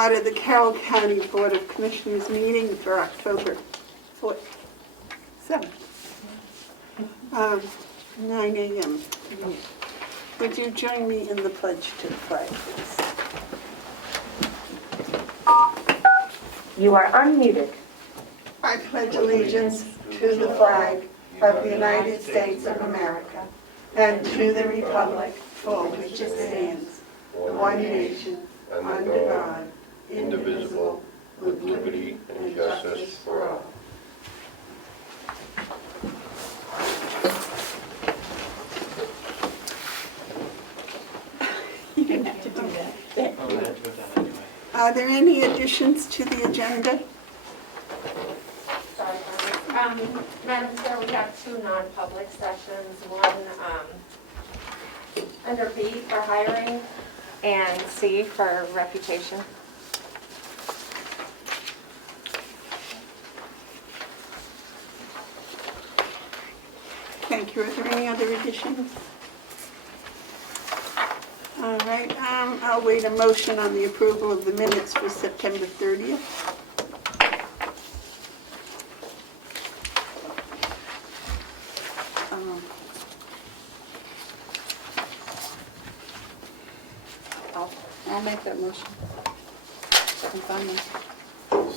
order the Carroll County Board of Commissioners meeting for October 7th, 9 a.m. Would you join me in the pledge to the flag, please? You are unmuted. I pledge allegiance to the flag of the United States of America and to the republic for which it stands, one nation, under God, indivisible, with liberty and justice for all. You didn't have to do that. Are there any additions to the agenda? Sorry, Madam Chair, we have two non-public sessions. One under B for hiring and C for reputation. Thank you. Are there any other additions? All right, I'll wait a motion on the approval of the minutes for September 30th. I'll make that motion.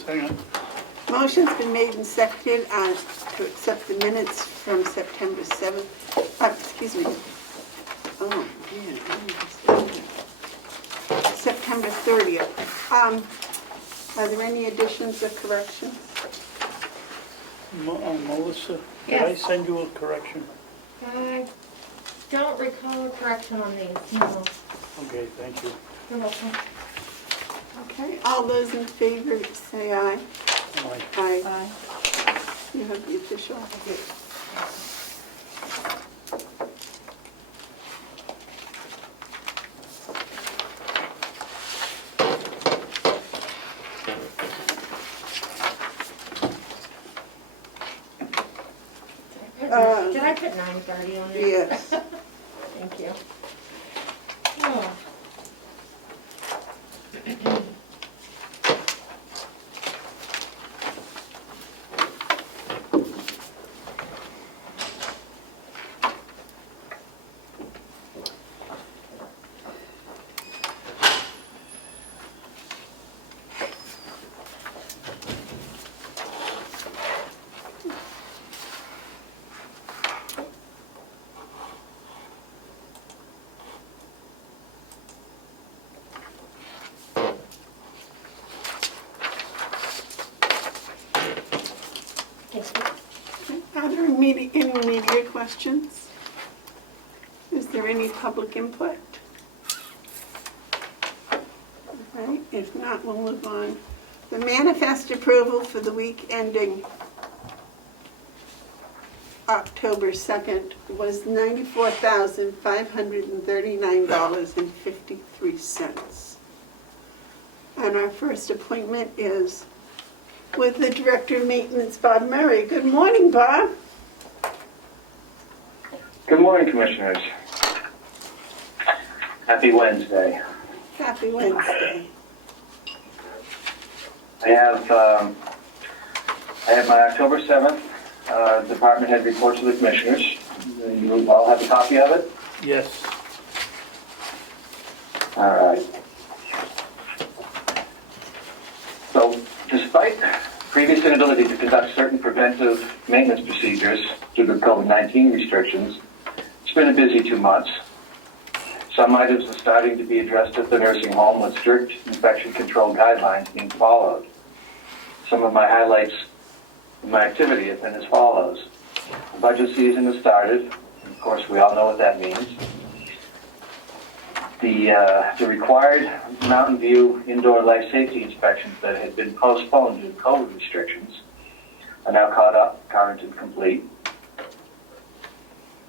Second. Motion's been made and seconded to accept the minutes from September 7th. Excuse me. Oh, man. September 30th. Are there any additions or corrections? Melissa, did I Yes. send you a correction? I don't recall a correction on these, no. Okay, thank you. You're welcome. Okay, all those in favor say aye. Aye. Aye. You have the official. Did I put 9:30 on there? Yes. Thank you. Oh. Are there any media questions? Is there any public input? All right, if not, we'll move on. The manifest approval for the week ending October 2nd was $94,539.53. And our first appointment is with the Director of Maintenance, Bob Murray. Good morning, Bob. Good morning, Commissioners. Happy Wednesday. Happy Wednesday. I have my October 7th Department Head report to the Commissioners. You all have a copy of it? Yes. All right. So, despite previous inability to conduct certain preventive maintenance procedures due to COVID-19 restrictions, it's been a busy 2 months. Some items are starting to be addressed at the nursing home with strict infection control guidelines being followed. Some of my highlights in my activity have been as follows. The budget season has started. Of course, we all know what that means. The required Mountain View indoor life safety inspections that had been postponed due to COVID restrictions are now caught up, current, and complete.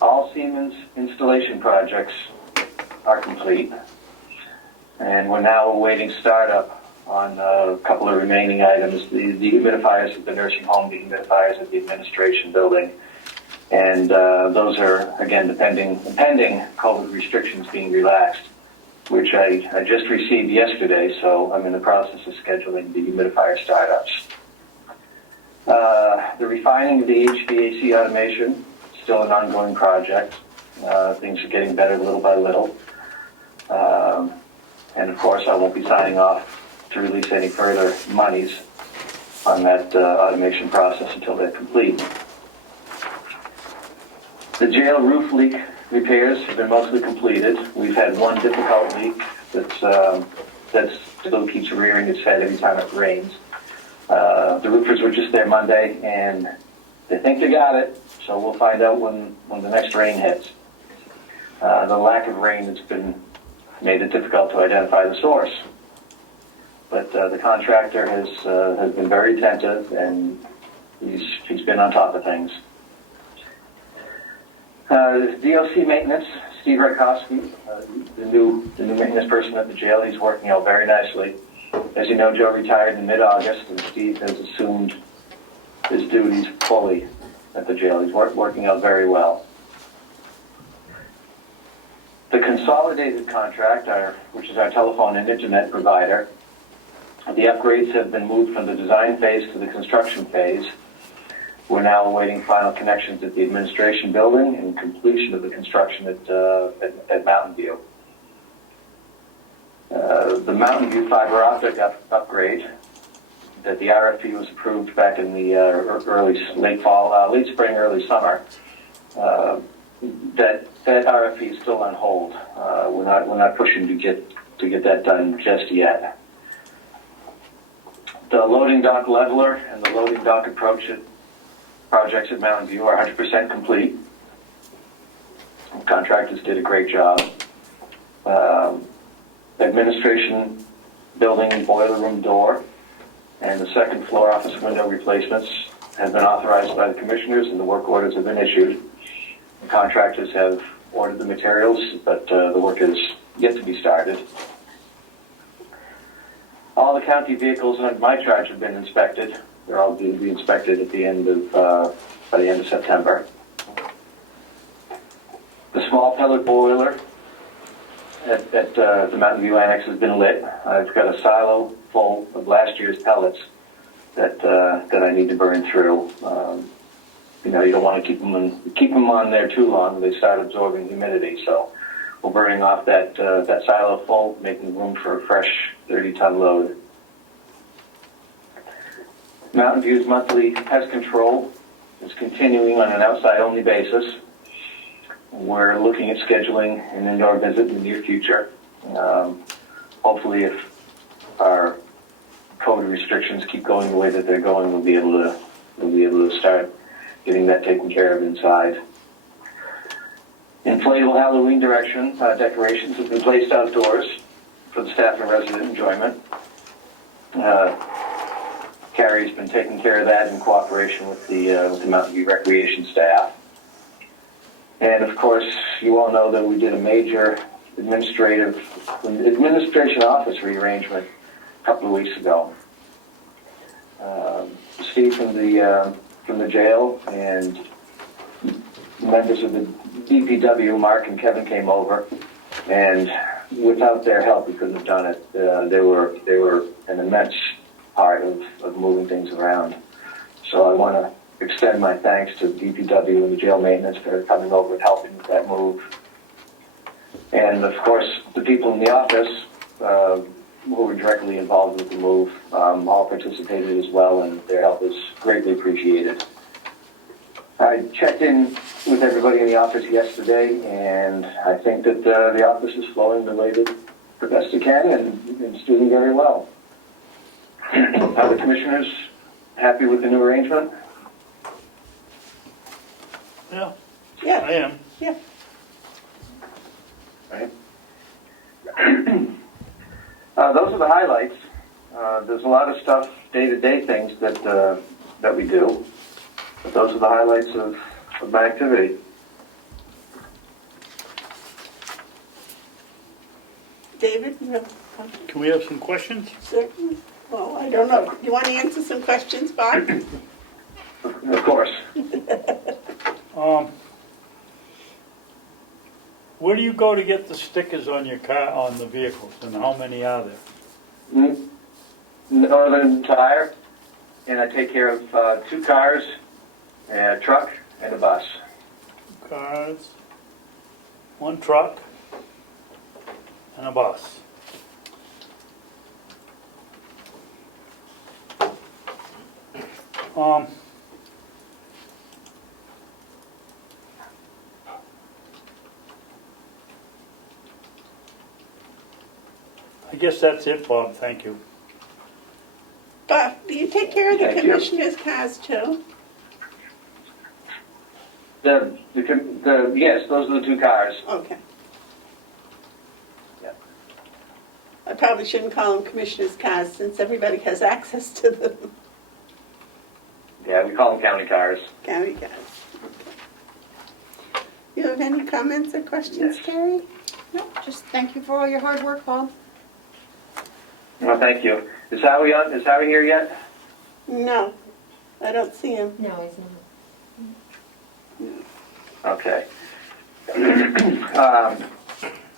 All Siemens installation projects are complete, and we're now awaiting startup on a couple of remaining items, the humidifiers at the nursing home, the humidifiers at the administration building, and those are, again, pending COVID restrictions being relaxed. which I just received yesterday, so I'm in the process of scheduling the humidifier startups. The refining of the HVAC automation, still an ongoing project. Things are getting better little by little. And of course, I won't be signing off to release any further monies on that automation process until they're complete. The jail roof leak repairs have been mostly completed. We've had one difficult leak that still keeps rearing its head every time it rains. The roofers were just there Monday, and they think they got it, so we'll find out when the next rain hits. The lack of rain has made it difficult to identify the source. But the contractor has been very attentive, and he's been on top of things. DOC maintenance, Steve Rakowski, the new maintenance person at the jail, he's working out very nicely. As you know, Joe retired in mid-August, and Steve has assumed his duties fully at the jail. He's working out very well. The consolidated contract, which is our telephone and internet provider, the upgrades have been moved from the design phase to the construction phase. We're now awaiting final connections at the administration building and completion of the construction at Mountain View. The Mountain View fiber optic upgrade, that the RFP was approved back in the late spring, early summer. That RFP is still on hold. We're not pushing to get that done just yet. The loading dock leveler and the loading dock approach projects at Mountain View are 100% complete. Contractors did a great job. Administration building and boiler room door and the second floor office window replacements have been authorized by the commissioners, and the work orders have been issued. The contractors have ordered the materials, but the work is yet to be started. All the county vehicles under my charge have been inspected. They're all due to be inspected at the end of by the end of September. The small pellet boiler at the Mountain View Annex has been lit. I've got a silo full of last year's pellets that I need to burn through. You don't want to keep them on there too long. They start absorbing humidity. So we're burning off that silo full, making room for a fresh 30-ton load. Mountain View's monthly pest control is continuing on an outside-only basis. We're looking at scheduling an indoor visit in the near future. Hopefully, if our COVID restrictions keep going the way that they're going, we'll be able to start getting that taken care of inside. Inflatable Halloween decorations have been placed outdoors for the staff and resident enjoyment. Carrie's been taking care of that in cooperation with the Mountain View Recreation staff. And of course, you all know that we did a major administration office rearrangement a couple of weeks ago. Steve from the jail and members of the DPW, Mark and Kevin, came over, and without their help, we couldn't have done it. They were an immense part of moving things around. So I want to extend my thanks to the DPW and the jail maintenance for coming over and helping with that move. And of course, the people in the office who were directly involved with the move all participated as well, and their help is greatly appreciated. I checked in with everybody in the office yesterday, and I think that the office is flowing the way that the best it can, and it's doing very well. Are the commissioners happy with the new arrangement? Yeah, Yeah. I am. Yeah. Right. Those are the highlights. There's a lot of stuff, day-to-day things that we do, but those are the highlights of my activity. David, you have a comment? Can we have some questions? Certainly. Well, I don't know. You want to answer some questions, Bob? Of course. Where do you go to get the stickers on your car, on the vehicles, and how many are there? Northern Tire, and I take care of 2 cars, a truck, and a bus. Cars, 1 truck, and a bus. I guess that's it, Bob, thank you. Bob, do you take care of the Thank you. commissioners' cars too? Yes, those are the 2 cars. Okay. Yeah. I probably shouldn't call them commissioners' cars since everybody has access to them. Yeah, we call them county cars. County cars. Okay. You have any comments or questions, Yes. Terry? No, just thank you for all your hard work, Bob. Well, thank you. Is Howie here yet? No, I don't see him. No, he's not. Okay.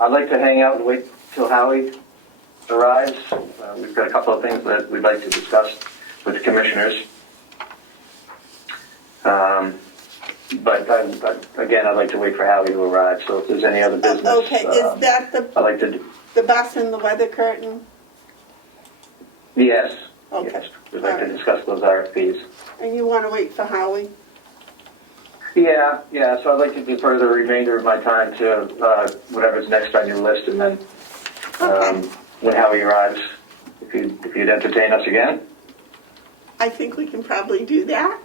I'd like to hang out and wait till Howie arrives. We've got a couple of things that we'd like to discuss with the commissioners. But again, I'd like to wait for Howie to arrive. So if there's any other business, Okay, is that I'd like to. the bus and the weather curtain? Yes. Okay. Yes. We'd like to All right. discuss those RFPs. And you want to wait for Howie? Yeah. So I'd like to defer the remainder of my time to whatever's next on your list, and then Okay. when Howie arrives, if you'd entertain us again. I think we can probably do that.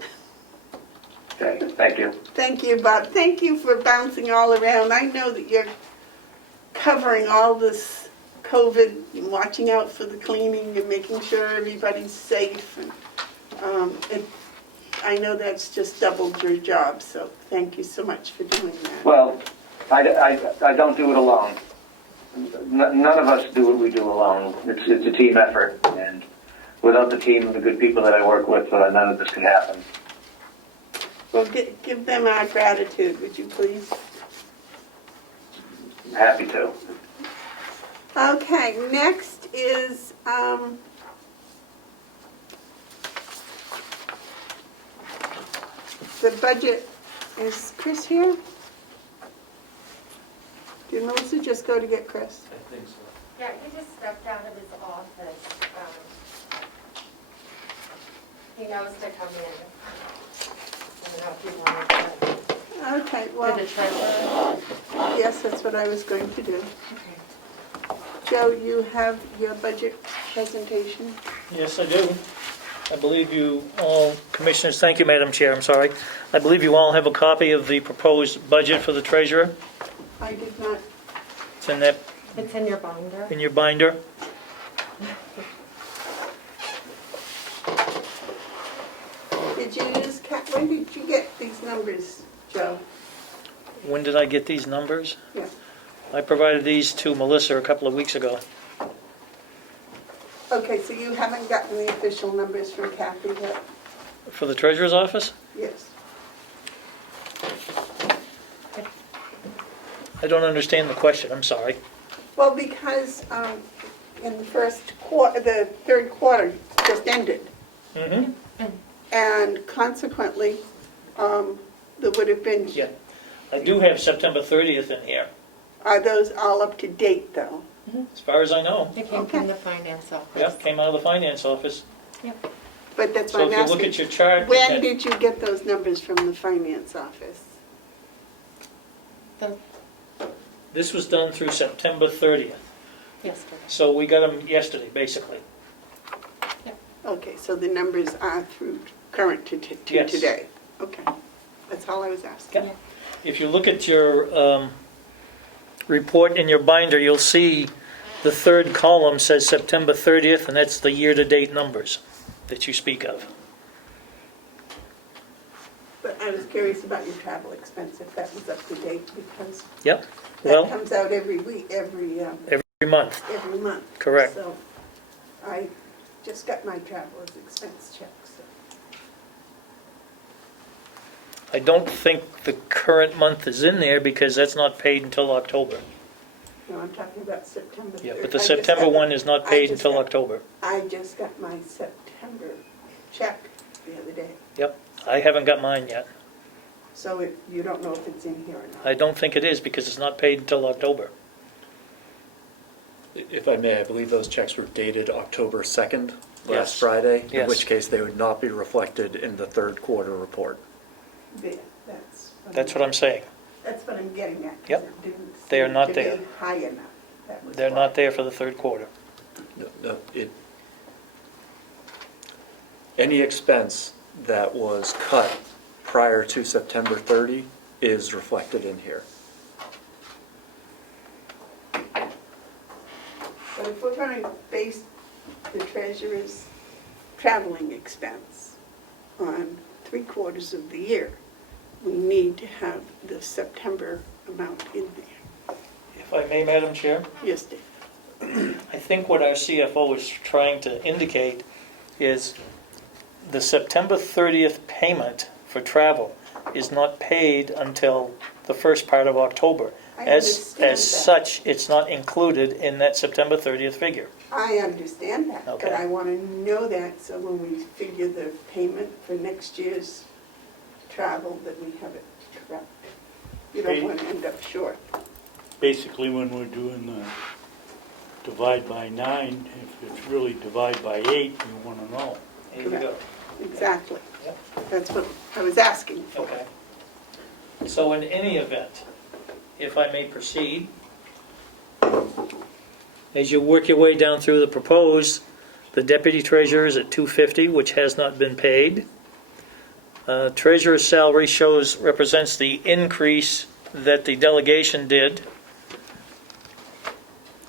Okay. Thank you. Thank you, Bob. Thank you for bouncing all around. I know that you're covering all this COVID and watching out for the cleaning and making sure everybody's safe. And I know that's just doubled your job, so thank you so much for doing that. Well, I don't do it alone. None of us do what we do alone. It's a team effort, and without the team and the good people that I work with, none of this could happen. Well, give them our gratitude, would you please? I'm happy to. Okay, next is the budget. Is Chris here? Did Melissa just go to get Chris? I think so. Yeah, he just stepped out of his office. He knows to come in. I don't know if you wanted to. Okay, For well, the treasurer. yes, that's what I was going to do. Okay. Joe, you have your budget presentation? Yes, I do. I believe you all, Commissioners, thank you, Madam Chair, I'm sorry. I believe you all have a copy of the proposed budget for the treasurer. I did not. It's in that, It's in your binder. in your binder. Did you use, when did you get these numbers, Joe? When did I get these numbers? Yeah. I provided these to Melissa a couple of weeks ago. Okay, so you haven't gotten the official numbers from Kathy yet? For the treasurer's office? Yes. I don't understand the question, I'm sorry. Well, because in the the third quarter just ended, Mm-hmm. and consequently, there would have been, Yeah. I do have September 30th in here, are those all up to date, though? as far as I know. It came Okay. from the finance office. Yep, came out of the finance office. But that's So what if I'm you look asking. at your chart. When that- did you get those numbers from the finance office? This was done through September 30th. Yesterday. So we got them yesterday, basically. Okay, so the numbers are through current to Yes. today? Okay, that's all I was asking. Yep. If you look at your report in your binder, you'll see the third column says September 30th, and that's the year-to-date numbers that you speak of. But I was curious about your travel expense, if that was up to date, because Yep, that well, comes out every week, every month, month. correct. So I just got my traveler's expense check, so. I don't think the current month is in there because that's not paid until October. No, I'm talking about September 3rd. Yeah, but the I just September got- one is not I paid just until got- October. I just got my September check the other day, Yep, I haven't got mine yet. so you don't know if it's in here or not. I don't think it is because it's not paid until October. If I may, I believe those checks were dated October 2nd, Yes. last Friday, in Yes. which case they would not be reflected in the third quarter report. There, That's what I'm saying. That's what I'm getting at. 'cause Yep. it didn't They are seem not to be there. high enough. That was They're why. not there for the third quarter. Any expense that was cut prior to September 30 is reflected in here. But if we're going to base the treasurer's traveling expense on 3/4 of the year, we need to have the September amount in there. If I may, Madam Chair? Yes, Dave? I think what our CFO is trying to indicate is the September 30th payment for travel is not paid until the first part of October. I As understand that. such, it's not included in that September 30th figure. I understand that, but Okay. I want to know that so when we figure the payment for next year's travel, that we have it correct. You don't want to end up short. Basically, when we're doing the divide by 9, if it's really divide by 8, you want to know. Here you go. Exactly. Yep. That's what I was asking for. Okay. So in any event, if I may proceed, as you work your way down through the proposed, the deputy treasurer is at $250, which has not been paid. Treasurer's salary represents the increase that the delegation did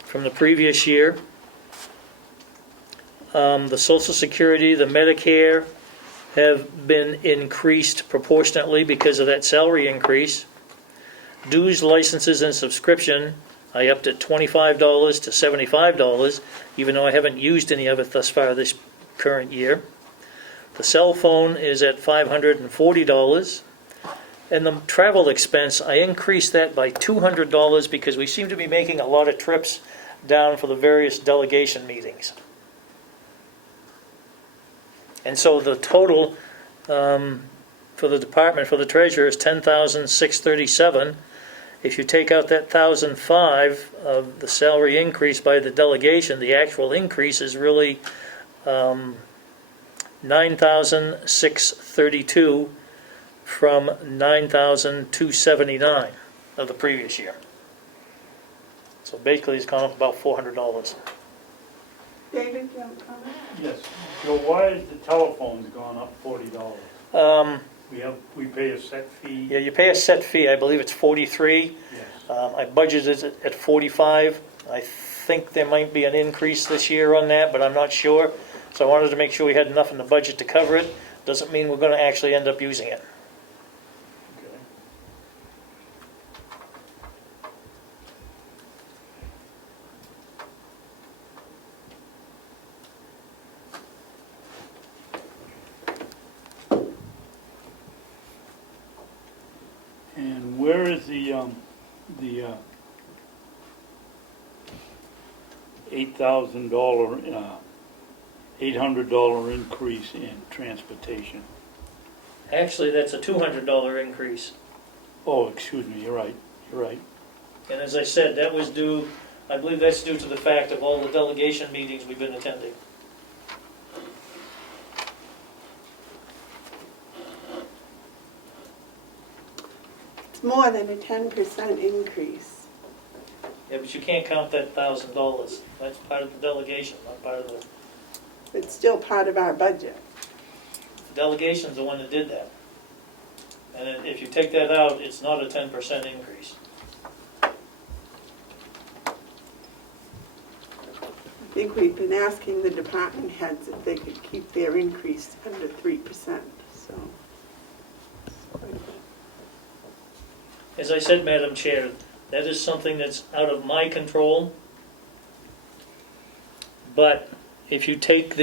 from the previous year. The Social Security, the Medicare have been increased proportionately because of that salary increase. Dues, licenses, and subscription, I upped it $25 to $75, even though I haven't used any of it thus far this current year. The cell phone is at $540. And the travel expense, I increased that by $200 because we seem to be making a lot of trips down for the various delegation meetings. And so the total for the department, for the treasurer, is $10,637. If you take out that $1,005 of the salary increase by the delegation, the actual increase is really $9,632 from $9,279 of the previous year. So basically, it's gone up about $400. David, you have a comment? Yes. So why is the telephone's gone up $40? We pay a set fee? Yeah, you pay a set fee. I believe it's $43. Yes. I budgeted it at $45. I think there might be an increase this year on that, but I'm not sure. So I wanted to make sure we had enough in the budget to cover it. Doesn't mean we're going to actually end up using it. Okay. And where is the $800 increase in transportation? Actually, that's a $200 increase. Oh, excuse me, you're right, you're right. And as I said, that was due, I believe that's due to the fact of all the delegation meetings we've been attending. It's more than a 10% increase. Yeah, but you can't count that $1,000. That's part of the delegation, not part of the... It's still part of our budget. The delegation's the one that did that. And if you take that out, it's not a 10% increase. I think we've been asking the department heads if they could keep their increase under 3%, so. As I said, Madam Chair, that is something that's out of my control. But if you take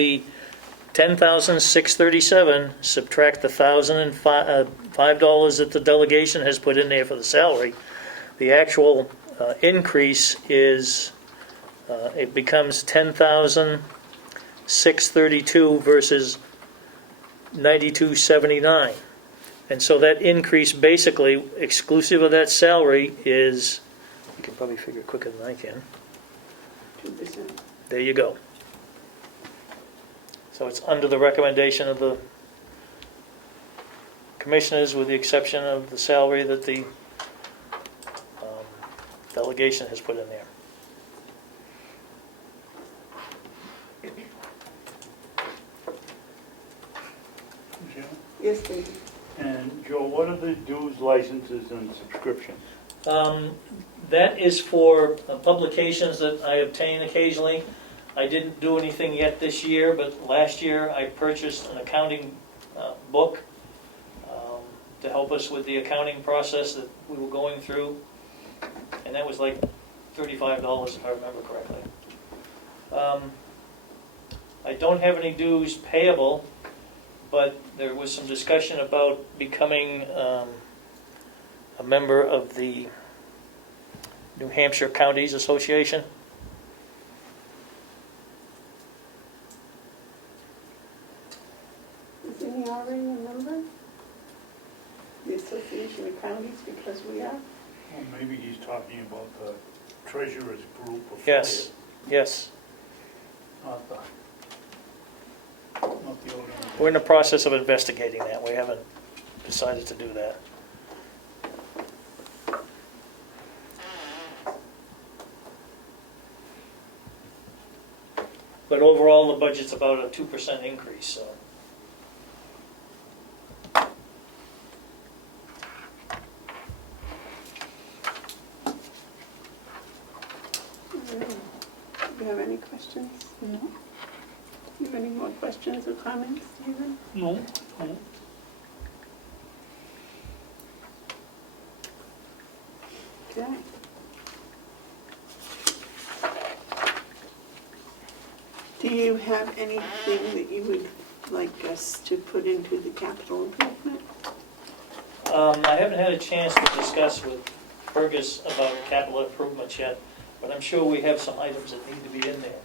$10,637, subtract the $1,005 that the delegation has put in there for the salary, the actual increase is, it becomes $10,632 versus $92.79. And so that increase, basically, exclusive of that salary, is, you can probably figure it quicker than I can. 2%. There you go. So it's under the recommendation of the commissioners, with the exception of the salary that the delegation has put in there. Yes, David. And Joe, what are the dues, licenses, and subscriptions? That is for publications that I obtain occasionally. I didn't do anything yet this year, but last year I purchased an accounting book to help us with the accounting process that we were going through. And that was like $35, if I remember correctly. I don't have any dues payable, but there was some discussion about becoming a member of the New Hampshire Counties Association. Isn't he already a member? The Association of Counties, because we are? Well, maybe he's talking about the treasurer's group. Yes, yes. Not the organization. We're in the process of investigating that. We haven't decided to do that. But overall, the budget's about a 2% increase, so. Do you have any questions? No. Do you have any more questions or comments, Stephen? No, no. Okay. Do you have anything that you would like us to put into the capital improvement? I haven't had a chance to discuss with Fergus about capital improvements yet, but I'm sure we have some items that need to be in there.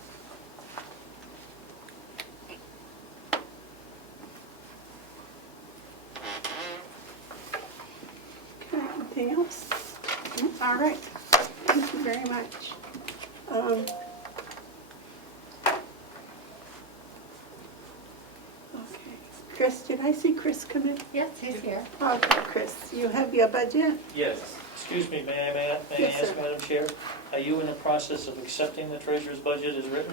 Okay, anything else? No? All right, thank you very much. Okay, Chris, did I see Chris come in? Yes, he's here. Okay, Chris, you have your budget? Yes. Excuse me, may I Yes, ask, sir. Madam Chair? Are you in the process of accepting the treasurer's budget as written?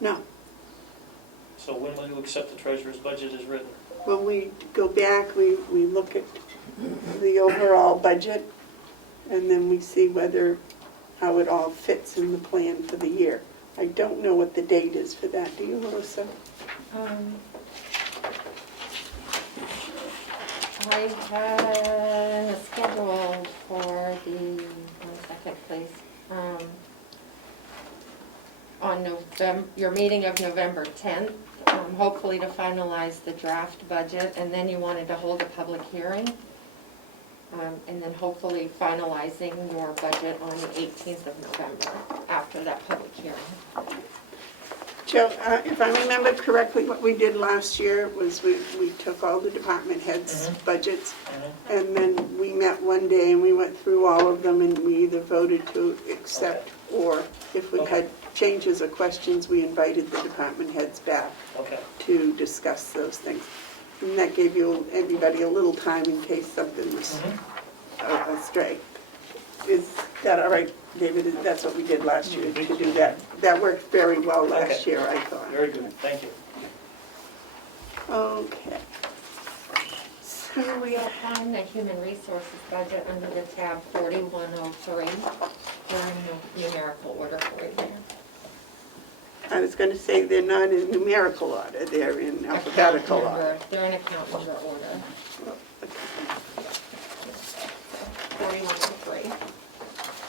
No. So when will you accept the treasurer's budget as written? When we go back, we look at the overall budget, and then we see how it all fits in the plan for the year. I don't know what the date is for that. Do you, Melissa? I had a schedule for the, 1 second please, on your meeting of November 10th, hopefully to finalize the draft budget, and then you wanted to hold a public hearing, and then hopefully finalizing your budget on the 18th of November after that public hearing. Joe, if I remember correctly, what we did last year was we took all the department heads' budgets, and then we met one day and we went through all of them, and we either voted to accept, or if we had changes or questions, we invited the department heads back to discuss those things. And that gave everybody a little time in case something was astray. Is that all right, David? That's what we did last year, to do that. That worked very well last year, I thought. Very good, thank you. Okay. So we You'll find the human resources budget under the tab 4103. They're in the numerical order for you there. I was going to say they're not in numerical order, they're in alphabetical Account order. number, they're in account number order, 4103.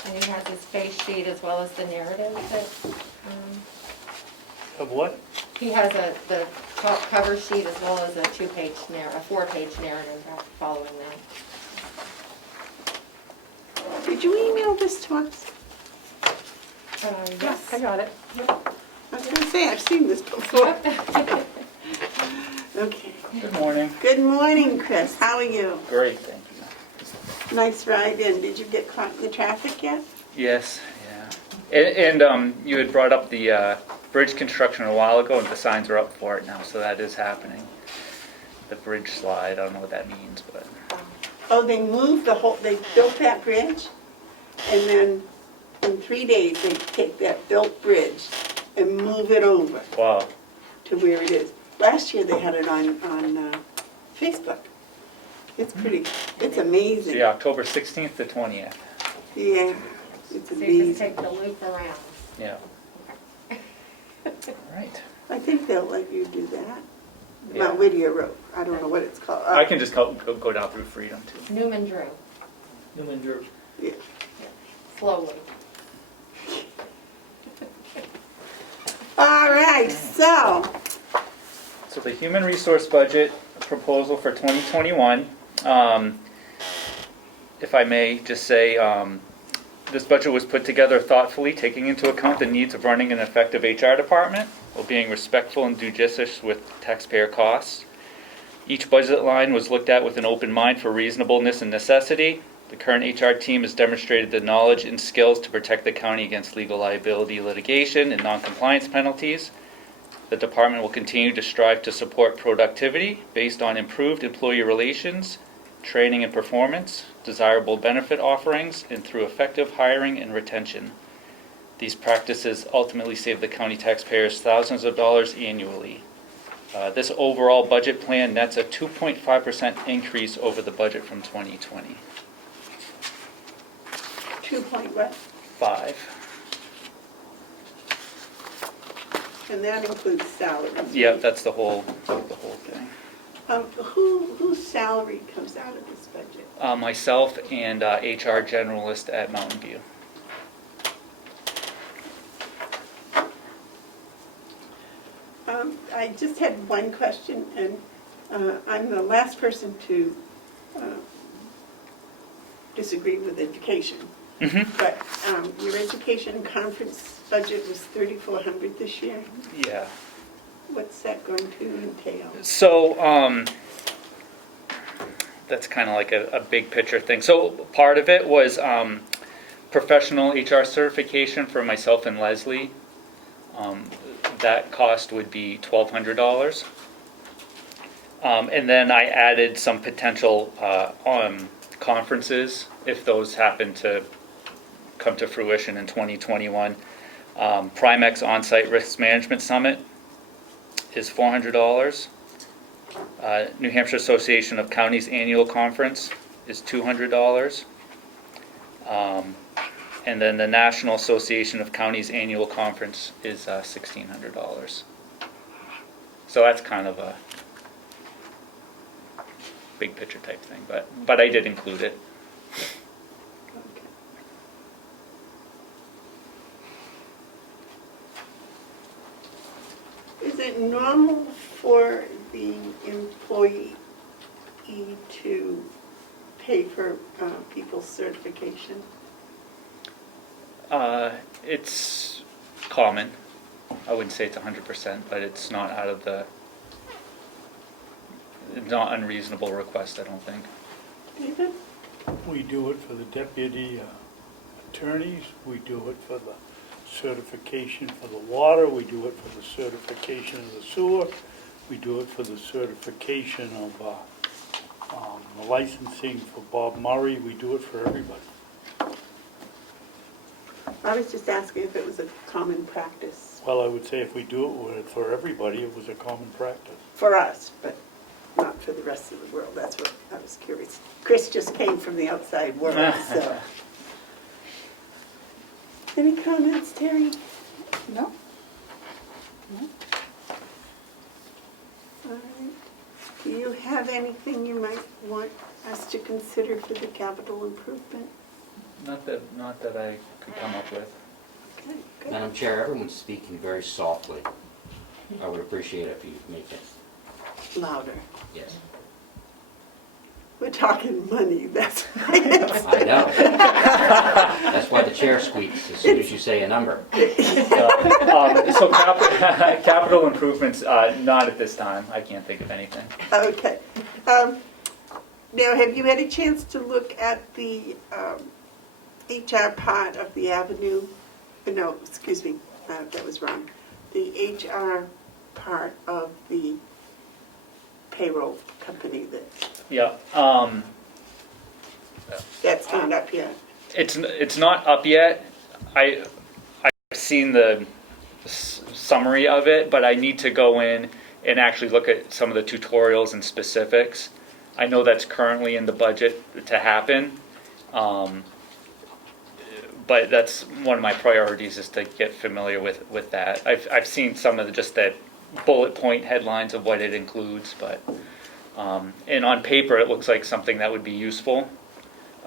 And he has his face sheet as well as the narrative that, Of what? he has the cover sheet as well as a 4-page narrative following that. Did you email this to us? Yes, I got it. I was gonna say, I've seen this before. Okay. Good morning. Good morning, Chris. How are you? Great, thank you. Nice ride in. Did you get caught in the traffic yet? Yes, yeah. And you had brought up the bridge construction a while ago, and the signs are up for it now, so that is happening. The bridge slide, I don't know what that means, but Oh, they moved they built that bridge, and then in 3 days, they take that built bridge and move it over wow. to where it is. Last year, they had it on Facebook. It's amazing. Yeah, October 16th to 20th. Yeah, it's So you can amazing. take the loop around. Yeah. All right. I think they'll let you do that. Yeah. Mount Whittier Road. I don't know what it's called. I can just go down through Freedom too. Newman Drew, Yeah. slowly. All right, so, So the human resource budget proposal for 2021, if I may just say, this budget was put together thoughtfully, taking into account the needs of running an effective HR department, while being respectful and judicious with taxpayer costs. Each budget line was looked at with an open mind for reasonableness and necessity. The current HR team has demonstrated the knowledge and skills to protect the county against legal liability litigation and non-compliance penalties. The department will continue to strive to support productivity based on improved employee relations, training and performance, desirable benefit offerings, and through effective hiring and retention. These practices ultimately save the county taxpayers thousands of dollars annually. This overall budget plan nets a 2.5% increase over the budget from 2020. 2 point what? 5. And that includes salaries. Yep, that's the whole thing. Whose salary comes out of this budget? Myself and HR generalist at Mountain View. I just had one question, and I'm the last person to disagree with education. Mm-hmm. But your education conference budget was $3,400 this year. Yeah. What's that going to entail? So, that's kind of like a big picture thing. So part of it was professional HR certification for myself and Leslie. That cost would be $1,200. And then I added some potential conferences if those happen to come to fruition in 2021. Primex On-Site Risk Management Summit is $400. New Hampshire Association of Counties Annual Conference is $200. And then the National Association of Counties Annual Conference is $1,600. So that's kind of a big picture type thing, but I did include it. Is it normal for the employee to pay for people's certification? It's common. I wouldn't say it's 100%, but it's not not unreasonable request, I don't think. David? We do it for the deputy attorneys, we do it for the certification for the water, we do it for the certification of the sewer, we do it for the certification of the licensing for Bob Murray, we do it for everybody. I was just asking if it was a common practice Well, I would say if we do it for everybody, it was a common practice. for us, but not for the rest of the world. That's what I was curious. Chris just came from the outside world, so. Any comments, Terry? No? All right. Do you have anything you might want us to consider for the capital improvement? Not that I could come up with. Okay, good. Madam Chair, everyone's speaking very softly. I would appreciate it if you make it, Louder. yes. We're talking money, that's. I know. That's why the chair squeaks as soon as you say a number. So capital improvements, not at this time. I can't think of anything. Okay. Now, have you had a chance to look at the HR part of the Avenue? No, excuse me, that was wrong. The HR part of the payroll company Yeah. that's not up yet. It's not up yet. I've seen the summary of it, but I need to go in and actually look at some of the tutorials and specifics. I know that's currently in the budget to happen, but that's one of my priorities is to get familiar with that. I've seen some of just the bullet point headlines of what it includes, but and on paper it looks like something that would be useful,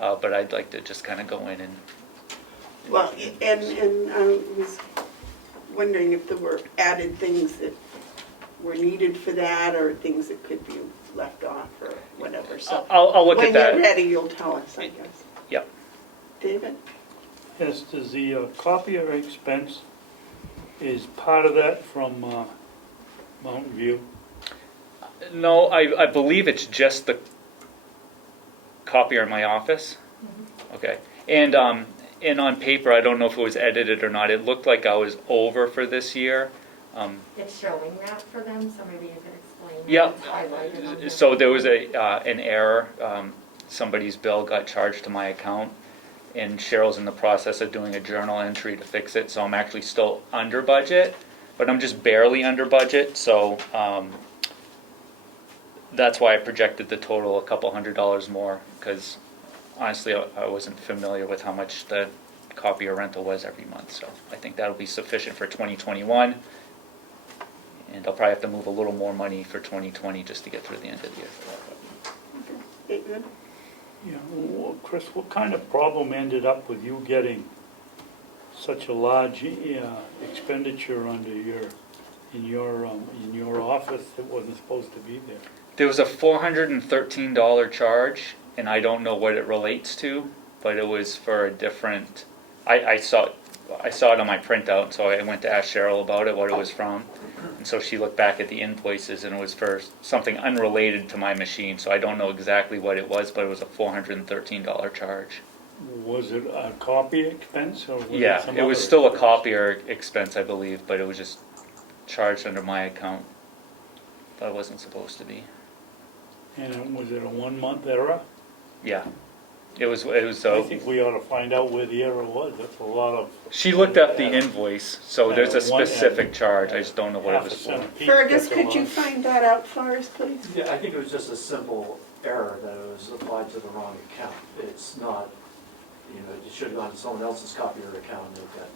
but I'd like to just kind of go in and. Well, and I was wondering if there were added things that were needed for that or things that could be left off or whatever. So I'll look at that. When you're ready, you'll tell us, I guess. Yep. David? Yes, does the copier expense, is part of that from Mountain View? No, I believe it's just the copier in my office. Okay. And on paper, I don't know if it was edited or not. It looked like I was over for this year. It's showing that for them, so maybe you could explain. Yeah. It's highlighted on the- So there was an error. Somebody's bill got charged to my account, and Cheryl's in the process of doing a journal entry to fix it. So I'm actually still under budget, but I'm just barely under budget. So that's why I projected the total a couple $100 more, because honestly I wasn't familiar with how much the copier rental was every month. So I think that'll be sufficient for 2021. And I'll probably have to move a little more money for 2020 just to get through the end of the year. David? Yeah, well, Chris, what kind of problem ended up with you getting such a large expenditure under in your office that wasn't supposed to be there? There was a $413 charge, and I don't know what it relates to, but it was for a different. I saw it on my printout, so I went to ask Cheryl about it, what it was from. And so she looked back at the invoices, and it was for something unrelated to my machine. So I don't know exactly what it was, but it was a $413 charge. Was it a copy expense or was Yeah, some it was other still a expense? copier expense, I believe, but it was just charged under my account. But it wasn't supposed to be. And was it a 1-month error? Yeah, it was. I think we ought to find out where the error was. That's a lot of. She looked up the invoice, so there's a One- specific charge. I just don't know what it half a was cent for. a piece, Fergus, that's a could you lot. find that out for us, please? Yeah, I think it was just a simple error that it was applied to the wrong account. It's not, it should have gone to someone else's copier account and it got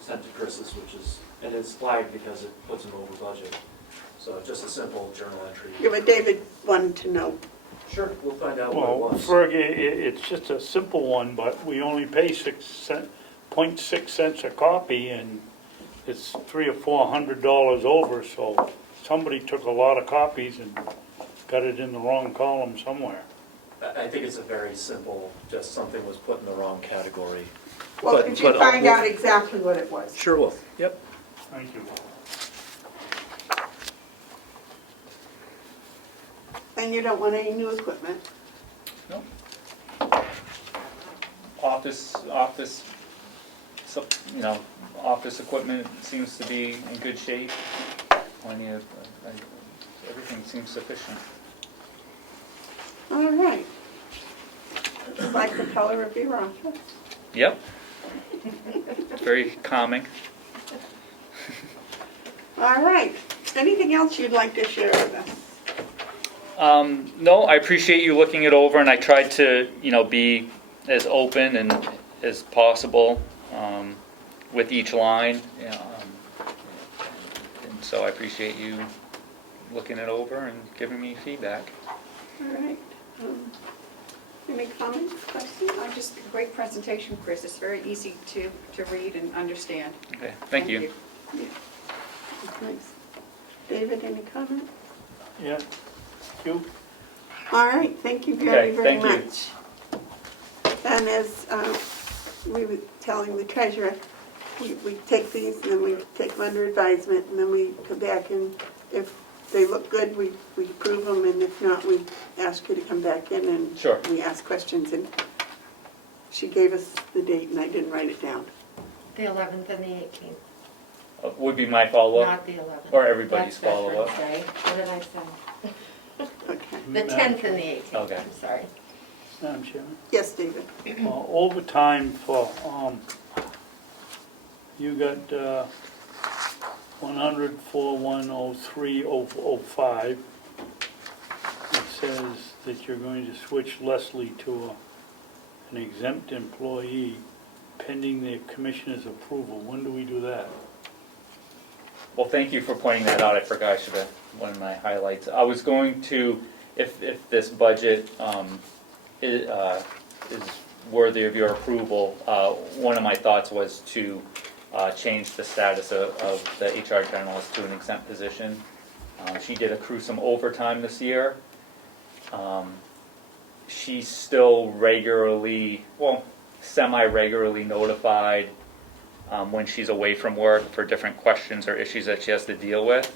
sent to Chris's, and it's flagged because it puts him over budget. So just a simple journal entry. Yeah, but David wanted to know. Sure, we'll find out what it Well, was. Ferg, it's just a simple one, but we only pay 0.6 cents a copy, and it's $300 or $400 over, so somebody took a lot of copies and got it in the wrong column somewhere. I think it's a very simple, just something was put in the wrong category. Well, But- could you but I'll- find out exactly what it was? Sure will. Yep. Thank you. And you don't want any new equipment? No. Office, office equipment seems to be in good shape. Plenty of, everything seems sufficient. All right. Like the color of your office? Yep. Very calming. All right. Anything else you'd like to share with us? No, I appreciate you looking it over, and I tried to, be as open and as possible with each line. And so I appreciate you looking it over and giving me feedback. All right. Any comments, questions? Just a great presentation, Chris. It's very easy to read and understand. Okay, thank you. Yeah. Thanks. David, any comment? Yeah, you? All right, thank you very, Okay, very thank you. much. And as we were telling the treasurer, we take these and then we take them under advisement and then we come back and if they look good, we approve them and if not, we ask you to come back in and Sure. we ask questions. And she gave us the date and I didn't write it down. The 11th and the 18th, Would be my follow-up, not the 11th. or everybody's That's follow-up? Veterans Day. What did I say? Okay. The 10th and the 18th, Okay. I'm sorry. Madam Chairman? Yes, David. Overtime for, you got 104-103-005. It says that you're going to switch Leslie to an exempt employee pending the commissioner's approval. When do we do that? Well, thank you for pointing that out. I forgot, I should have, one of my highlights. I was going to, if this budget is worthy of your approval, one of my thoughts was to change the status of the HR generalist to an exempt position. She did accrue some overtime this year. She's still regularly, well, semi-regularly notified when she's away from work for different questions or issues that she has to deal with.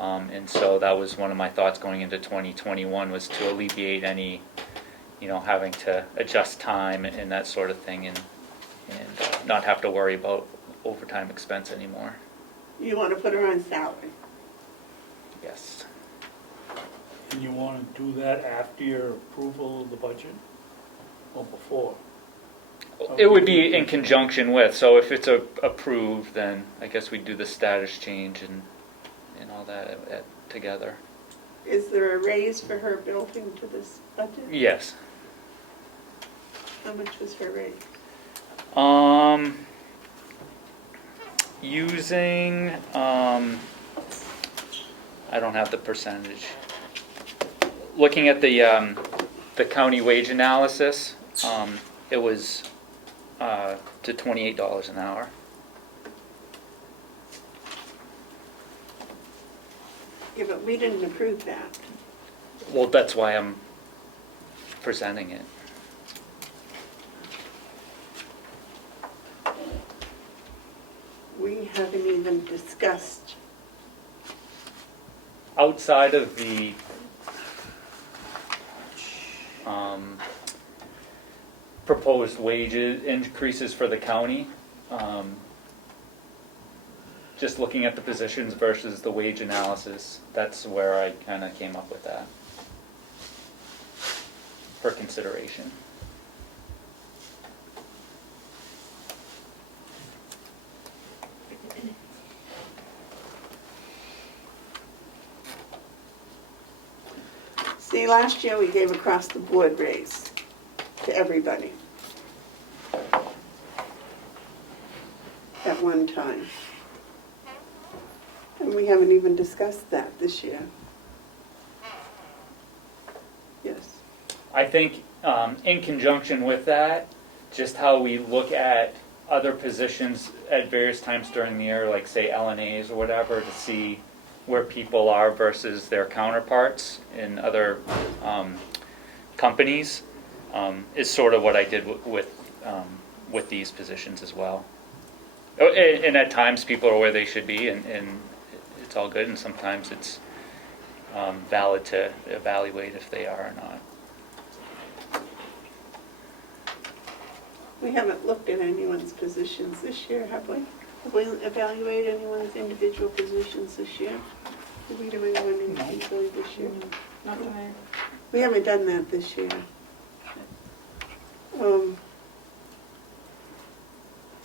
And so that was one of my thoughts going into 2021 was to alleviate any, having to adjust time and that sort of thing and not have to worry about overtime expense anymore. You want to put her on salary? Yes. And you want to do that after your approval of the budget or before? It would be in conjunction with, so if it's approved, then I guess we'd do the status change and all that together. Is there a raise for her built into this budget? Yes. How much was her raise? Using, I don't have the percentage. Looking at the county wage analysis, it was to $28 an hour. Yeah, but we didn't approve that. Well, that's why I'm presenting it. We haven't even discussed. Outside of the proposed wages increases for the county, just looking at the positions versus the wage analysis, that's where I kind of came up with that for consideration. See, last year we gave across the board raise to everybody at one time. And we haven't even discussed that this year. Yes. I think in conjunction with that, just how we look at other positions at various times during the year, like say LNAs or whatever, to see where people are versus their counterparts in other companies, is sort of what I did with these positions as well. Oh, and at times people are where they should be, and it's all good, and sometimes it's valid to evaluate if they are or not. We haven't looked at anyone's positions this year, have we? Have we evaluated anyone's individual positions this year? Did we do anyone individually this year? Not that I- We haven't done that this year.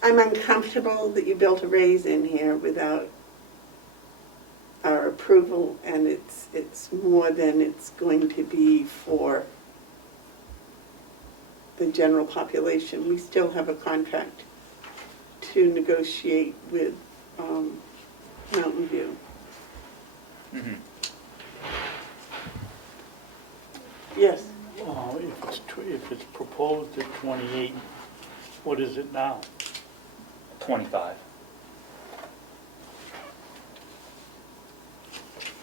I'm uncomfortable that you built a raise in here without our approval, and it's more than it's going to be for the general population. We still have a contract to negotiate with Mountain View. Mm-hmm. Yes. If it's proposed at 28, what is it now? 25.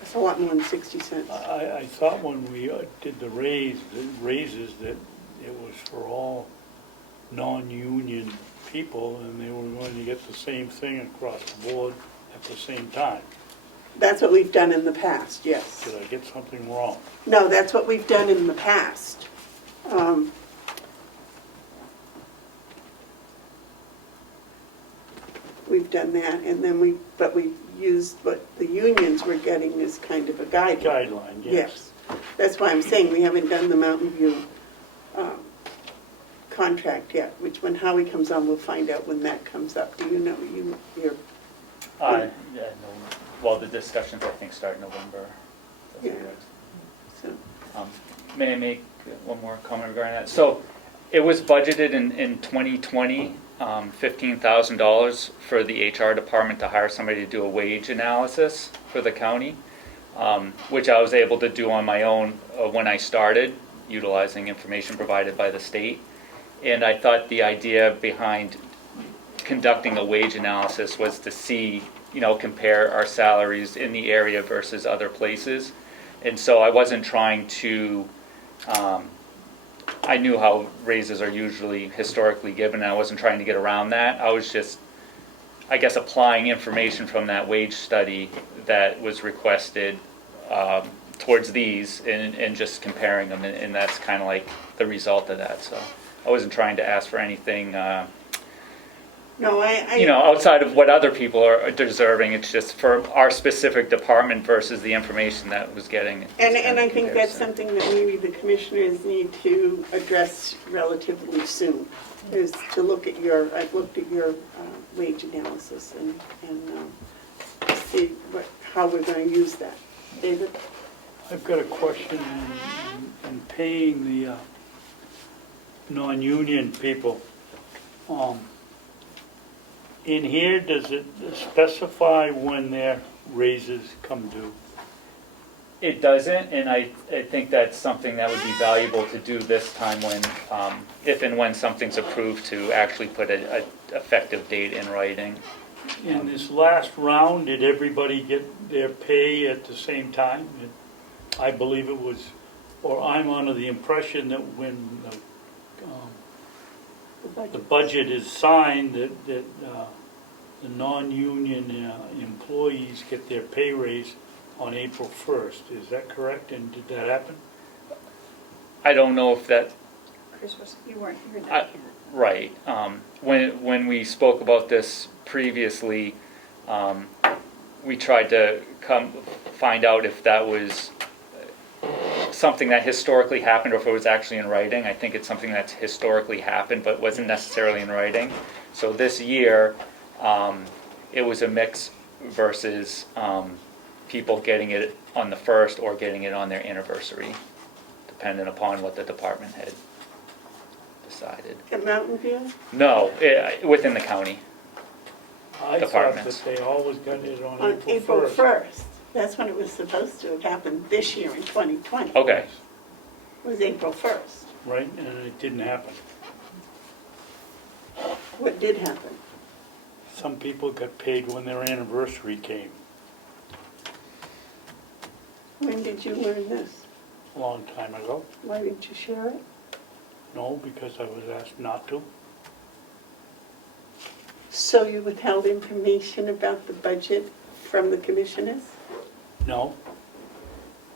It's a lot more than 60 cents. I thought when we did the raises that it was for all non-union people and they were going to get the same thing across the board at the same time. That's what we've done in the past, yes. Did I get something wrong? No, that's what we've done in the past. We've done that, and then but we used what the unions were getting as kind of a guideline. Guideline, yes. Yes. That's why I'm saying we haven't done the Mountain View contract yet, which when Howie comes on, we'll find out when that comes up. Do you know, you're, Yeah, no, well, the discussions, I think, start in November. That's Yeah. correct. so, May I make one more comment regarding that? So it was budgeted in 2020, $15,000 for the HR department to hire somebody to do a wage analysis for the county, which I was able to do on my own when I started, utilizing information provided by the state. And I thought the idea behind conducting a wage analysis was to see, compare our salaries in the area versus other places. And so I wasn't trying to, I knew how raises are usually historically given, and I wasn't trying to get around that. I was just, I guess, applying information from that wage study that was requested towards these and just comparing them, and that's kind of like the result of that. So I wasn't trying to ask for anything, no, I outside of what other people are deserving. It's just for our specific department versus the information that was getting. and I think that's comparison. something that maybe the commissioners need to address relatively soon, is to look at I've looked at your wage analysis and see how we're going to use that. David? I've got a question in paying the non-union people. In here, does it specify when their raises come due? It doesn't, and I think that's something that would be valuable to do this time when, if and when something's approved, to actually put an effective date in writing. In this last round, did everybody get their pay at the same time? I believe it was, or I'm under the impression that when the budget is signed, that the non-union employees get their pay raise on April 1st. Is that correct? And did that happen? I don't know if that, Chris, you weren't here that year. right. When we spoke about this previously, we tried to find out if that was something that historically happened or if it was actually in writing. I think it's something that's historically happened but wasn't necessarily in writing. So this year, it was a mix versus people getting it on the 1st or getting it on their anniversary, depending upon what the department had decided. At Mountain View? No, within the county. I thought Departments. that they always got it on On April 1st. 1st. That's when it was supposed to have happened this year in 2020. Okay. It was April 1st. Right, and it didn't happen. What did happen? Some people got paid when their anniversary came, When did you learn this? a long time ago. Why didn't you share it? No, because I was asked not to. So you withheld information about the budget from the commissioners? No.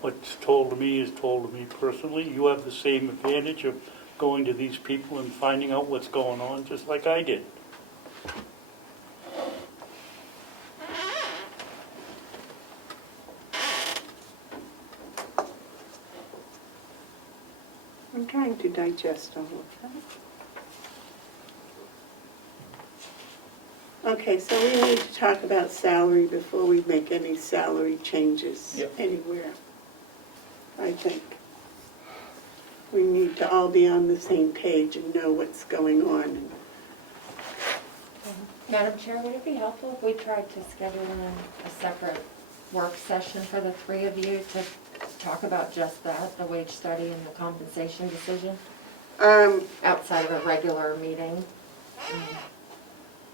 What's told to me is told to me personally. You have the same advantage of going to these people and finding out what's going on, just like I did. I'm trying to digest all of that. Okay, so we need to talk about salary before we make any salary changes Yep. anywhere, I think. We need to all be on the same page and know what's going on. Madam Chair, would it be helpful if we tried to schedule a separate work session for the three of you to talk about just that, the wage study and the compensation decision, outside of a regular meeting?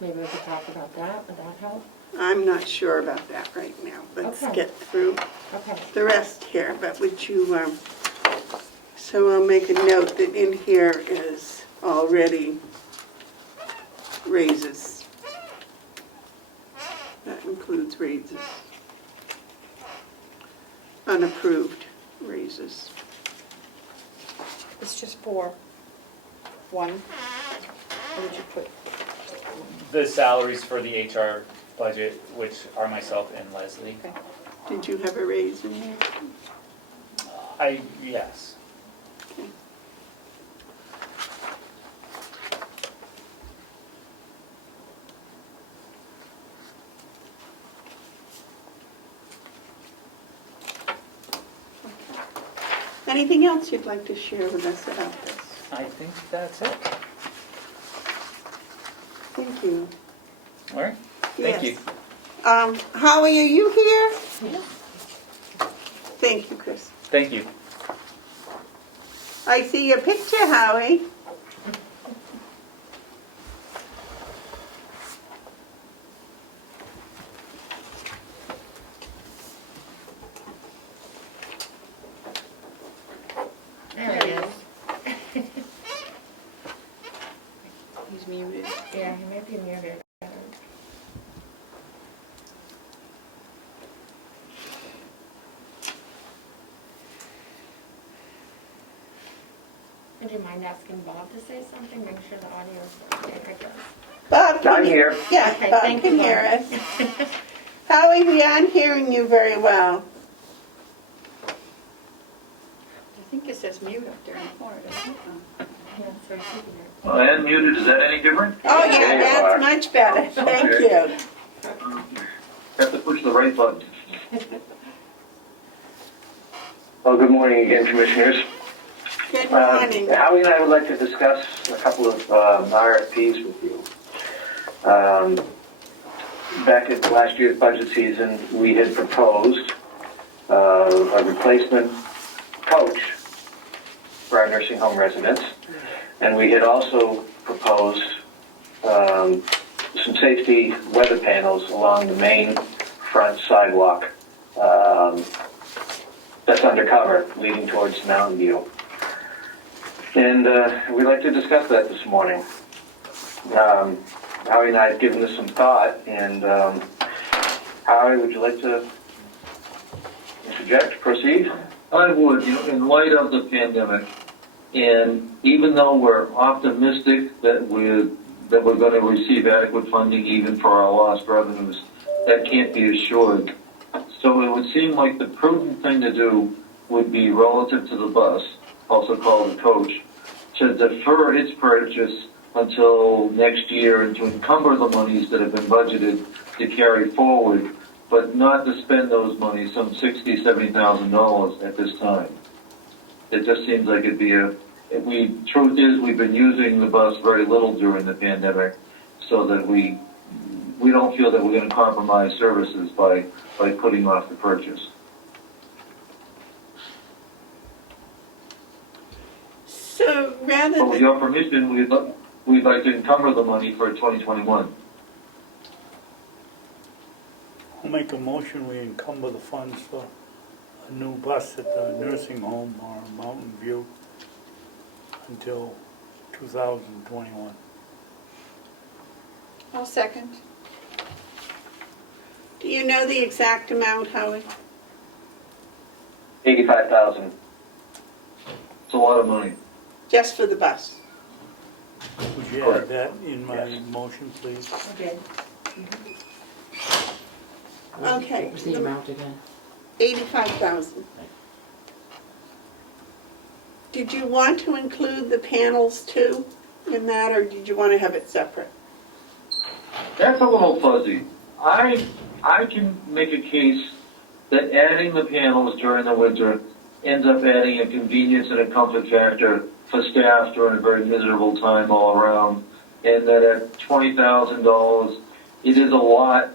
Maybe we could talk about that. Would that help? I'm not sure about that right now. Let's Okay. get through Okay. the rest here, but would you, so I'll make a note that in here is already raises. That includes raises. Unapproved raises. It's just for one. Or would you put, The salaries for the HR budget, which are myself and Leslie. okay. Did you have a raise in there? Yes. Okay. Anything else you'd like to share with us about this? I think that's it. Thank you. All right. Thank you. Yes. Howie, are you here? Yeah. Thank you, Chris. Thank you. I see your picture, Howie. There he is. He's muted. Yeah, he might be muted. Would you mind asking Bob to say something? Make sure the audio is okay, I guess. Bob, can I'm you- here. Yeah, Okay, Bob thank can you, hear Bob. us. Howie, we aren't hearing you very well. I think it says mute up there in the corner, doesn't it? Yeah, so it's easier. I am muted, is that any different? Oh, yeah, There you that's are. much better. Thank Okay. you. Have to push the right button. Well, good morning again, Commissioners. Good morning. Howie and I would like to discuss a couple of RFPs with you. Back at last year's budget season, we had proposed a replacement coach for our nursing home residents, and we had also proposed some safety weather panels along the main front sidewalk that's undercover leading towards Mountain View. And we'd like to discuss that this morning. Howie and I have given this some thought, and Howie, would you like to interject, proceed? I would, in light of the pandemic, and even though we're optimistic that we're going to receive adequate funding even for our lost revenues, that can't be assured. So it would seem like the prudent thing to do would be relative to the bus, also called the coach, to defer its purchase until next year and to encumber the monies that have been budgeted to carry forward, but not to spend those monies, some $60,000, $70,000 at this time. It just seems like it'd be truth is we've been using the bus very little during the pandemic, so that we don't feel that we're going to compromise services by putting off the purchase. So rather But with than, your permission, we'd like to encumber the money for 2021. I'll make a motion, we encumber the funds for a new bus at the nursing home or Mountain View until 2021. I'll second. do you know the exact amount, Howie? $85,000. It's a lot of money. Just for the bus? Would you Correct. add that in my Yes. motion, please? Okay. Okay. What was the amount again? 85,000. Did you want to include the panels too in that, or did you want to have it separate? That's a little fuzzy. I can make a case that adding the panels during the winter ends up adding a convenience and a comfort factor for staff during a very miserable time all around, and that at $20,000, it is a lot,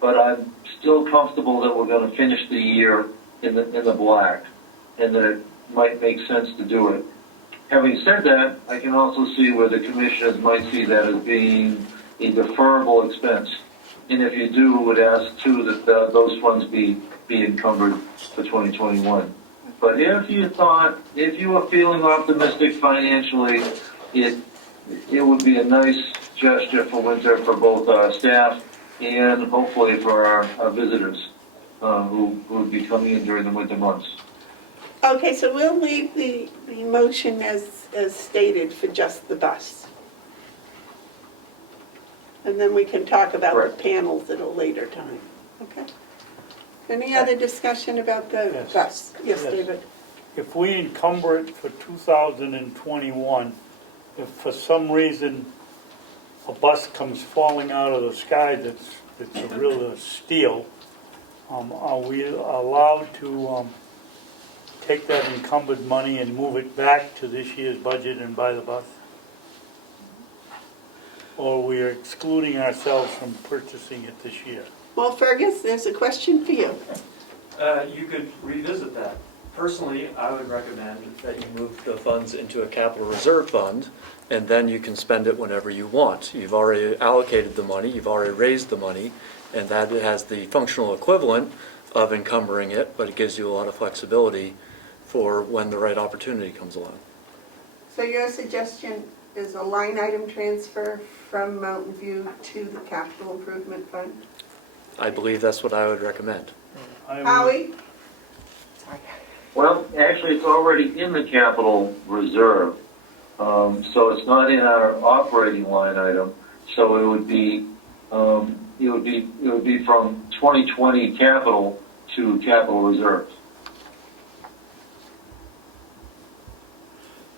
but I'm still comfortable that we're going to finish the year in the black, and that it might make sense to do it. Having said that, I can also see where the commissioners might see that as being a deferrable expense And if you do, would ask too that those funds be encumbered for 2021. But if you were feeling optimistic financially, it would be a nice gesture for winter for both our staff and hopefully for our visitors who would be coming in during the winter months. Okay, so we'll leave the motion as stated for just the bus. And then we can talk about the Correct. panels at a later time, okay? Any other discussion about the Yes. bus? Yes, Yes. David? If we encumber it for 2021, if for some reason a bus comes falling out of the sky that's a real steal, are we allowed to take that encumbered money and move it back to this year's budget and buy the bus? Or we are excluding ourselves from purchasing it this year? Well, Fergus, there's a question for you. You could revisit that. Personally, I would recommend that you move the funds into a capital reserve fund, and then you can spend it whenever you want. You've already allocated the money, you've already raised the money, and that has the functional equivalent of encumbering it, but it gives you a lot of flexibility for when the right opportunity comes along. So your suggestion is a line item transfer from Mountain View to the capital improvement fund? I believe that's what I would recommend. I would- Howie? Well, actually, it's already in the capital reserve, so it's not in our operating line item. So it would be from 2020 capital to capital reserve.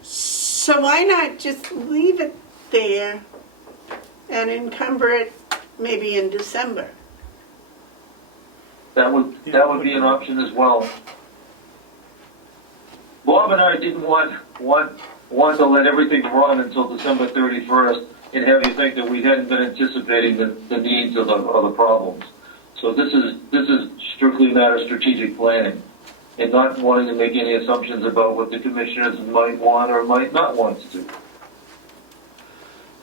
So why not just leave it there and encumber it maybe in December? That would be an option as well. Bob and I didn't want to let everything run until December 31st and have you think that we hadn't been anticipating the needs of the problems. So this is strictly a matter of strategic planning and not wanting to make any assumptions about what the commissioners might want or might not want to do.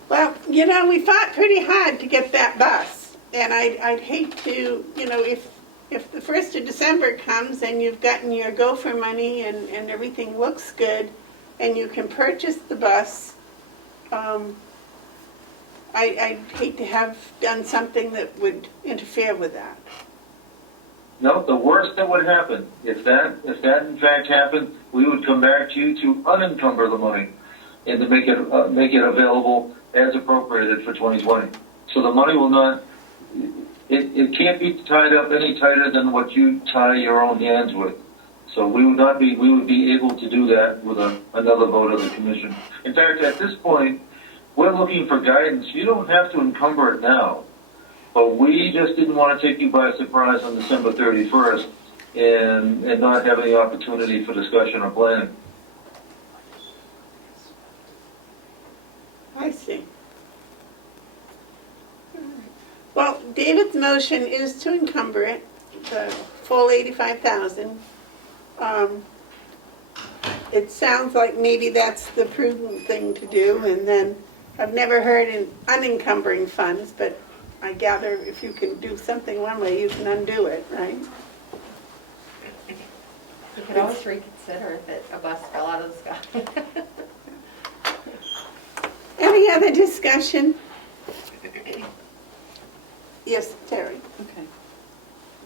Well, you know, we fought pretty hard to get that bus, and I'd hate to, you know, if the 1st of December comes and you've gotten your gopher money and everything looks good and you can purchase the bus, I'd hate to have done something that would interfere with that. No, the worst that would happen, if that in fact happened, we would come back to you to unencumber the money and to make it available as appropriated for 2020. So the money will not, it can't be tied up any tighter than what you tie your own hands with. So we would be able to do that with another vote of the commission. In fact, at this point, we're looking for guidance. You don't have to encumber it now. But we just didn't want to take you by surprise on December 31st and not have any opportunity for discussion or planning. I see. Well, David's motion is to encumber it, the full 85,000. It sounds like maybe that's the prudent thing to do, and then I've never heard in unencumbering funds, but I gather if you can do something one way, you can undo it, right? You could always reconsider if a bus fell out of the sky. Any other discussion? Yes, Terry. Okay.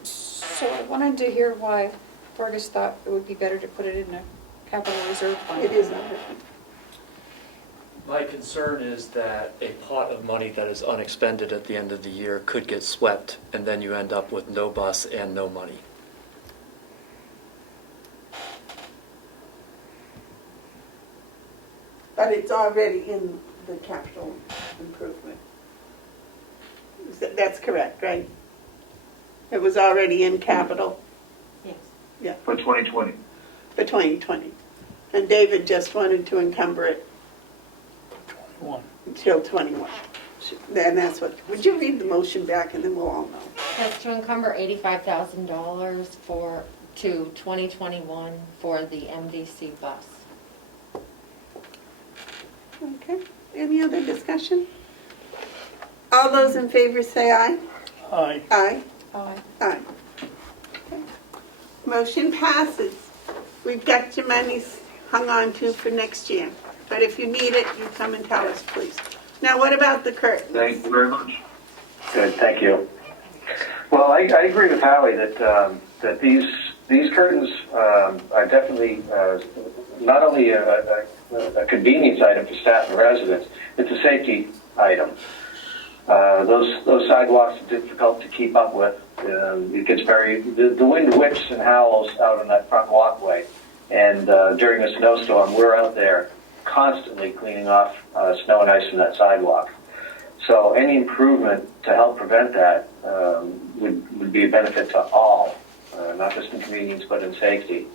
So I wanted to hear why Fergus thought it would be better to put it in a capital reserve fund. It is under. My concern is that a pot of money that is unexpended at the end of the year could get swept, and then you end up with no bus and no money. But it's already in the capital improvement. That's correct, right? It was already in capital Yes. For 2020. for 2020. And David just wanted to encumber it 21. until 21. And that's what, would you read the motion back and then we'll all know? That's to encumber $85,000 to 2021 for the MDC bus. Okay, any other discussion? All those in favor say aye. Aye. Aye? Aye. Aye. Okay. Motion passes. We've got your monies hung on to for next year. But if you need it, you come and tell us, please. Now, what about the curtains? Thank you very much. Good, thank you. Well, I agree with Howie that these curtains are definitely not only a convenience item for staff and residents, it's a safety item. Those sidewalks are difficult to keep up with. It gets the wind whips and howls out on that front walkway. And during a snowstorm, we're out there constantly cleaning off snow and ice from that sidewalk. So any improvement to help prevent that would be a benefit to all, not just in convenience but in safety.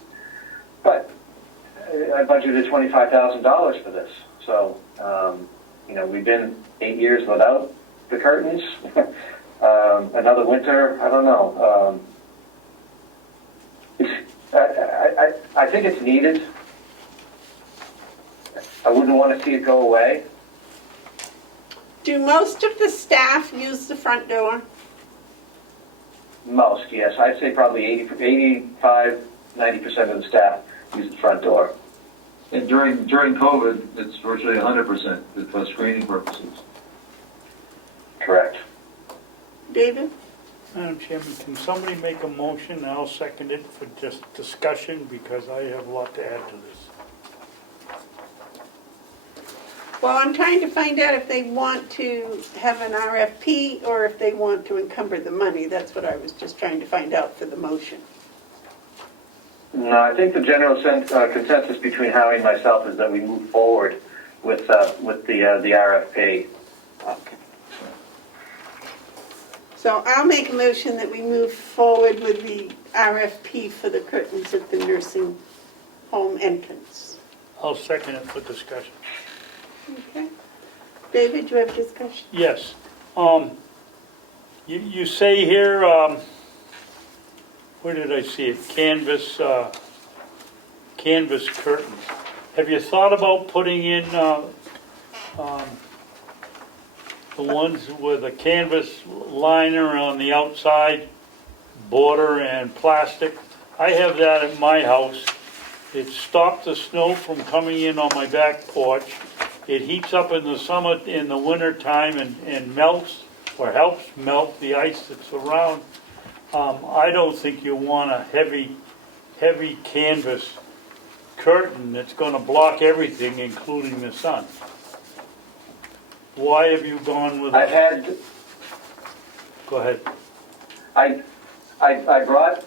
But I budgeted $25,000 for this. So, we've been 8 years without the curtains. Another winter, I don't know. I think it's needed. I wouldn't want to see it go away. Do most of the staff use the front door? Most, yes. I'd say probably 85, 90% of the staff use the front door. And during COVID, it's virtually 100% for screening purposes. Correct. David? Madam Chairman, can somebody make a motion? I'll second it for just discussion because I have a lot to add to this. Well, I'm trying to find out if they want to have an RFP or if they want to encumber the money. That's what I was just trying to find out for the motion. No, I think the general consensus between Howie and myself is that we move forward with the RFP. Okay. So I'll make a motion that we move forward with the RFP for the curtains at the nursing home entrance. I'll second it for discussion. Okay. David, you have discussion? Yes. You say here, where did I see it? Canvas curtains. Have you thought about putting in the ones with a canvas liner on the outside, border and plastic? I have that at my house. It stopped the snow from coming in on my back porch. It heats up in the summer, in the winter time, and melts or helps melt the ice that's around. I don't think you want a heavy canvas curtain that's going to block everything, including the sun. Why have you gone with I've had, Go ahead. I brought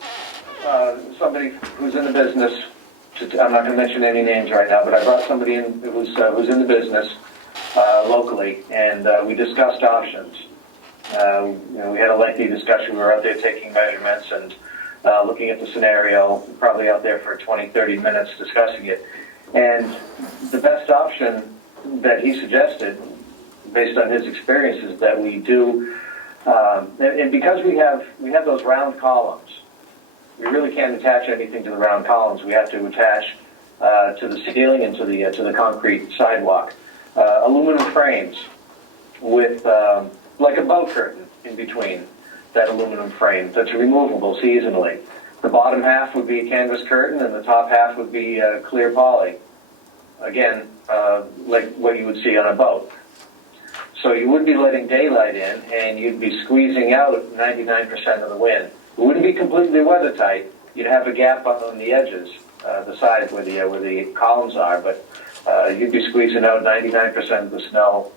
somebody who's in the business. I'm not going to mention any names right now, but I brought somebody in who's in the business locally, and we discussed options. We had a lengthy discussion. We were out there taking measurements and looking at the scenario, probably out there for 20, 30 minutes discussing it. And the best option that he suggested, based on his experience, is that we do, and because we have those round columns, we really can't attach anything to the round columns. We have to attach to the ceiling and to the concrete sidewalk. Aluminum frames with like a bow curtain in between that aluminum frame that's removable seasonally. The bottom half would be a canvas curtain and the top half would be clear poly. Again, like what you would see on a boat. So you would be letting daylight in and you'd be squeezing out 99% of the wind. It wouldn't be completely weather tight. You'd have a gap on the edges, the sides where the columns are, but you'd be squeezing out 99% of the snow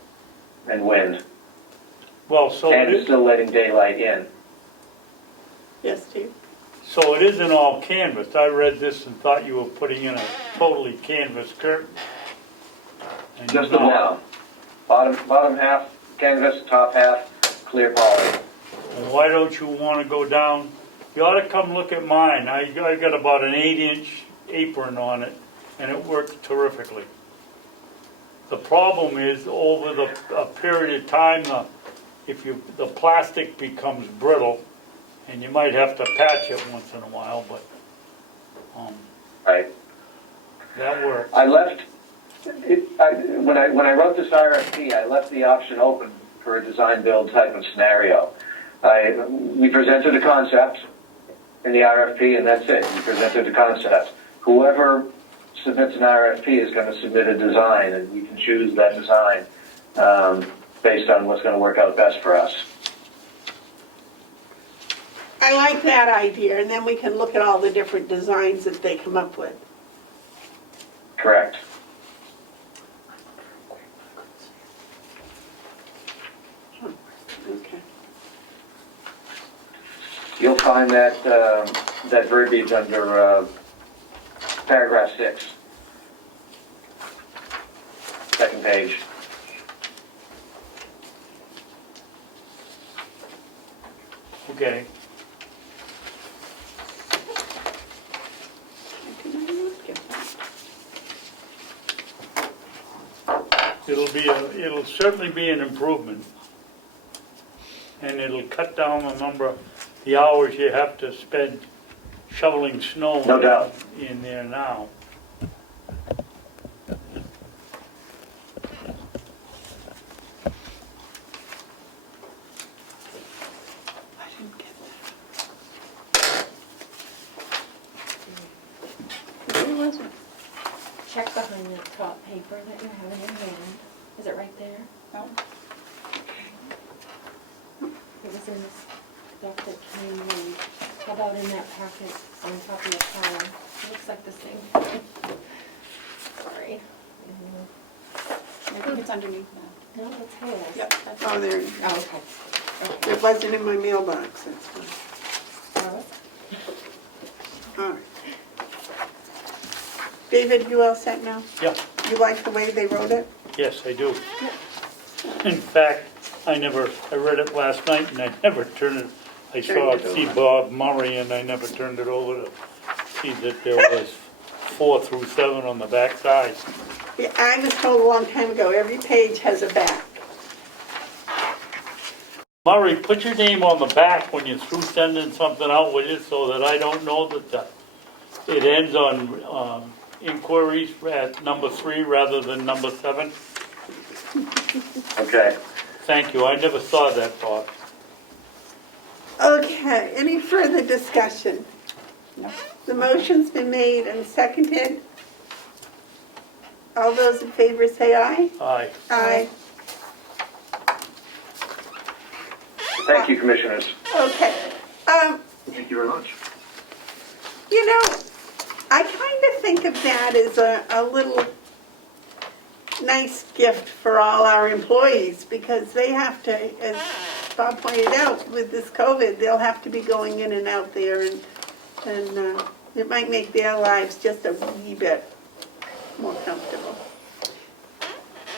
and wind. Well, so And it is, still letting daylight in. Yes, Steve? so it isn't all canvas. I read this and thought you were putting in a totally canvas curtain. And Just you're the not. bottom half canvas, top half clear poly. And why don't you want to go down? You ought to come look at mine. I got about an 8-inch apron on it, and it works terrifically. The problem is, over a period of time, the plastic becomes brittle, and you might have to patch it once in a while, but Right. that works. I left when I wrote this RFP, I left the option open for a design build type of scenario. We presented a concept in the RFP, and that's it. We presented a concept. Whoever submits an RFP is going to submit a design, and we can choose that design based on what's going to work out best for us. I like that idea, and then we can look at all the different designs that they come up with. Correct. Okay. You'll find that that verbiage under paragraph 6, second page. Okay. It'll certainly be an improvement. And it'll cut down the hours you have to spend shoveling snow. No doubt. In there now. I didn't get that. Where was it? Check behind that top paper that you have in your hand. Is it right there? No? It was in this stuff that came in. How about in that packet on top of the pile? It looks like the same thing. Sorry. I think it's underneath that. No, it's his. Yep, that's Oh, there. Oh, okay. Okay. It wasn't in my mailbox, that's why. Oh, All right. David, you all set now? Yeah, You like the way they wrote it? yes, I do. In fact, I read it last night and I never turned it, see Bob Murray and I never turned it over to see that there was 4 through 7 on the back side. Yeah, I was told a long time ago, every page has a back. Murray, put your name on the back when you're through sending something out with it so that I don't know that it ends on inquiries at number 3 rather than number 7. Okay. Thank you, I never saw that, Bob. Okay, any further discussion? No. The motion's been made and seconded. All those in favor say aye. Aye. Aye. Thank you, Commissioners. Okay. Thank you very much. You know, I kind of think of that as a little nice gift for all our employees because they have to, as Bob pointed out, with this COVID, they'll have to be going in and out there and it might make their lives just a wee bit more comfortable.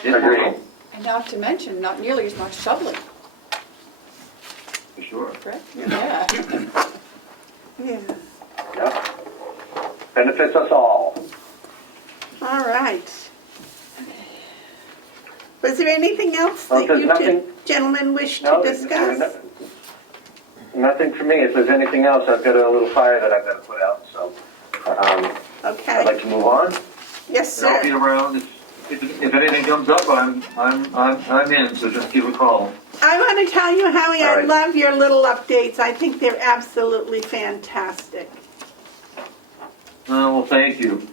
Agreed. And not to mention, not nearly as much shoveling, For sure. correct? Yeah. Yeah. Yep. Benefits us all. All right. Was there anything else Well, that there's you nothing- gentlemen wish to No, discuss? Nothing for me. If there's anything else, I've got a little fire that I've got to put out. So I'd Okay. like to move on. Yes, And I'll be sir. around. If anything comes up, I'm in, so just give a call. I want to tell you, Howie, All I right. love your little updates. I think they're absolutely fantastic. Well, thank you.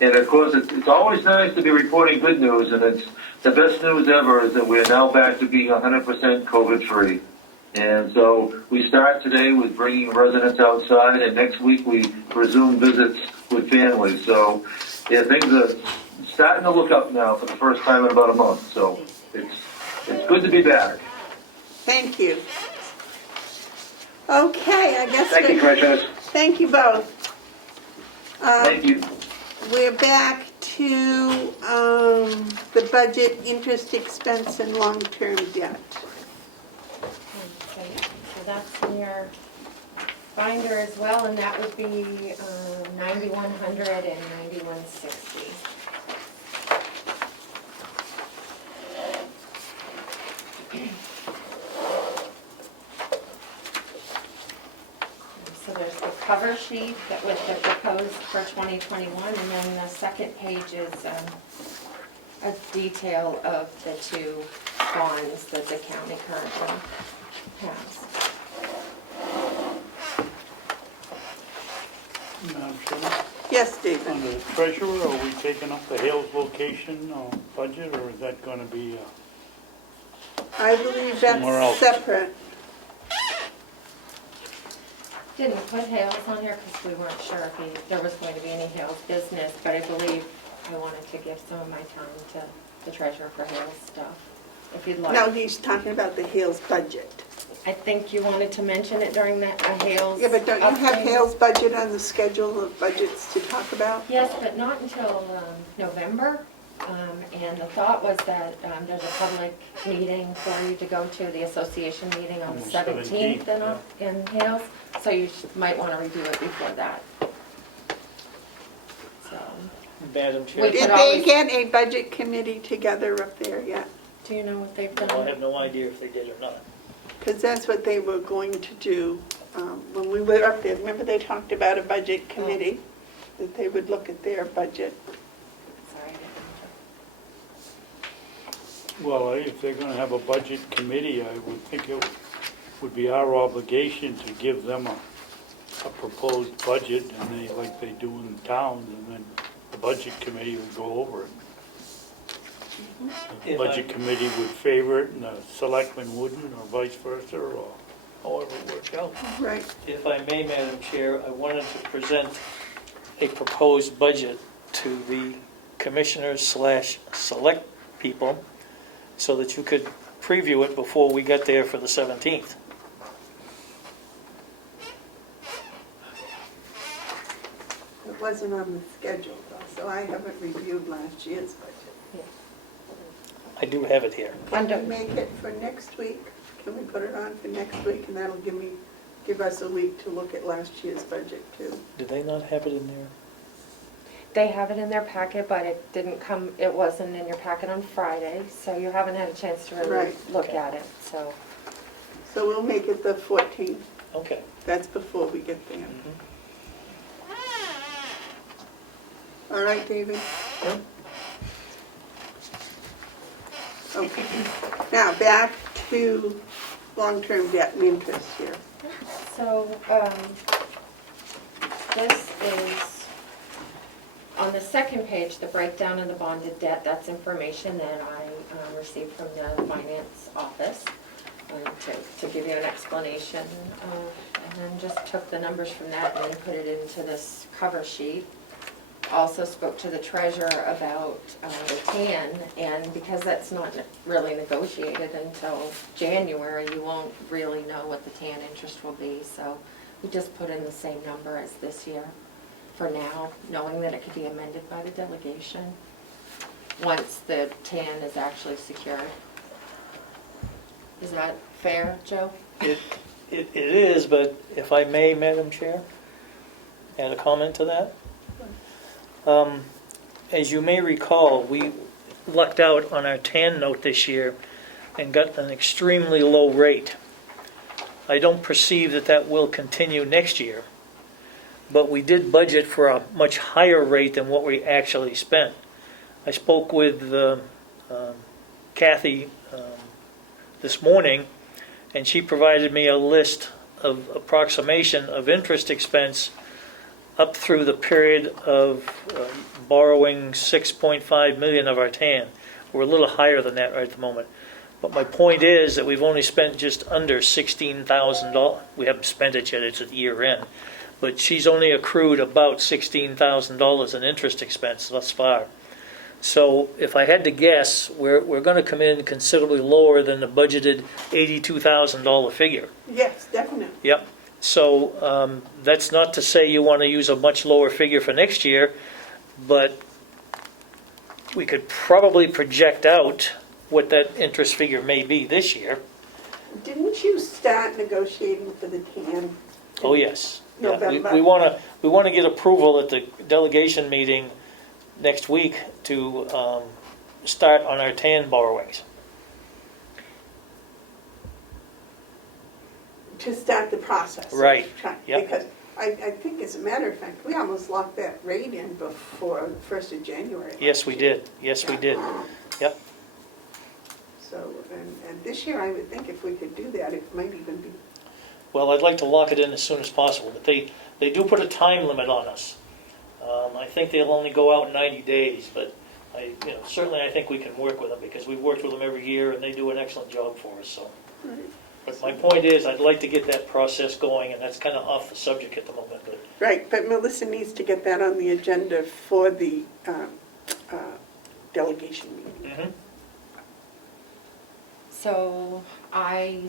And of course, it's always nice to be reporting good news, and it's the best news ever is that we're now back to being 100% COVID-free. And so we start today with bringing residents outside, and next week we resume visits with families. So yeah, things are starting to look up now for the first time in about a month. So it's good to be back. Thank you. Okay, I guess Thank you, Commissioners. thank you both. Thank you. We're back to the budget, interest expense, and long-term debt. Okay, so that's in your binder as well, and that would be 9,100 and 9,160. So there's the cover sheet that was the proposed for 2021, and then the second page is a detail of the 2 bonds that the county currently has. Madam Chairman, Yes, David? under the treasurer, are we taking up the Hales location budget, or is that gonna be, I believe Somewhere else. that's separate. Didn't put Hales on here because we weren't sure if there was going to be any Hales business, but I believe I wanted to give some of my time to the treasurer for Hales stuff, if you'd like. No, he's talking about the Hales budget. I think you wanted to mention it during that Hales. Yeah, but don't you have update. Hales budget on the schedule of budgets to talk about? Yes, but not until November. And the thought was that there's a public meeting for you to go to, the association meeting on the On the 17th 17th, in Hales. So you might want to review it before that. So, Madam Chair, We Did could they always- get a budget committee together up there yet? do you know what they've I done? have no idea if they did or not. Because that's what they were going to do when we were up there. Remember they talked about a budget committee? That they would look at their budget. Sorry, I didn't- well, if they're gonna have a budget committee, I would think it would be our obligation to give them a proposed budget, and they, like they do in towns, and then the budget committee would go over it. The If I- budget committee would favor it, and the selectmen wouldn't, or vice versa, or however it worked out. Right. If I may, Madam Chair, I wanted to present a proposed budget to the commissioners/select people so that you could preview it before we get there for the 17th. It wasn't on the schedule though, so I haven't reviewed last year's budget. I do have it here. Can we make it for next week? Can we put it on for next week, and that'll give us a week to look at last year's budget too? Did they not have it in there? They have it in their packet, but it didn't come, it wasn't in your packet on Friday, so you haven't had a chance to really Right. look Okay. at it, so. So we'll make it the 14th. Okay. That's before we get there. Mhm. All right, David? Okay. Now, back to long-term debt and interest here. So, this is, on the second page, the breakdown of the bonded debt, that's information that I received from the finance office to give you an explanation. And then just took the numbers from that and then put it into this cover sheet. Also spoke to the treasurer about the TAN, and because that's not really negotiated until January, you won't really know what the TAN interest will be, so we just put in the same number as this year for now, knowing that it could be amended by the delegation once the TAN is actually secured. Is that fair, Joe? It is, but if I may, Madam Chair, add a comment to that? As you may recall, we lucked out on our TAN note this year and got an extremely low rate. I don't perceive that that will continue next year, but we did budget for a much higher rate than what we actually spent. I spoke with Kathy this morning, and she provided me a list of approximation of interest expense up through the period of borrowing 6.5 million of our TAN. We're a little higher than that right at the moment. But my point is that we've only spent just under $16,000. We haven't spent it yet, it's at year end. But she's only accrued about $16,000 in interest expense thus far. So if I had to guess, we're going to come in considerably lower than the budgeted $82,000 figure. Yes, definitely. Yep. So that's not to say you want to use a much lower figure for next year, but we could probably project out what that interest figure may be this year. Didn't you start negotiating for the TAN? Oh, yes. Yeah, November. we want to get approval at the delegation meeting next week to start on our TAN borrowings. To start the process. Right. Yep. Because I think, as a matter of fact, we almost locked that rate in before the 1st of January. Yes, we did. Yes, we did. Yep. So, and this year, I would think if we could do that, it might even be. Well, I'd like to lock it in as soon as possible, but They do put a time limit on us. I think they'll only go out 90 days, but certainly I think we can work with them because we've worked with them every year and they do an excellent job for us, so. But my point is, I'd like to get that process going, and that's kind of off the subject at the moment, but. Right, but Melissa needs to get that on the agenda for the delegation meeting. Mhm. So I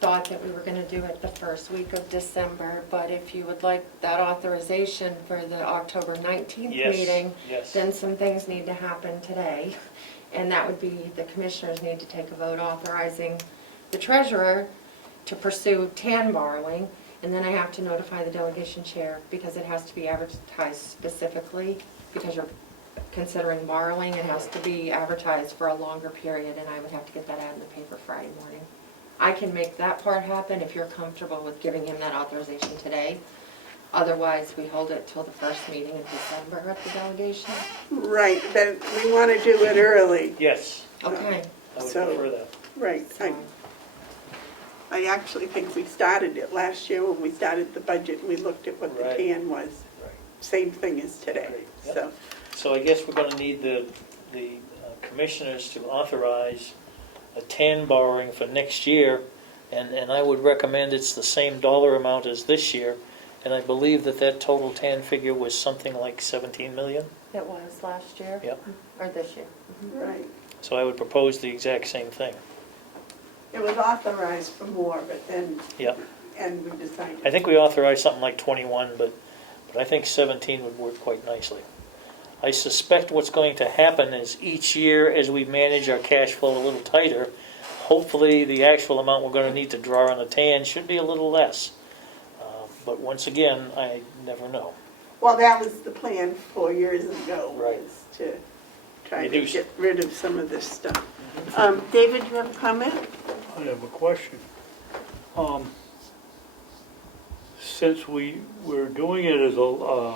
thought that we were gonna do it the first week of December, but if you would like that authorization for the October 19th Yes, meeting, yes. then some things need to happen today. And that would be, the commissioners need to take a vote authorizing the treasurer to pursue TAN borrowing, and then I have to notify the delegation chair because it has to be advertised specifically, because you're considering borrowing, it has to be advertised for a longer period, and I would have to get that ad in the paper Friday morning. I can make that part happen if you're comfortable with giving him that authorization today. Otherwise, we hold it till the first meeting in December at the delegation. Right, but we want to do it early. Yes, Okay. I would So- prefer that. Right. So, I actually think we started it last year when we started the budget and we looked at what the Right. TAN was. Right. Same thing as today, Right, yep. so. So I guess we're going to need the commissioners to authorize a TAN borrowing for next year, and I would recommend it's the same dollar amount as this year, and I believe that total TAN figure was something like 17 million. it was last year? Yep. Or this year? Right. So I would propose the exact same thing. It was authorized for more, but then, Yep. and we decided. I think we authorized something like 21, but I think 17 would work quite nicely. I suspect what's going to happen is each year as we manage our cash flow a little tighter, hopefully the actual amount we're going to need to draw on the TAN should be a little less. But once again, I never know. Well, that was the plan 4 years ago, Right. was to try to Reduce. get rid of some of this stuff. David, you have a comment? I have a question. Since we're doing it as a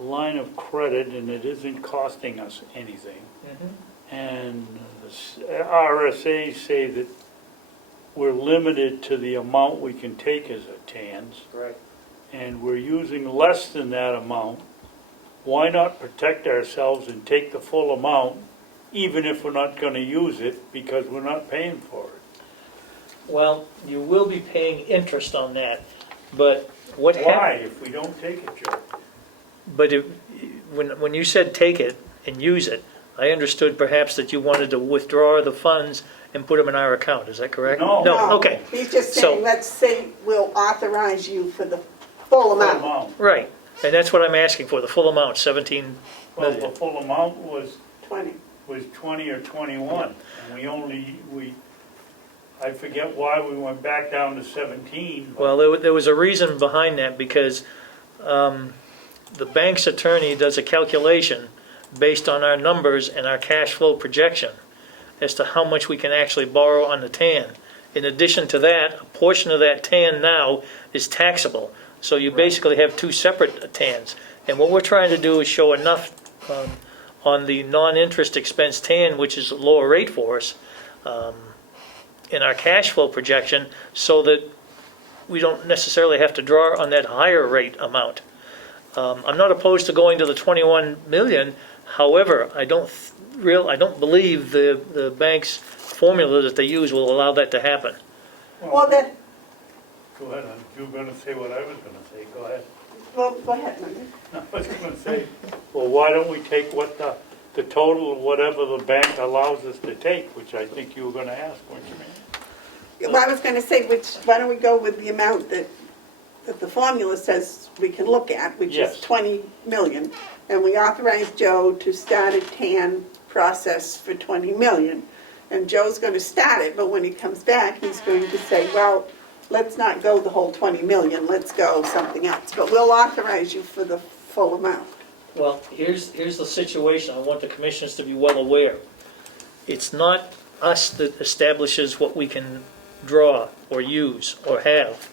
line of credit and it isn't costing us anything, and the RSAs say that we're limited to the amount we can take as a TANs, Right. and we're using less than that amount, why not protect ourselves and take the full amount, even if we're not going to use it, because we're not paying for it? Well, you will be paying interest on that, but what Why, happens? if we don't take it, Joe? But when you said take it and use it, I understood perhaps that you wanted to withdraw the funds and put them in our account. Is that correct? No. No. Okay. He's just So- saying, let's say we'll authorize you for the full amount, Right, and that's what I'm asking for, the full amount, 17 Well, the million. full amount was 20. 20 or 21, and I forget why we went back down to 17. but- Well, there was a reason behind that, because the bank's attorney does a calculation based on our numbers and our cash flow projection as to how much we can actually borrow on the TAN. In addition to that, a portion of that TAN now is taxable. So you basically have two separate TANs. And what we're trying to do is show enough on the non-interest expense TAN, which is a lower rate for us, in our cash flow projection, so that we don't necessarily have to draw on that higher rate amount. I'm not opposed to going to the 21 million. However, I don't believe the bank's formula that they use will allow that to happen. Well, then, Go ahead, you were going to say what I was going to say, go ahead. well, go ahead, Linda. I was going to say, well, why don't we take what the total of whatever the bank allows us to take, which I think you were going to ask, weren't you, man? Well, I was going to say, why don't we go with the amount that the formula says we can look at, which Yes. is 20 million, and we authorize Joe to start a TAN process for 20 million. And Joe's going to start it, but when he comes back, he's going to say, well, let's not go the whole 20 million, let's go something else. But we'll authorize you for the full amount. Well, here's the situation. I want the commissioners to be well aware. It's not us that establishes what we can draw or use or have.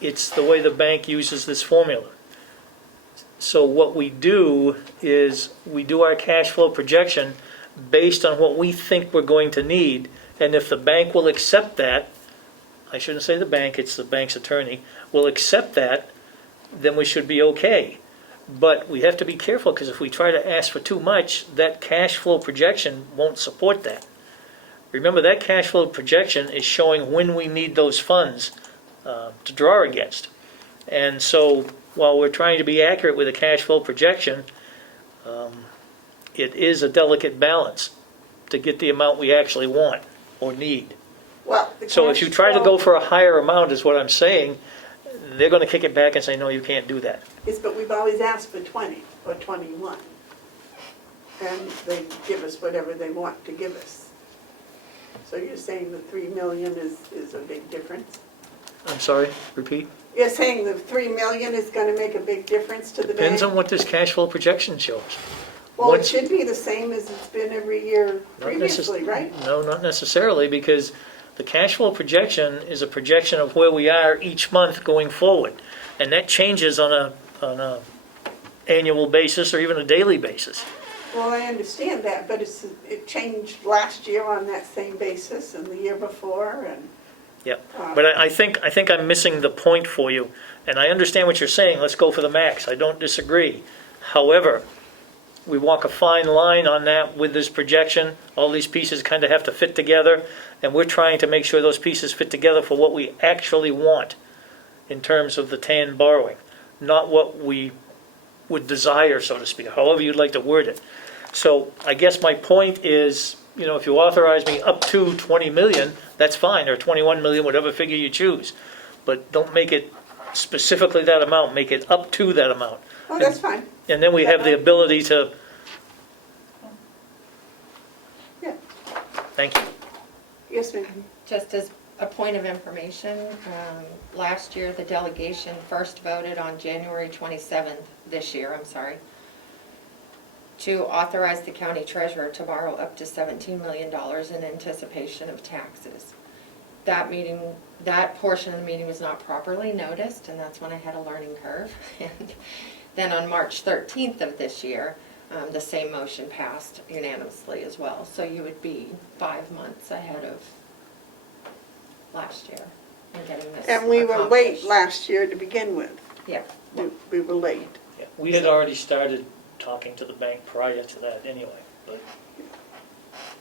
It's the way the bank uses this formula. So what we do is we do our cash flow projection based on what we think we're going to need, and if the bank will accept that, I shouldn't say the bank, it's the bank's attorney, will accept that, then we should be okay. But we have to be careful, because if we try to ask for too much, that cash flow projection won't support that. Remember, that cash flow projection is showing when we need those funds to draw against. And so, while we're trying to be accurate with a cash flow projection, it is a delicate balance to get the amount we actually want or need. Well, the So if cash you try to flow go for a higher amount, is what I'm saying, they're gonna kick it back and say, no, you can't do that. is, but we've always asked for 20 or 21. And they give us whatever they want to give us. So you're saying the 3 million is a big difference? I'm sorry, repeat? You're saying the 3 million is gonna make a big difference to the bank? Depends on what this cash flow projection shows. Well, it Once- should be the same as it's been every year Not previously, right? No, not necessarily, because the cash flow projection is a projection of where we are each month going forward. And that changes on a annual basis or even a daily basis. Well, I understand that, but it changed last year on that same basis and the year before and. Yep. But I think I'm missing the point for you. And I understand what you're saying, let's go for the max. I don't disagree. However, we walk a fine line on that with this projection. All these pieces kind of have to fit together, and we're trying to make sure those pieces fit together for what we actually want in terms of the TAN borrowing, not what we would desire, so to speak, however you'd like to word it. So I guess my point is, if you authorize me up to 20 million, that's fine, or 21 million, whatever figure you choose. But don't make it specifically that amount, make it up to that amount. Oh, that's fine. And then we have the ability to. Yeah. Thank you. Yes, ma'am. Just as a point of information, last year, the delegation first voted on January 27th, this year, I'm sorry, to authorize the county treasurer to borrow up to $17 million in anticipation of taxes. That meeting, that portion of the meeting was not properly noticed, and that's when I had a learning curve. And then on March 13th of this year, the same motion passed unanimously as well. So you would be 5 months ahead of last year in getting this And we were late accomplished. last year to begin with. Yeah. We were late. Yeah, we had already started talking to the bank prior to that anyway, but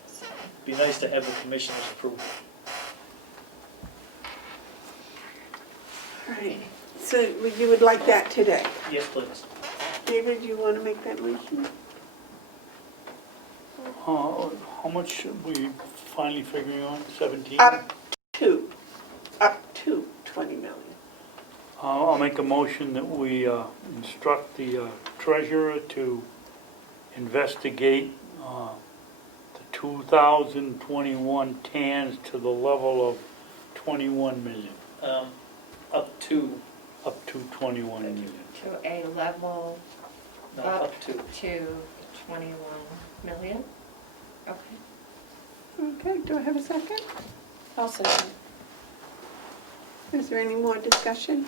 So, it'd be nice to have the commissioners approve. All right. So you would like that today? Yes, please. David, you want to make that motion? How much should we finally figuring on, 17? Up to 20 million. I'll make a motion that we instruct the treasurer to investigate the 2021 TANs to the level of 21 million, Up to, up to 21 million. to a level no, up up to. to 21 million? Okay. Okay, do I have a second? I'll say that. Is there any more discussion?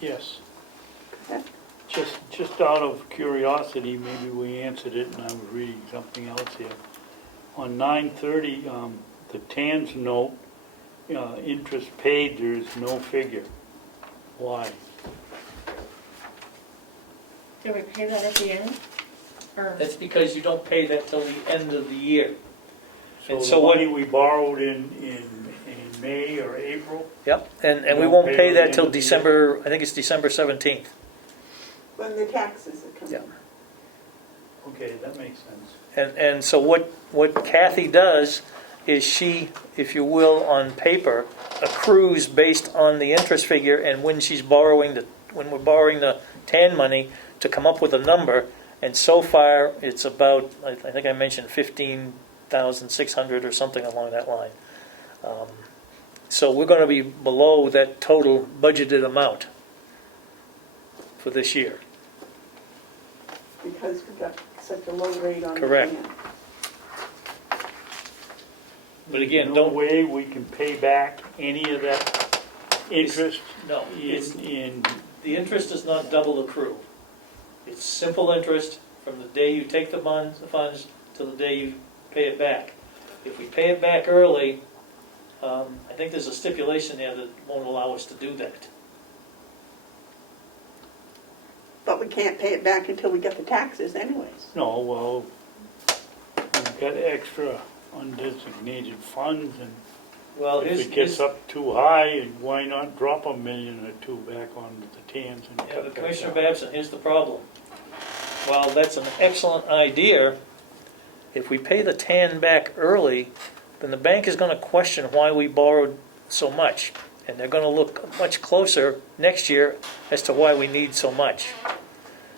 Yes. Go ahead. Just out of curiosity, maybe we answered it and I was reading something else here. On 930, the TANs note, interest paid, there's no figure. Why? Do we pay that at the end? Or That's because you don't pay that till the end of the year. So And the so what- money we borrowed in May or April? Yep, and we don't won't pay pay till the that end till of the year? December, I think it's December 17th. When the taxes are coming. Yeah. Okay, that makes sense. And so what Kathy does is she, if you will, on paper, accrues based on the interest figure and when when we're borrowing the TAN money to come up with a number. And so far, it's about, I think I mentioned 15,600 or something along that line. So we're going to be below that total budgeted amount for this year. Because we got such a low rate on the Correct. plan. But again, No don't, way we can pay back any of that interest no, in, the interest does not double accrue. It's simple interest from the day you take the funds till the day you pay it back. If we pay it back early, I think there's a stipulation there that won't allow us to do that. But we can't pay it back until we get the taxes anyways. No, well, we've got extra undesignated funds, and Well, if it gets up too high, why not drop $1 million or $2 million back onto the TANs and Yeah, cut but that Commissioner down? Babson, here's the problem. While that's an excellent idea, if we pay the TAN back early, then the bank is gonna question why we borrowed so much. And they're gonna look much closer next year as to why we need so much.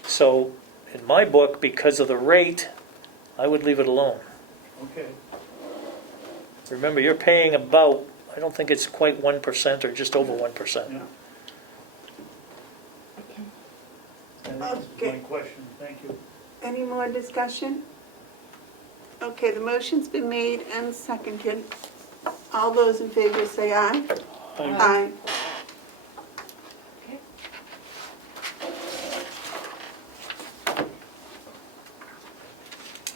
So, in my book, because of the rate, I would leave it alone. Okay. Remember, you're paying about, I don't think it's quite 1% or just over 1%. Yeah. And that was my question, thank you. Any more discussion? Okay, the motion's been made and seconded. All those in favor say aye. Aye. Okay.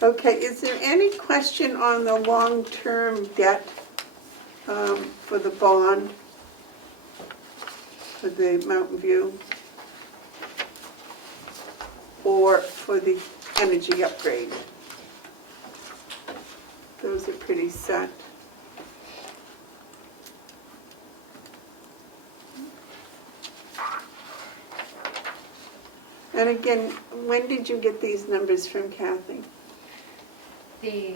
Okay, is there any question on the long-term debt for the bond, for the Mountain View? Or for the energy upgrade? Those are pretty set. And again, when did you get these numbers from Kathy? I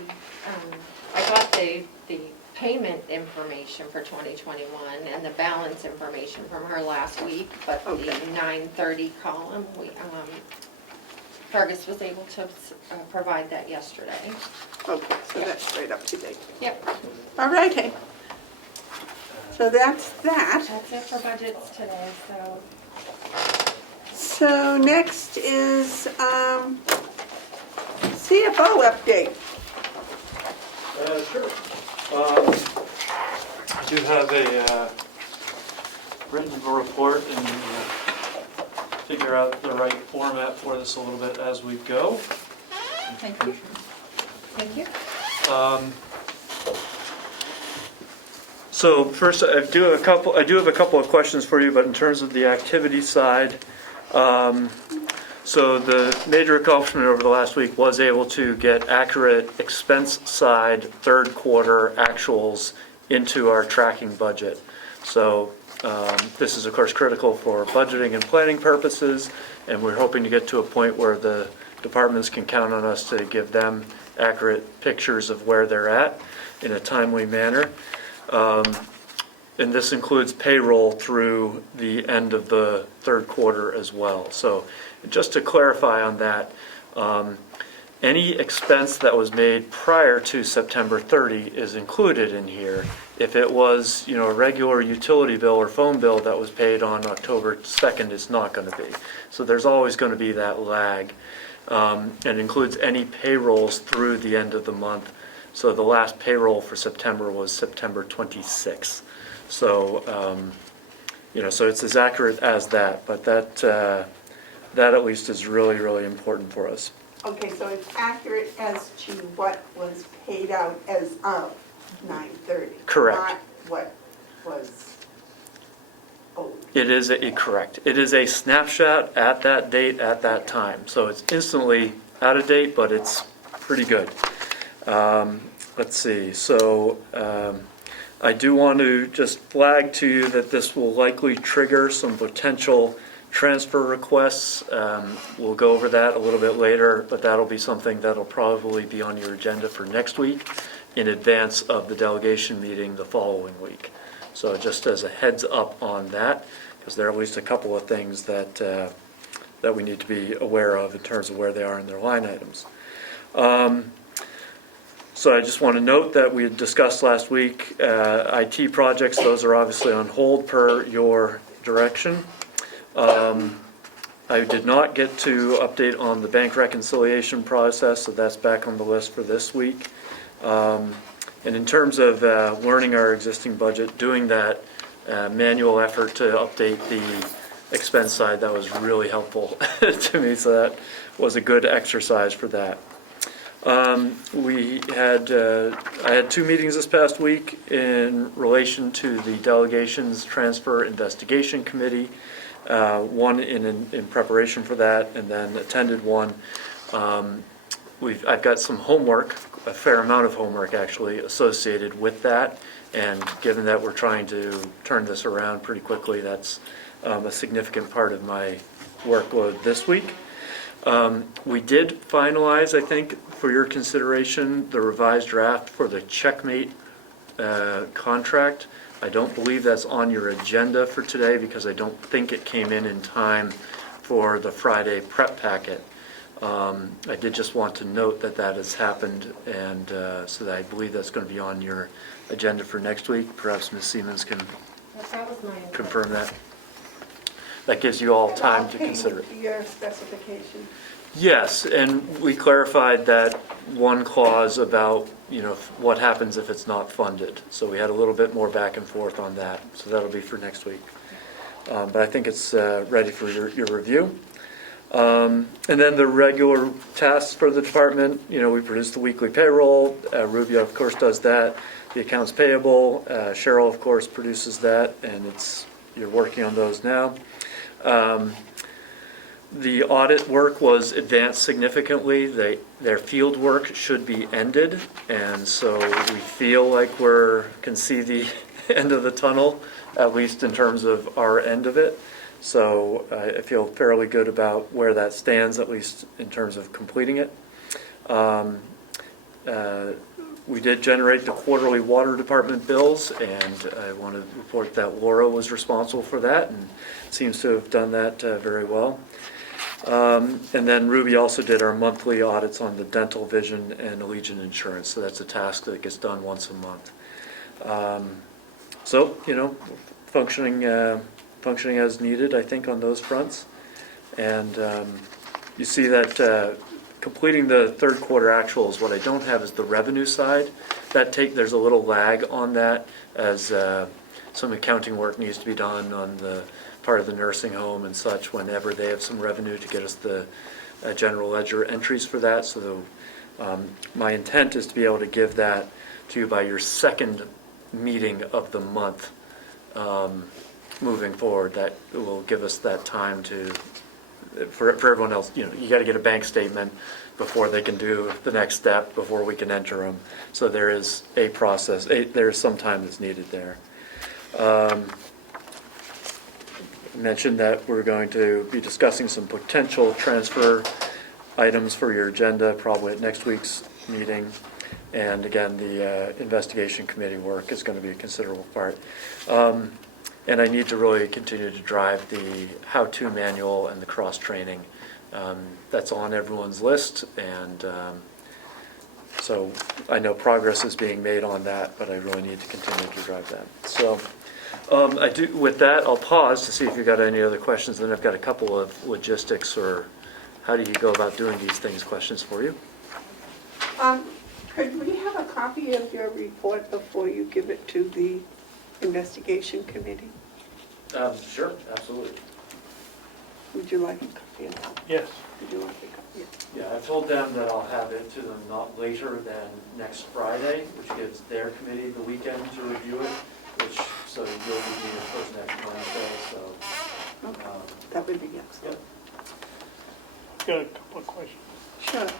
got the payment information for 2021 and the balance information from her last week, but the Okay. 9/30 column, Fergus was able to provide that yesterday. Okay, so that's right up to date. Yep, All righty. So that's that. that's it for budgets today, so. So next is CFO update. Sure. I do have a written report and figure out the right format for this a little bit as we go. Thank you. Thank you. So first, I do have a couple of questions for you, but in terms of the activity side, so the major accomplishment over the last week was able to get accurate expense side third quarter actuals into our tracking budget. So this is of course critical for budgeting and planning purposes, and we're hoping to get to a point where the departments can count on us to give them accurate pictures of where they're at in a timely manner. And this includes payroll through the end of the third quarter as well. So just to clarify on that, any expense that was made prior to September 30 is included in here. If it was, a regular utility bill or phone bill that was paid on October 2nd, it's not going to be. So there's always going to be that lag. It includes any payrolls through the end of the month. So the last payroll for September was September 26th. So, so it's as accurate as that, but that at least is really, really important for us. Okay, so it's accurate as to what was paid out as of 9/30. Correct. Not what was owed. It is correct. It is a snapshot at that date, at that time. So it's instantly out of date, but it's pretty good. Let's see, so I do want to just flag to you that this will likely trigger some potential transfer requests. We'll go over that a little bit later, but that'll be something that'll probably be on your agenda for next week in advance of the delegation meeting the following week. So just as a heads up on that, because there are at least a couple of things that we need to be aware of in terms of where they are in their line items. So I just want to note that we had discussed last week IT projects. Those are obviously on hold per your direction. I did not get to update on the bank reconciliation process, so that's back on the list for this week. And in terms of learning our existing budget, doing that manual effort to update the expense side, that was really helpful to me, so that was a good exercise for that. I had 2 meetings this past week in relation to the delegations transfer investigation committee. One in preparation for that, and then attended one. I've got some homework, a fair amount of homework actually, associated with that. And given that we're trying to turn this around pretty quickly, that's a significant part of my workload this week. We did finalize, I think, for your consideration, the revised draft for the Checkmate contract. I don't believe that's on your agenda for today because I don't think it came in time for the Friday prep packet. I did just want to note that that has happened, and so that I believe that's going to be on your agenda for next week. Perhaps Ms. Siemens can That was my intent. confirm that. That gives you all time to consider it. Your specification. Yes, and we clarified that one clause about, what happens if it's not funded. So we had a little bit more back and forth on that, so that'll be for next week. But I think it's ready for your review. And then the regular tasks for the department, we produce the weekly payroll. Rubio, of course, does that. The accounts payable, Cheryl, of course, produces that, and you're working on those now. The audit work was advanced significantly. Their field work should be ended, and so we feel like can see the end of the tunnel, at least in terms of our end of it. So I feel fairly good about where that stands, at least in terms of completing it. We did generate the quarterly water department bills, and I want to report that Laura was responsible for that and seems to have done that very well. And then Ruby also did our monthly audits on the dental, vision, and Allegiant insurance, so that's a task that gets done once a month. So, functioning as needed, I think, on those fronts. And you see that completing the third quarter actuals, what I don't have is the revenue side. There's a little lag on that, as some accounting work needs to be done on the part of the nursing home and such whenever they have some revenue to get us the general ledger entries for that. So my intent is to be able to give that to you by your second meeting of the month moving forward. That will give us that time for everyone else. You got to get a bank statement before they can do the next step, before we can enter them. So there is a process. There's some time that's needed there. Mentioned that we're going to be discussing some potential transfer items for your agenda, probably at next week's meeting. And again, the investigation committee work is going to be a considerable part. And I need to really continue to drive the how-to manual and the cross-training. That's on everyone's list, and so I know progress is being made on that, but I really need to continue to drive that. So with that, I'll pause to see if you've got any other questions. Then I've got a couple of logistics or how do you go about doing these things questions for you. Could we have a copy of your report before you give it to the investigation committee? Sure, absolutely. Would you like a copy of that? Yes. Would you like a copy? Yeah, I told them that I'll have it to them not later than next Friday, which gives their committee the weekend to review it, so you'll be your first next Wednesday, so. Okay, that would be excellent. I've got a couple of questions. Sure.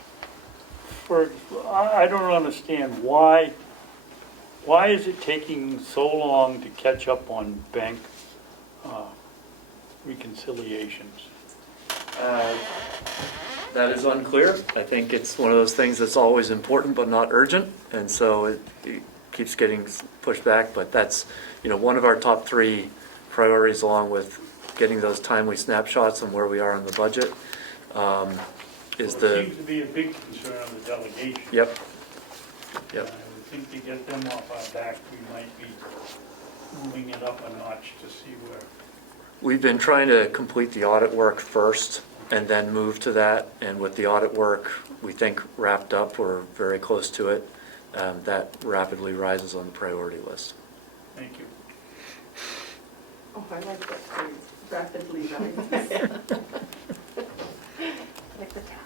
I don't understand why is it taking so long to catch up on bank reconciliations? That is unclear. I think it's one of those things that's always important but not urgent, and so it keeps getting pushed back. But that's one of our top 3 priorities, along with getting those timely snapshots on where we are on the budget. It seems to be a big concern on the delegation. Yep. I would think to get them off our back, we might be moving it up a notch to see where. We've been trying to complete the audit work first and then move to that. And with the audit work, we think wrapped up, we're very close to it. That rapidly rises on the priority list. Thank you. Oh, I like that phrase, rapidly rises. Like the tide.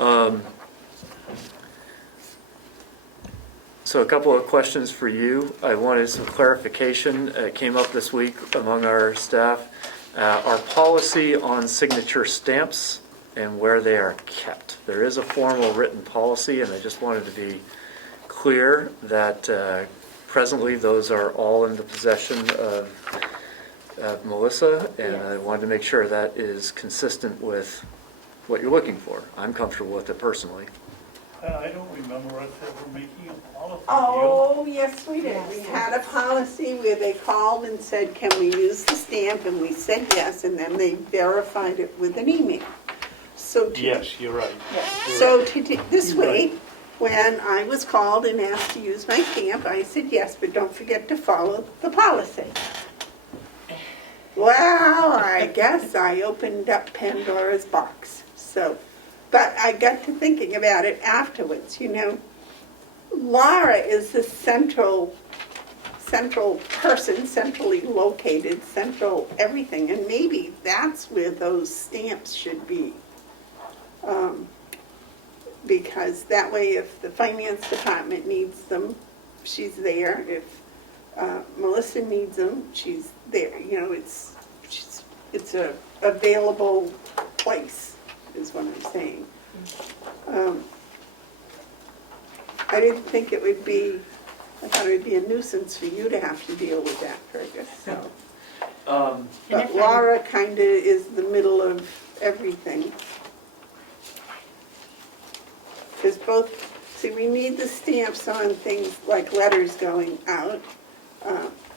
So a couple of questions for you. I wanted some clarification. It came up this week among our staff. Our policy on signature stamps and where they are kept. There is a formal written policy, and I just wanted to be clear that presently those are all in the possession of Melissa, and I wanted to make sure that is consistent with what you're looking for. I'm comfortable with it personally. I don't remember us ever making a policy. Oh, yes, we did. We had a policy where they called and said, can we use the stamp? And we said yes, and then they verified it with an email. So to- Yes, you're right. So this Right. week, when I was called and asked to use my stamp, I said yes, but don't forget to follow the policy. Well, I guess I opened up Pandora's box. So, but I got to thinking about it afterwards, you know. Laura is the central person, centrally located, central everything, and maybe that's where those stamps should be. Because that way, if the finance department needs them, she's there. If Melissa needs them, she's there. You know, it's a available place, is what I'm saying. I didn't think it would be. I thought it would be a nuisance for you to have to deal with that, Fergus. So. But Laura kind of is the middle of everything. Because we need the stamps on things like letters going out,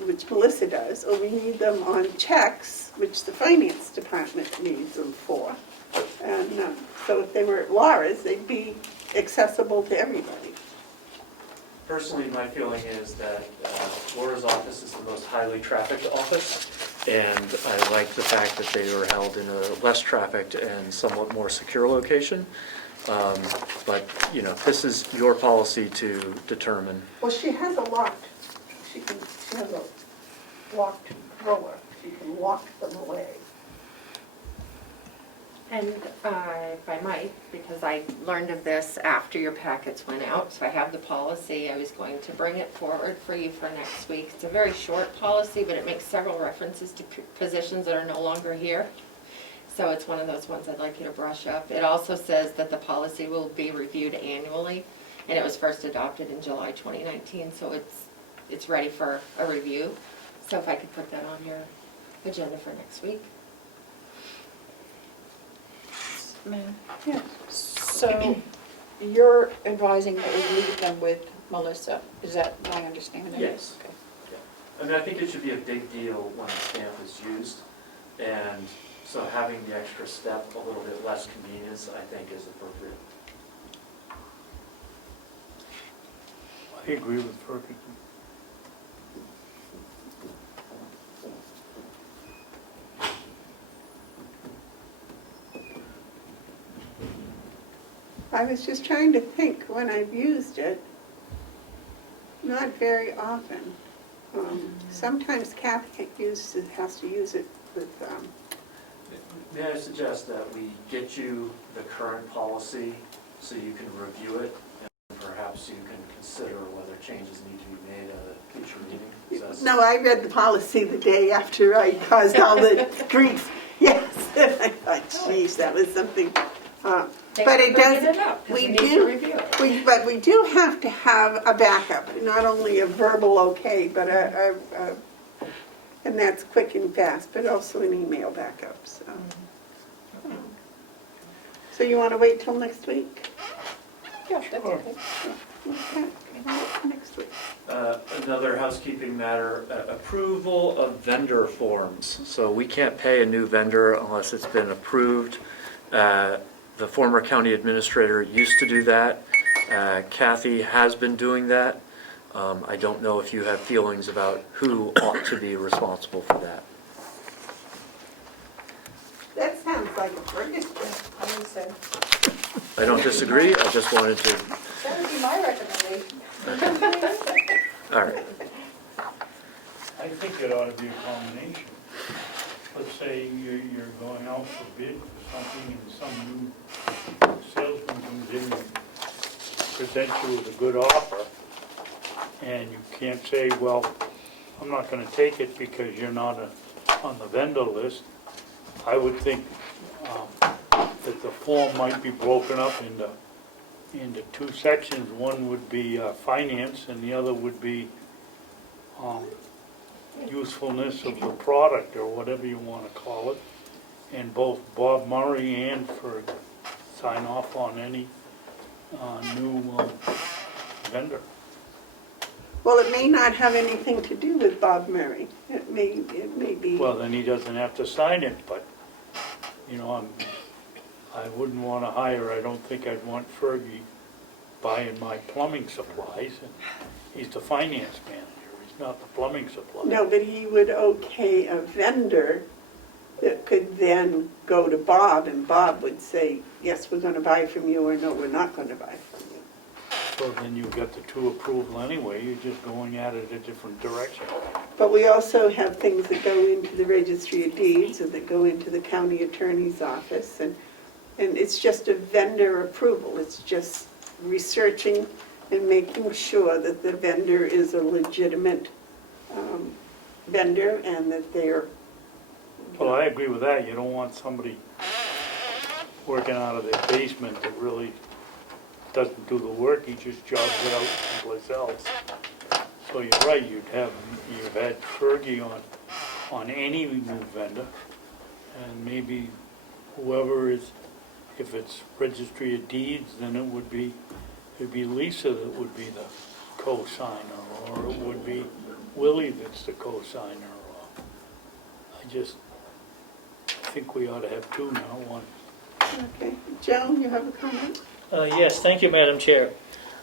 which Melissa does, or we need them on checks, which the finance department needs them for. And so if they were at Laura's, they'd be accessible to everybody. Personally, my feeling is that Laura's office is the most highly trafficked office, and I like the fact that they were held in a less trafficked and somewhat more secure location. But, you know, this is your policy to determine. Well, she has a locked, she has a locked drawer. She can lock them away. And if I might, because I learned of this after your packets went out, so I have the policy. I was going to bring it forward for you for next week. It's a very short policy, but it makes several references to positions that are no longer here. So it's one of those ones I'd like you to brush up. It also says that the policy will be reviewed annually, and it was first adopted in July 2019, so it's ready for a review. So if I could put that on your agenda for next week. Ma'am? Yeah. So you're advising that we leave them with Melissa, is that my understanding? Yes. Okay. I mean, I think it should be a big deal when a stamp is used, and so having the extra step, a little bit less convenience, I think is appropriate. I agree with Ferguson. I was just trying to think when I've used it. Not very often. Sometimes Kathy has to use it with, May I suggest that we get you the current policy so you can review it, and perhaps you can consider whether changes need to be made at a future meeting? no, I read the policy the day after I caused all the grief. Yes. I thought, geez, that was something. But it does, we do, but we do have to have a backup, not only a verbal okay, but and that's quick and fast, but also an email backup, so. So you want to wait till next week? Yeah, that's okay. Okay, next week. Another housekeeping matter, approval of vendor forms. So we can't pay a new vendor unless it's been approved. The former county administrator used to do that. Kathy has been doing that. I don't know if you have feelings about who ought to be responsible for that. That sounds like a Fergus thing. I would say, I don't disagree, I just wanted to, that would be my recommendation. all right. I think it ought to be a combination. Let's say you're going out for bid for something and some new salesman comes in and presents you with a good offer, and you can't say, well, I'm not gonna take it because you're not on the vendor list, I would think that the form might be broken up into two sections. One would be finance, and the other would be usefulness of the product, or whatever you want to call it. And both Bob Murray and Ferg sign off on any new vendor. Well, it may not have anything to do with Bob Murray. It may be. Well, then he doesn't have to sign it, but, you know, I wouldn't want to hire, I don't think I'd want Fergie buying my plumbing supplies, and he's the finance manager, he's not the plumbing supplies. No, but he would okay a vendor that could then go to Bob, and Bob would say, yes, we're going to buy from you, or no, we're not going to buy from you. So then you've got the two approval anyway, you're just going at it a different direction. But we also have things that go into the registry of deeds, and that go into the county attorney's office, and it's just a vendor approval. It's just researching and making sure that the vendor is a legitimate vendor, and that they're... Well, I agree with that, you don't want somebody working out of their basement that really doesn't do the work, he just jobs it out someplace else. So you're right, you've had Fergie on any new vendor, and maybe whoever is, if it's registry of deeds, then it'd be Lisa that would be the co-signer, or it would be Willie that's the co-signer. I think we ought to have two now, one. Okay. Joan, you have a comment? Yes, thank you, Madam Chair.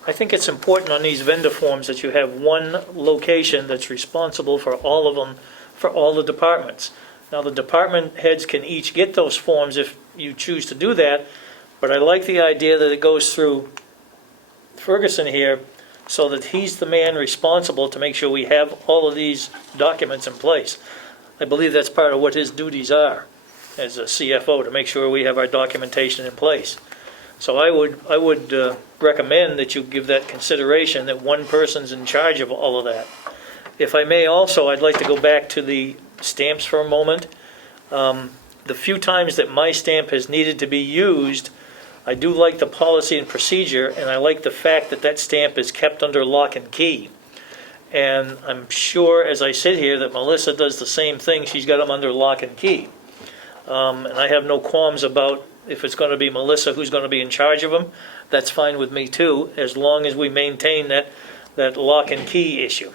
I think it's important on these vendor forms that you have one location that's responsible for all of them, for all the departments. Now, the department heads can each get those forms if you choose to do that, but I like the idea that it goes through Ferguson here, so that he's the man responsible to make sure we have all of these documents in place. I believe that's part of what his duties are as a CFO, to make sure we have our documentation in place. So I would recommend that you give that consideration, that one person's in charge of all of that. If I may also, I'd like to go back to the stamps for a moment. The few times that my stamp has needed to be used, I do like the policy and procedure, and I like the fact that that stamp is kept under lock and key. And I'm sure, as I sit here, that Melissa does the same thing. She's got them under lock and key. And I have no qualms about if it's going to be Melissa who's going to be in charge of them. That's fine with me too, as long as we maintain that lock and key issue.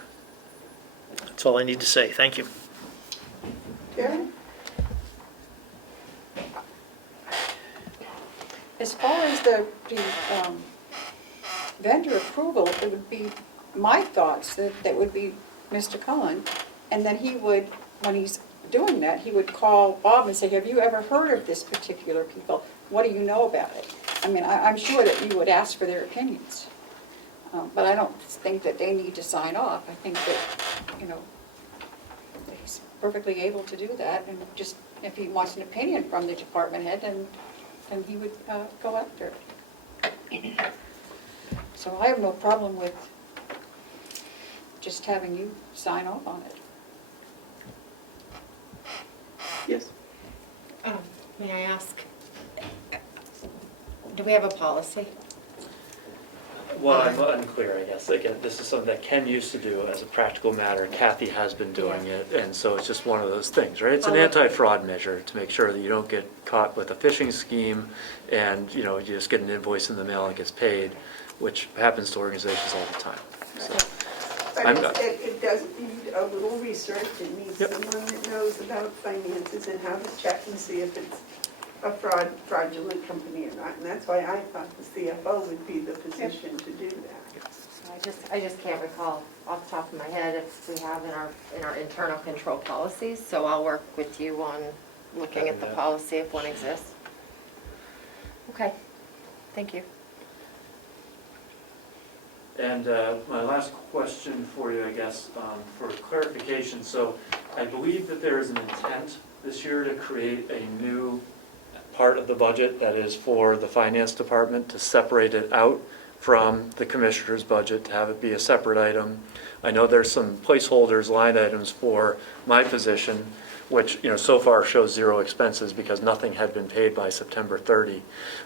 That's all I need to say. Thank you. Karen? As far as the vendor approval, it would be my thoughts that would be Mr. Cullen, and then he would, when he's doing that, he would call Bob and say, have you ever heard of this particular people? What do you know about it? I mean, I'm sure that you would ask for their opinions, but I don't think that they need to sign off. I think that, you know, that he's perfectly able to do that, and just if he wants an opinion from the department head, then he would go after it. So I have no problem with just having you sign off on it. Yes. May I ask, do we have a policy? Well, I'm unclear, I guess. Again, this is something that Ken used to do as a practical matter. Kathy has been doing it, and so it's just one of those things, right? It's an anti-fraud measure to make sure that you don't get caught with a phishing scheme, and you just get an invoice in the mail and it gets paid, which happens to organizations all the time. So, But it does need a little research. It needs someone that knows about finances and how to check and see if it's a fraudulent company or not. And that's why I thought the CFO would be the position to do that. I just can't recall off the top of my head if we have in our internal control policies, so I'll work with you on looking at the policy if one exists. Okay, thank you. And my last question for you, I guess, for clarification. So I believe that there is an intent this year to create a new part of the budget that is for the finance department, to separate it out from the commissioner's budget, to have it be a separate item. I know there's some placeholders, line items for my position, which, you know, so far shows zero expenses because nothing had been paid by September 30.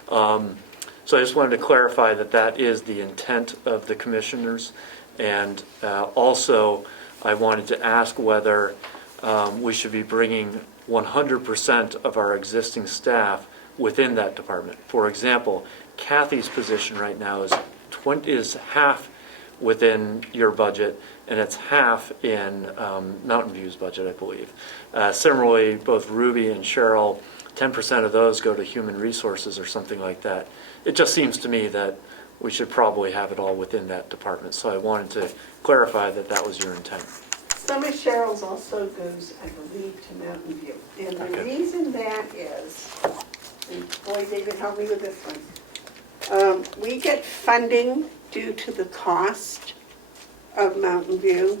So I just wanted to clarify that that is the intent of the commissioners. And also, I wanted to ask whether we should be bringing 100% of our existing staff within that department. For example, Kathy's position right now is half within your budget, and it's half in Mountain View's budget, I believe. Similarly, both Ruby and Cheryl, 10% of those go to human resources or something like that. It just seems to me that we should probably have it all within that department. So I wanted to clarify that that was your intent. Some of Cheryl's also goes, I believe, to Mountain View. And the Okay. reason that is, and boy, David, help me with this one. We get funding due to the cost of Mountain View.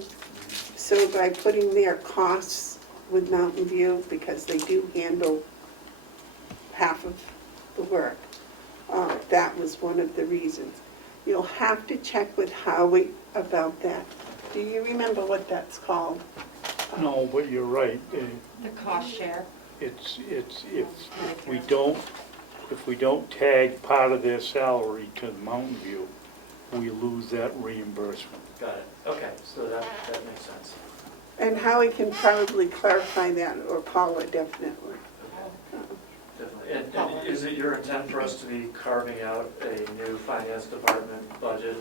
So by putting their costs with Mountain View, because they do handle half of the work, that was one of the reasons. You'll have to check with Howie about that. Do you remember what that's called? No, but you're right. The cost share. It's, if we don't tag part of their salary to Mountain View, we lose that reimbursement. Got it. Okay, so that makes sense. And Howie can probably clarify that, or Paula definitely. Definitely. And is it your intent for us to be carving out a new finance department budget?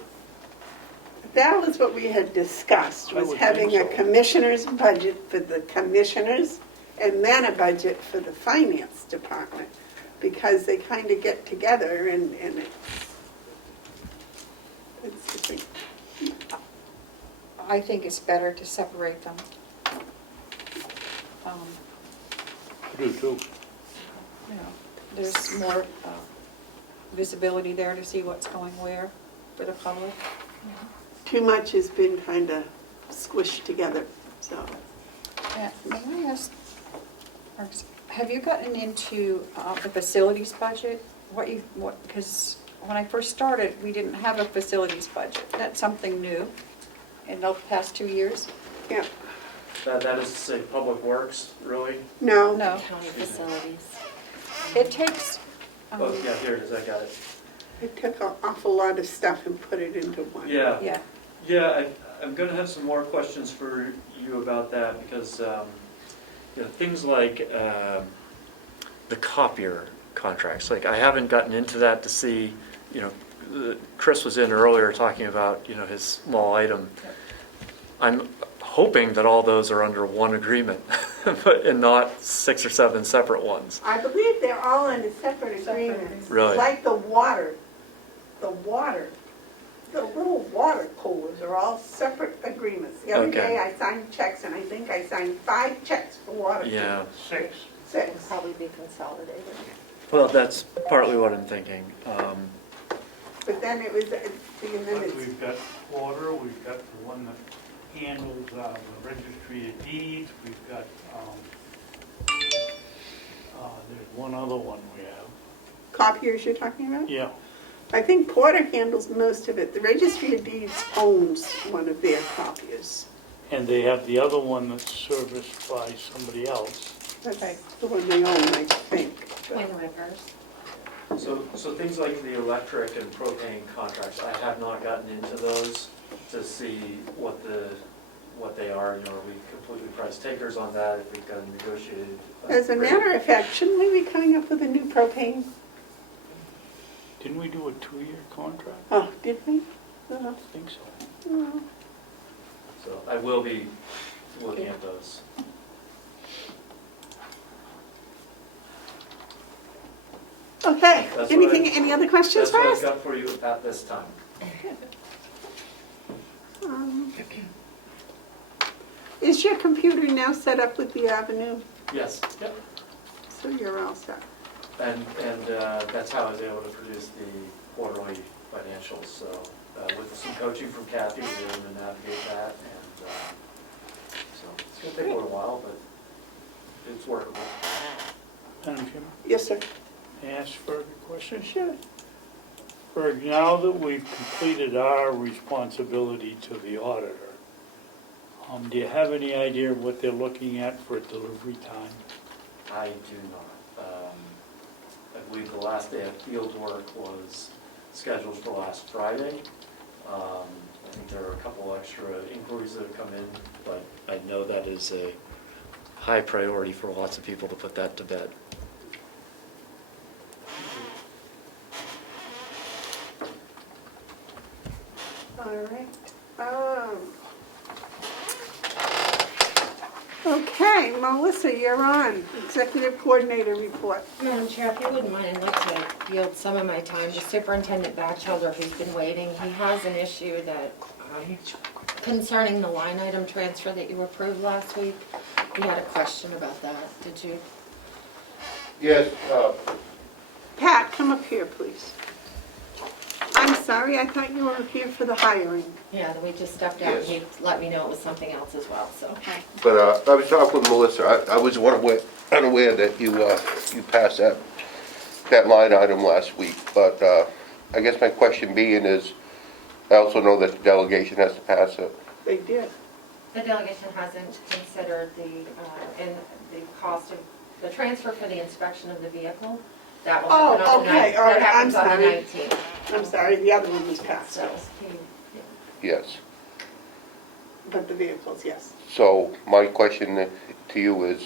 That was what we had discussed, I was would having think a so. commissioner's budget for the commissioners and then a budget for the finance department, because they kind of get together and it's different. I think it's better to separate them. I do too. You know, there's more visibility there to see what's going where for the public. Too much has been kind of squished together, so. May I ask, have you gotten into the facilities budget? Because when I first started, we didn't have a facilities budget. That's something new in the past 2 years? Yeah, That is to say, Public Works, really? no. No. County facilities. It takes, Oh, yeah, here it is, I got it. It took an awful lot of stuff and put it into one. yeah, Yeah, I'm going to have some more questions for you about that because, you know, things like the copier contracts, like I haven't gotten into that to see, you know, Chris was in earlier talking about, you know, his small item. I'm hoping that all those are under one agreement and not 6 or 7 separate ones. I believe they're all under separate Separate agreements. Really? Like the little water coolers are all separate agreements. The other Okay. day I signed checks, and I think I signed 5 checks for water coolers. Yeah, 6. 6. It'll probably be consolidated. well, that's partly what I'm thinking. But then it was, the But amendments. we've got water, we've got the one that handles the registry of deeds, we've got, there's one other one we have. Copiers you're talking about? Yeah, I think Porter handles most of it. The Registry of Deeds owns one of their copiers. and they have the other one that's serviced by somebody else. That's the one they own, I think. Twin Rivers. So things like the electric and propane contracts, I have not gotten into those to see what they are. You know, are we completely price takers on that? If we've got a negotiated. As a rate? matter of fact, shouldn't we be coming up with a new propane? Didn't we do a 2-year contract? Oh, did we? I think so. Oh. So I will be looking at those. Okay, That's anything, what any other questions That's for what I've us? got for you at this time. Is your computer now set up with the Avenue? Yes, yep. So you're all set. And that's how I was able to produce the quarterly financials. So with some coaching from Kathy, we were able to navigate that. And so it's going to take a little while, but it's workable. Madam Chairman? Yes, sir. ask Ferg a question? Sure. Ferg, now that we've completed our responsibility to the auditor, do you have any idea of what they're looking at for a delivery time? I do not. I believe the last day of field work was scheduled for last Friday. I think there are a couple extra inquiries that have come in, but I know that is a high priority for lots of people to put that to bed. All right. Okay, Melissa, you're on. Executive Coordinator Report. Madam Chair, if you wouldn't mind, I'd like to yield some of my time to Superintendent Batchelder, who's been waiting. He has an issue that, concerning the line item transfer that you approved last week. He had a question about that. Did you? Yes, Pat, come up here, please. I'm sorry, I thought you were here for the hiring. Yeah, we just stepped out. Yes. He let me know it was something else as well, so. but I was talking with Melissa. I was unaware that you passed that line item last week. But I guess my question being is, I also know that the delegation has to pass it. They did. The delegation hasn't considered the cost of, the transfer for the inspection of the vehicle. That will happen on the okay, all right, that happens I'm on the sorry. 19th. I'm sorry, the other one was passed, So, Yes. but the vehicles, yes. So my question to you is,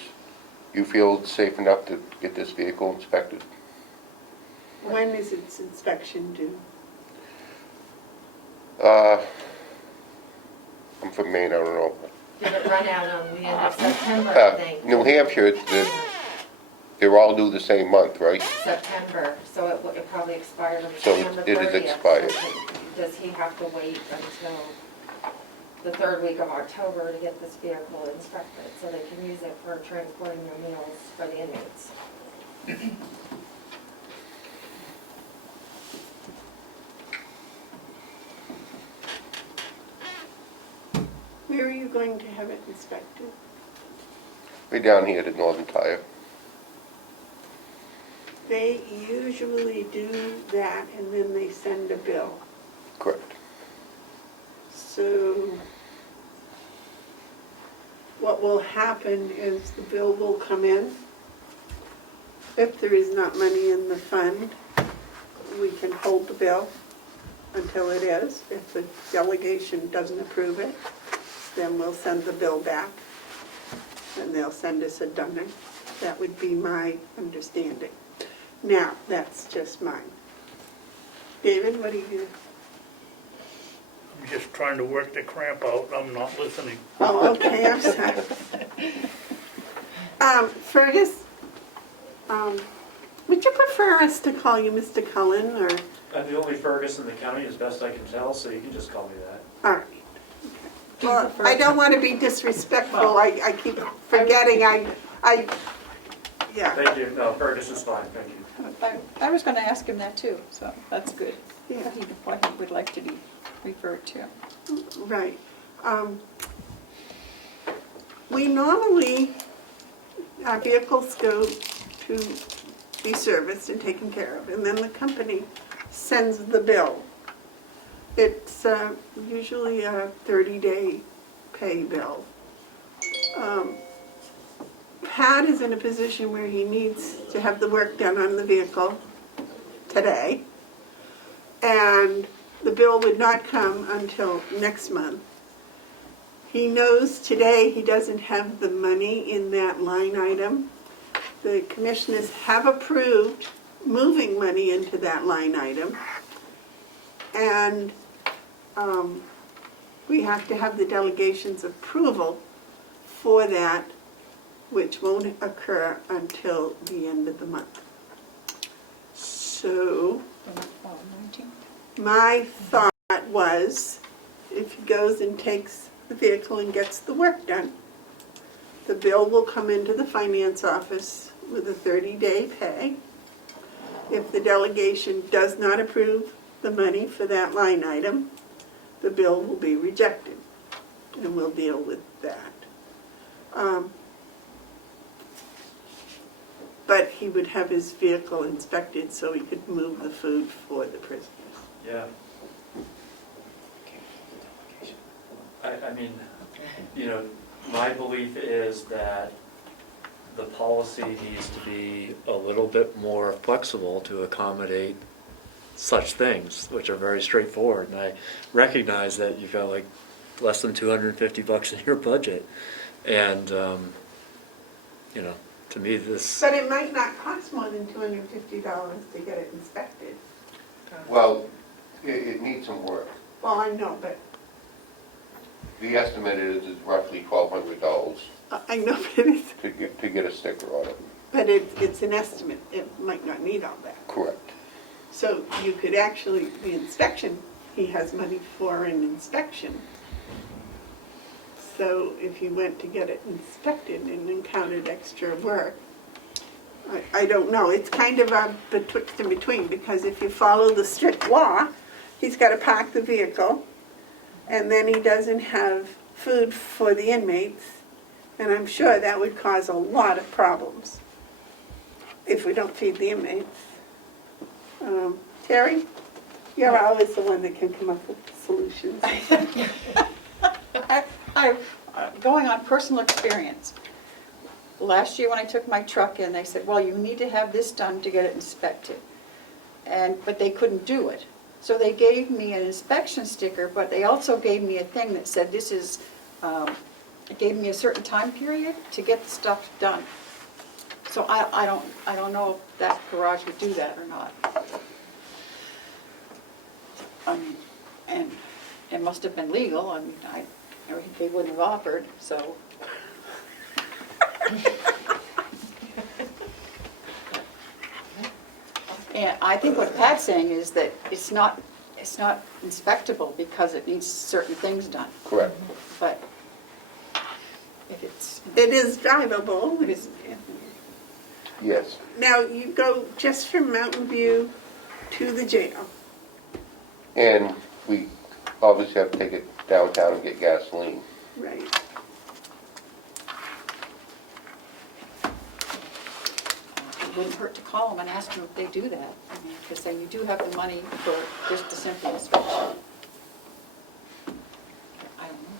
you feel it's safe enough to get this vehicle inspected? When is its inspection due? I'm from Maine, I don't know. did it run out on the end of September, I think? New Hampshire, they're all due the same month, right? September, so it probably expired on So September 30th. it is expired. So does he have to wait until the third week of October to get this vehicle inspected, so they can use it for transporting their meals for the inmates? Where are you going to have it inspected? Right down here at Northern Tire. They usually do that and then they send a bill. Correct. So what will happen is the bill will come in. If there is not money in the fund, we can hold the bill until it is. If the delegation doesn't approve it, then we'll send the bill back and they'll send us a dunning. That would be my understanding. Now, that's just mine. David, what do you? I'm just trying to work the cramp out, I'm not listening. Oh, okay, I'm sorry. Fergus, would you prefer us to call you Mr. Cullen, or? I'm the only Fergus in the county, as best I can tell, so you can just call me that. All right. Well, I don't want to be disrespectful, I keep forgetting, yeah, Thank you. No, Fergus is fine, thank you. I was going to ask him that too, so that's good. yeah, What he would like to be referred to. right. We normally, our vehicles go to be serviced and taken care of, and then the company sends the bill. It's usually a 30-day pay bill. Pat is in a position where he needs to have the work done on the vehicle today, and the bill would not come until next month. He knows today he doesn't have the money in that line item. The commissioners have approved moving money into that line item, and we have to have the delegation's approval for that, which won't occur until the end of the month. So my thought was, if he goes and takes the vehicle and gets the work done, the bill will come into the finance office with a 30-day pay. If the delegation does not approve the money for that line item, the bill will be rejected, and we'll deal with that. But he would have his vehicle inspected so he could move the food for the prisoners. Yeah. I mean, you know, my belief is that the policy needs to be a little bit more flexible to accommodate such things, which are very straightforward. And I recognize that you've got like less than $250 in your budget. And, you know, to me, this, But it might not cost more than $250 to get it inspected. Well, it needs some work. Well, I know, but, The estimate is roughly $1,200 I know, but to get a sticker on it. it's an estimate. It might not need all that. Correct. So you could actually, the inspection, he has money for an inspection. So if you went to get it inspected and encountered extra work, I don't know. It's kind of a betwixt and between, because if you follow the strict law, he's got to park the vehicle, and then he doesn't have food for the inmates, and I'm sure that would cause a lot of problems if we don't feed the inmates. Terry, you're always the one that can come up with solutions. Going on personal experience, last year when I took my truck in, they said, well, you need to have this done to get it inspected. But they couldn't do it. So they gave me an inspection sticker, but they also gave me a thing that said this is, it gave me a certain time period to get the stuff done. So I don't know if that garage would do that or not. And it must have been legal. I mean, they wouldn't have offered, so. And I think what Pat's saying is that it's not inspectable because it needs certain things done. Correct. But if it's. It is drivable. It is, Yes. Now, you go just from Mountain View to the jail. And we obviously have to take it downtown and get gasoline. Right. It wouldn't hurt to call them and ask them if they do that. Because then you do have the money for just the simple inspection. I don't know.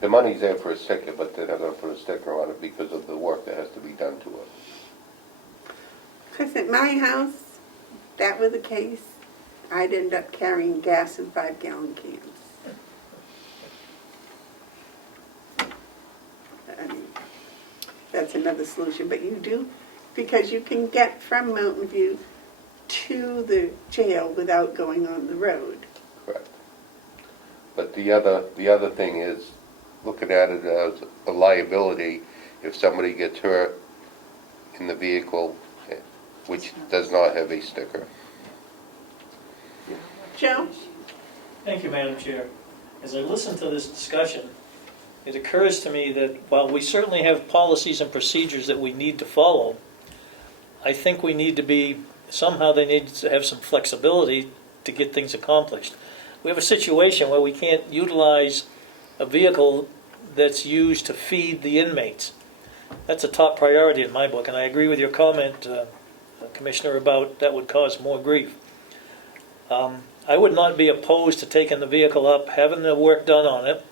The money's there for a sticker, but they're not gonna put a sticker on it because of the work that has to be done to it. Because at my house, that was the case, I'd end up carrying gas in 5-gallon cans. I mean, that's another solution, but you do, because you can get from Mountain View to the jail without going on the road. Correct. But the other thing is, looking at it as a liability, if somebody gets hurt in the vehicle, which does not have a sticker. Joe? Thank you, Madam Chair. As I listen to this discussion, it occurs to me that while we certainly have policies and procedures that we need to follow, I think we need to be, somehow they need to have some flexibility to get things accomplished. We have a situation where we can't utilize a vehicle that's used to feed the inmates. That's a top priority in my book, and I agree with your comment, Commissioner, about that would cause more grief. I would not be opposed to taking the vehicle up, having the work done on it.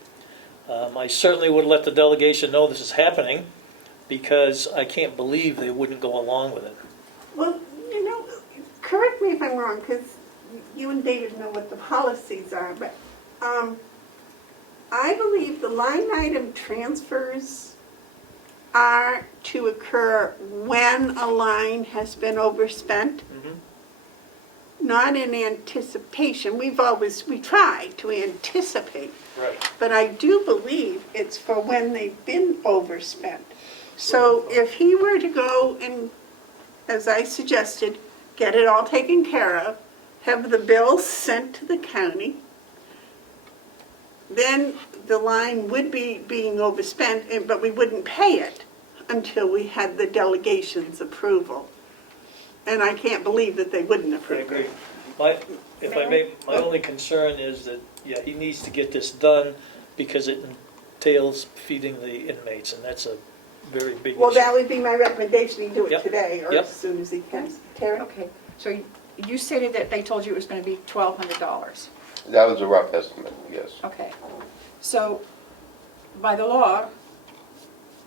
I certainly would let the delegation know this is happening, because I can't believe they wouldn't go along with it. Well, you know, correct me if I'm wrong, because you and David know what the policies are, but I believe the line item transfers are to occur when a line has been overspent, not in anticipation. We try to anticipate, Right. but I do believe it's for when they've been overspent. So if he were to go and, as I suggested, get it all taken care of, have the bills sent to the county, then the line would be being overspent, but we wouldn't pay it until we had the delegation's approval. And I can't believe that they wouldn't I approve agree. it. If I may, my only concern is that, yeah, he needs to get this done because it entails feeding the inmates, and that's a very big Well, issue. that would be my recommendation, he do it Yep. today or Yep. as soon as he can. Terry? Okay, so you stated that they told you it was gonna be $1,200. That was a rough estimate, yes. Okay, so by the law,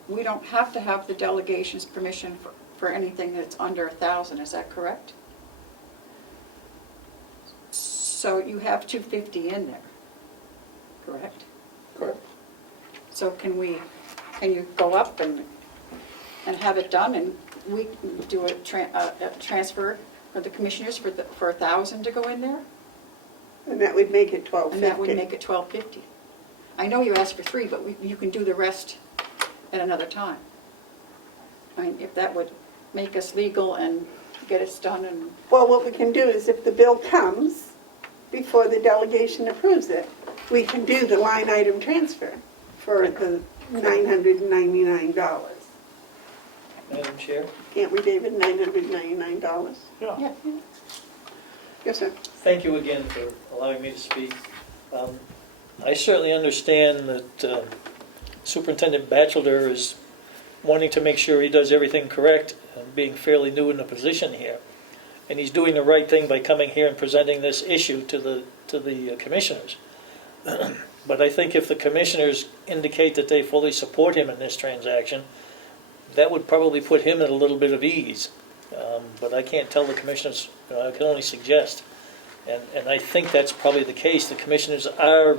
we don't have to have the delegation's permission for anything that's under 1,000, is that correct? So you have 250 in there, correct? Correct. So can you go up and have it done, and we can do a transfer for the commissioners for 1,000 to go in there? And that would make it $1,250. And that would make it $1,250. I know you asked for 3, but you can do the rest at another time. I mean, if that would make us legal and get us done and, Well, what we can do is if the bill comes before the delegation approves it, we can do the line item transfer for the $999. Madam Chair? Can't we, David, $999? Yeah. yeah. Yes, sir. Thank you again for allowing me to speak. I certainly understand that Superintendent Batchelder is wanting to make sure he does everything correct, being fairly new in the position here. And he's doing the right thing by coming here and presenting this issue to the commissioners. But I think if the commissioners indicate that they fully support him in this transaction, that would probably put him at a little bit of ease. But I can't tell the commissioners, I can only suggest. And I think that's probably the case. The commissioners are,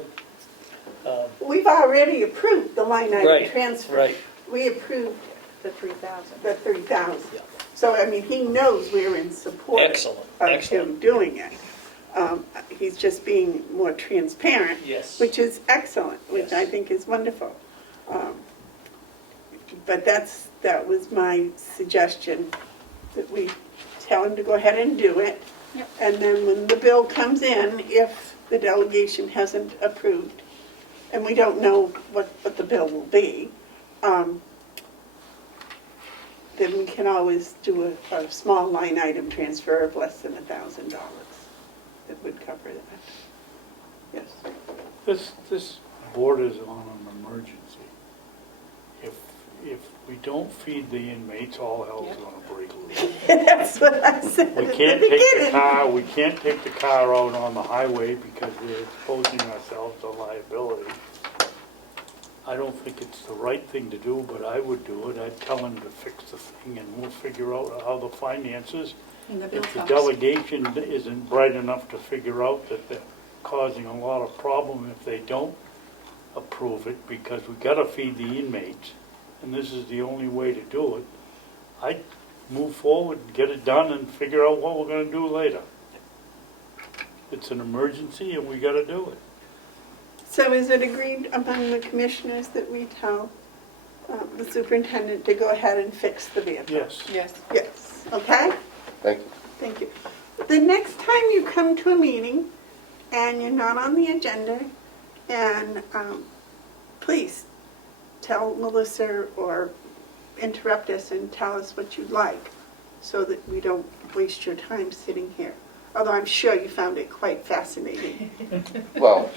We've already approved the line item Right, transfer. right. We approved The 3,000. the 3,000. Yeah. So, I mean, he knows we're in support Excellent, of excellent. him doing it. He's just being more transparent, Yes. which is excellent, which Yes. I think is wonderful. But that was my suggestion, that we tell him to go ahead and do it. Yep. And then when the bill comes in, if the delegation hasn't approved, and we don't know what the bill will be, then we can always do a small line item transfer of less than $1,000 that would cover that. Yes. This borders on an emergency. If we don't feed the inmates, all hell's gonna break loose. That's what I said We at the can't take the beginning. car out on the highway because we're exposing ourselves to liability. I don't think it's the right thing to do, but I would do it. I'd tell him to fix the thing and we'll figure out how the finances. And the bill If the comes. delegation isn't bright enough to figure out that they're causing a lot of problem if they don't approve it, because we gotta feed the inmates, and this is the only way to do it, I'd move forward and get it done and figure out what we're gonna do later. It's an emergency and we gotta do it. So is it agreed among the commissioners that we tell the superintendent to go ahead and fix the vehicle? Yes. Yes. Yes, okay? Thank you. Thank you. The next time you come to a meeting and you're not on the agenda, and please tell Melissa or interrupt us and tell us what you'd like so that we don't waste your time sitting here. Although I'm sure you found it quite fascinating. Well,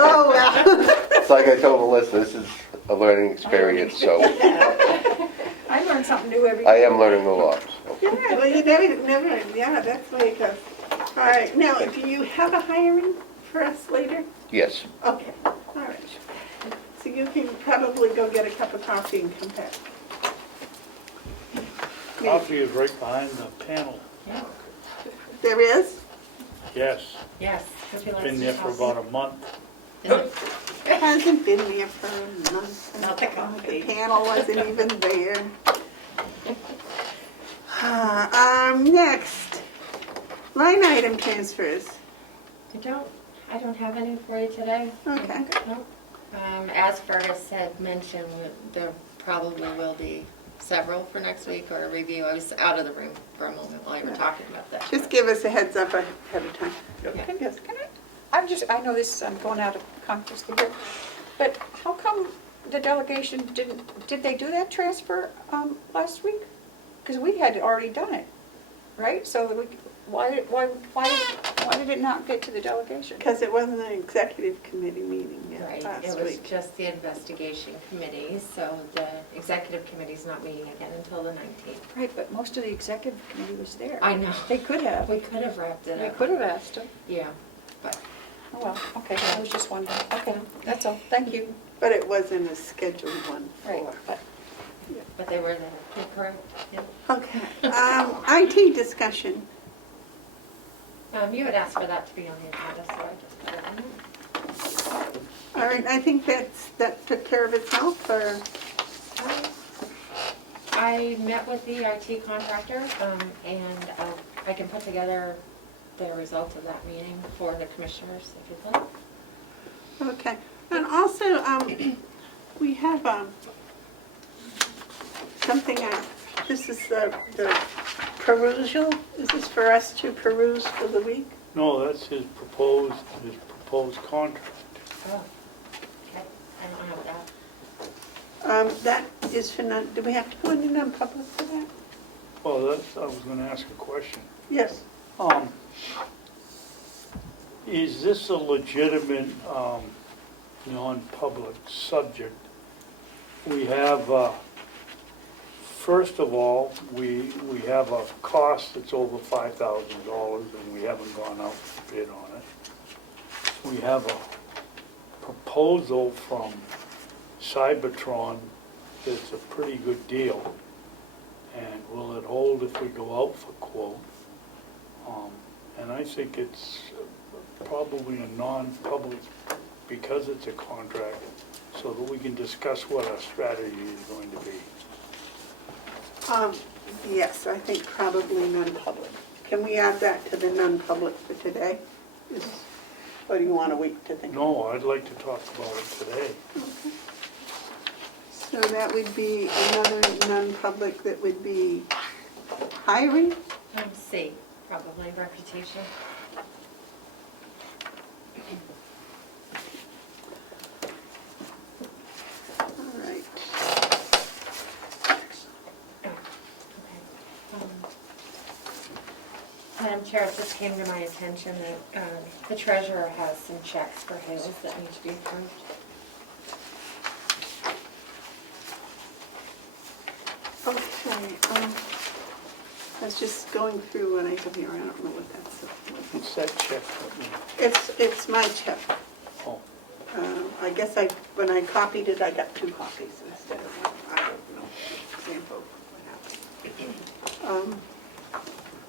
Oh, well. it's like I told Melissa, this is a learning experience, so I learn something new every I day. am learning a lot. So. Yeah, well, you never, yeah, that's the way it goes. All right, now, do you have a hiring for us later? Yes. Okay, all right. So you can probably go get a cup of coffee and come back. Coffee is right behind the panel. There is? Yes, Yes. been there for about a month. It hasn't been there for a month. Not the coffee. The panel wasn't even there. Next, line item transfers. I don't have any for you today. Okay. Nope. As Fergus had mentioned, there probably will be several for next week or a review. I was out of the room for a moment while you were talking about that. Just give us a heads up ahead of time. Yes. I know this, I'm going out of conference here, but how come the delegation did they do that transfer last week? Because we had already done it, right? So why Why did it not get to the delegation? Because it wasn't an executive committee meeting yet Right, it last was week. just the investigation committee, so the executive committee's not meeting again until the 19th. Right, but most of the executive committee was there. I know. They could have. We could have wrapped it They up. could have asked him. Yeah, but Oh, well, okay, I was just wondering. Okay, that's all, thank you. But it wasn't a scheduled one Right, for. but they were there, you're correct. Yeah. Okay, IT discussion. You had asked for that to be on the agenda, so I just put it in. All right, I think that took care of itself, or, I met with the IT contractor, and I can put together the results of that meeting for the commissioners, if you'd like. okay. And also, we have something, this is the perusal. Is this for us to peruse for the week? No, that's his proposed contract. Oh, okay, I don't have that. That is for non, do we have to go into non-public for that? Well, that's, I was gonna ask a question. Yes. Is this a legitimate, non-public subject? We have, first of all, we have a cost that's over $5,000 and we haven't gone out for bid on it. We have a proposal from Cybertron that's a pretty good deal. And will it hold if we go out for quote? And I think it's probably a non-public because it's a contract, so that we can discuss what our strategy is going to be. Yes, I think probably non-public. Can we add that to the non-public for today? Or do you want a week to think? No, I'd like to talk about it today. Okay. So that would be another non-public that would be hiring? C, probably reputation. All right. Madam Chair, it just came to my attention that the treasurer has some checks for Hales that need to be approved. Okay, I was just going through what I have here, I don't know what that's. What's that check for me? It's my check. Oh, I guess when I copied it, I got 2 copies instead of one. I don't know, example, what happened.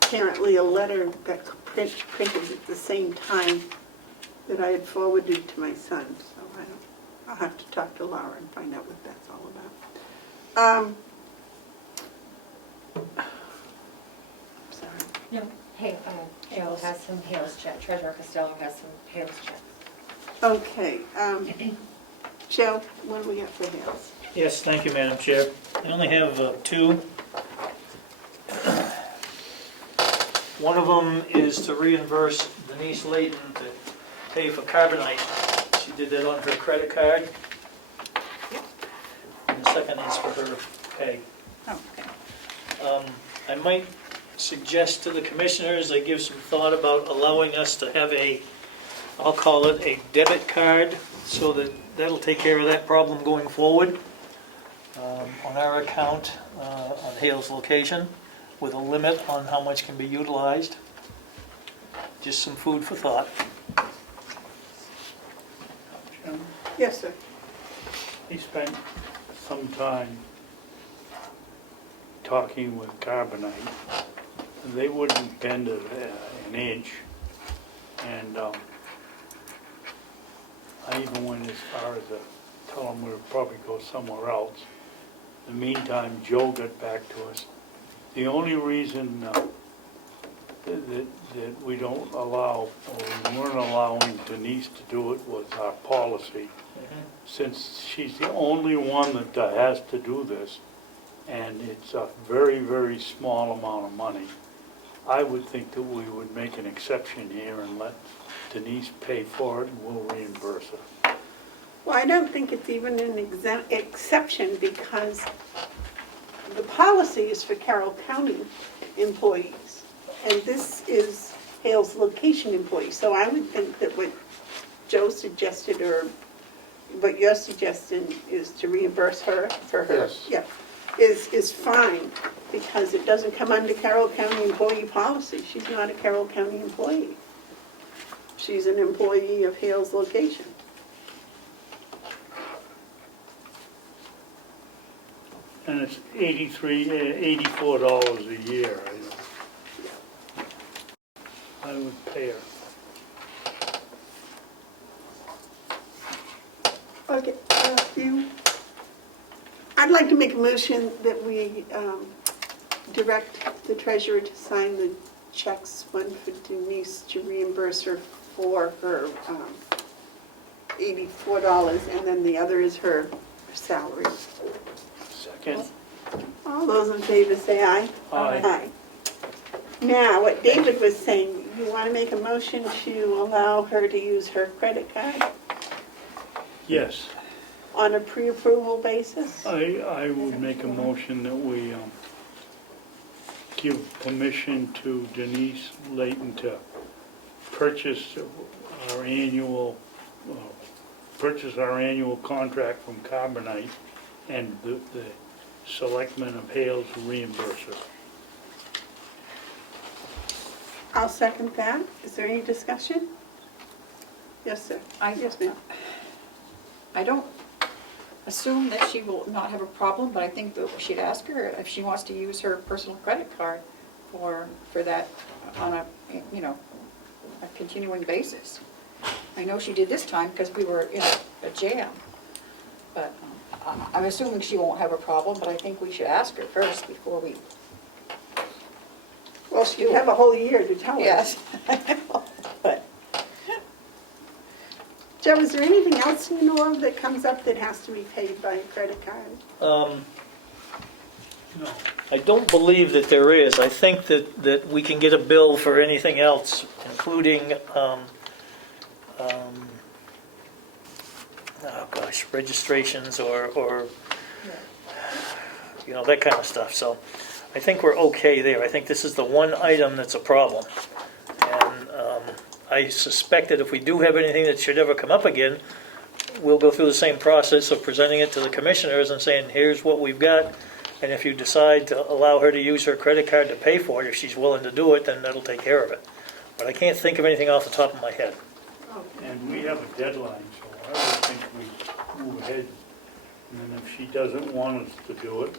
Apparently a letter got printed at the same time that I had forwarded to my son, so I'll have to talk to Laura and find out what that's all about. Sorry. No. Hey, Joe has some Hales check, Treasurer Costello has some Hales checks. Okay, Joe, what do we got for Hales? Yes, thank you, Madam Chair. I only have 2. One of them is to reimburse Denise Layton to pay for carbonite. She did that on her credit card. And the second is for her pay. Okay. I might suggest to the commissioners, they give some thought about allowing us to have I'll call it a debit card, so that'll take care of that problem going forward on our account on Hale's location, with a limit on how much can be utilized. Just some food for thought. Jim, Yes, sir. he spent some time talking with Carbonite. They wouldn't bend an inch, and I even went as far as to tell them we would probably go somewhere else. In the meantime, Joe got back to us. The only reason that we don't allow, or we weren't allowing Denise to do it was our policy. Since she's the only one that has to do this, and it's a very, very small amount of money, I would think that we would make an exception here and let Denise pay for it, and we'll reimburse her. Well, I don't think it's even an exception, because the policy is for Carroll County employees. And this is Hale's location employee. So I would think that what Joe suggested, or what you're suggesting, is to reimburse her for her. Yes. Yeah, is fine, because it doesn't come under Carroll County employee policy. She's not a Carroll County employee. She's an employee of Hale's location. And it's $84 a year. I would pay her. Okay, I'd like to make a motion that we direct the treasurer to sign the checks, one for Denise to reimburse her for her $84, and then the other is her salary. Second. All those in favor say aye. Aye. Now, what David was saying, you want to make a motion to allow her to use her credit card Yes, on a pre-approval basis? I would make a motion that we give permission to Denise Layton to purchase our annual contract from Carbonite, and the selectmen of Hales reimburse her. I'll second that. Is there any discussion? Yes, sir. Yes, ma'am. I don't assume that she will not have a problem, but I think that we should ask her if she wants to use her personal credit card for that on a, you know, a continuing basis. I know she did this time because we were in a jam, but I'm assuming she won't have a problem, but I think we should ask her first before we, Well, she'll have a whole year to tell us. yes. But Joe, is there anything else you know of that comes up that has to be paid by a credit card? No. I don't believe that there is. I think that we can get a bill for anything else, including, registrations or you know, that kind of stuff. So I think we're okay there. I think this is the one item that's a problem. And I suspect that if we do have anything that should ever come up again, we'll go through the same process of presenting it to the commissioners and saying, here's what we've got. And if you decide to allow her to use her credit card to pay for it, if she's willing to do it, then that'll take care of it. But I can't think of anything off the top of my head. And we have a deadline, so I would think we move ahead. And then if she doesn't want us to do it,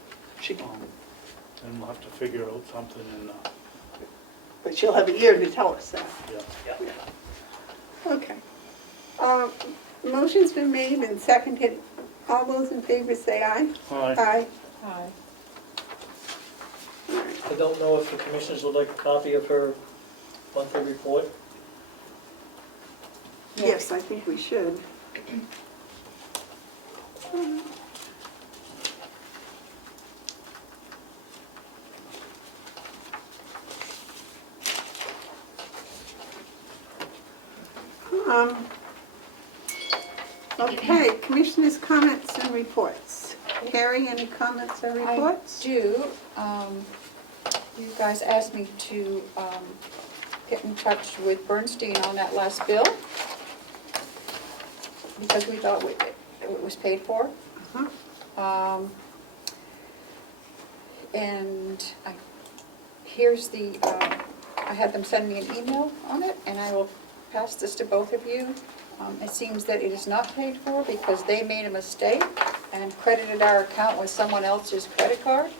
then we'll have to figure out something and, But she'll have a year to tell us that. yeah. Okay. Motion's been made and seconded. All those in favor say aye. Aye. Aye. Aye. I don't know if the commissioners would like a copy of her monthly report. Yes, I think we should. Okay, commissioners' comments and reports. Carrie, any comments or reports? I do. You guys asked me to get in touch with Bernstein on that last bill because we thought it was paid for. And here's the, I had them send me an email on it, and I will pass this to both of you. It seems that it is not paid for because they made a mistake and credited our account with someone else's credit card.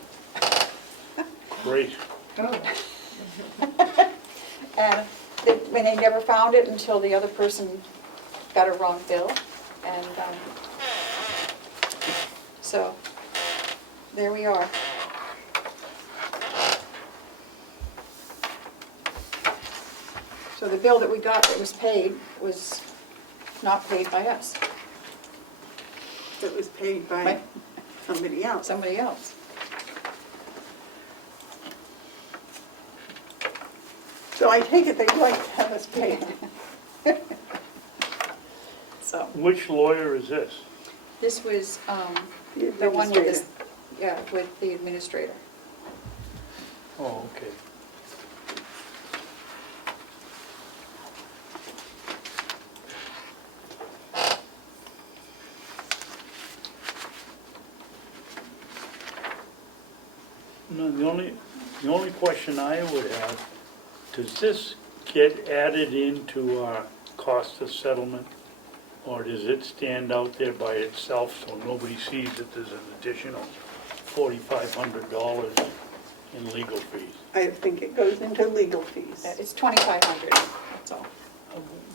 Great. And when they never found it until the other person got a wrong bill. And so there we are. So the bill that we got that was paid was not paid by us, It was paid by Right. somebody else. somebody else. So I take it they'd like to have us paid. So Which lawyer is this? this was The the one with this, administrator. yeah, with the administrator. Oh, okay. No, the only question I would have, does this get added into our cost of settlement? Or does it stand out there by itself so nobody sees that there's an additional $4,500 in legal fees? I think it goes into legal fees. It's 2,500, that's all.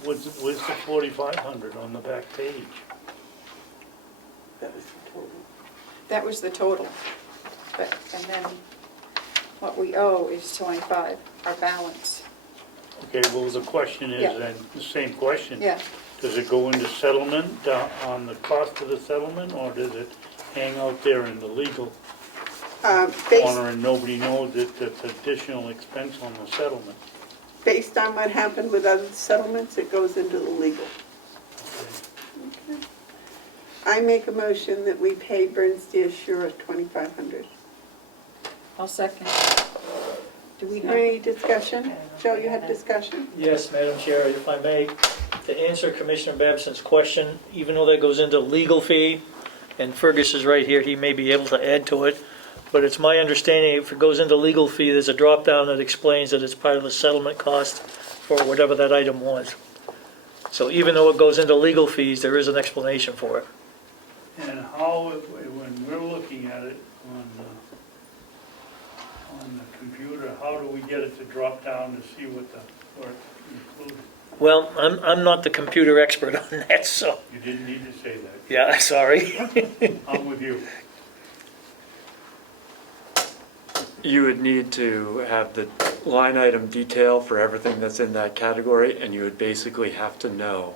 Where's the 4,500 on the back page? That was the total. That was the total. And then what we owe is 25, our balance. Okay, well, the question is, Yeah. then, the same question. Yeah. Does it go into settlement, on the cost of the settlement, or does it hang out there in the legal corner and nobody knows that there's additional expense on the settlement? Based on what happened with other settlements, it goes into the legal. Okay. Okay. I make a motion that we pay Burns Deer Sure $2,500. I'll second. Do we have? Any discussion? Joe, you had discussion? Yes, Madam Chair, if I may, to answer Commissioner Babson's question, even though that goes into legal fee, and Fergus is right here, he may be able to add to it, but it's my understanding if it goes into legal fee, there's a drop-down that explains that it's part of the settlement cost for whatever that item was. So even though it goes into legal fees, there is an explanation for it. And how, when we're looking at it on the computer, how do we get it to drop down to see what it's included? Well, I'm not the computer expert on that, so, You didn't need to say that. yeah, sorry. I'm with you. You would need to have the line item detail for everything that's in that category, and you would basically have to know.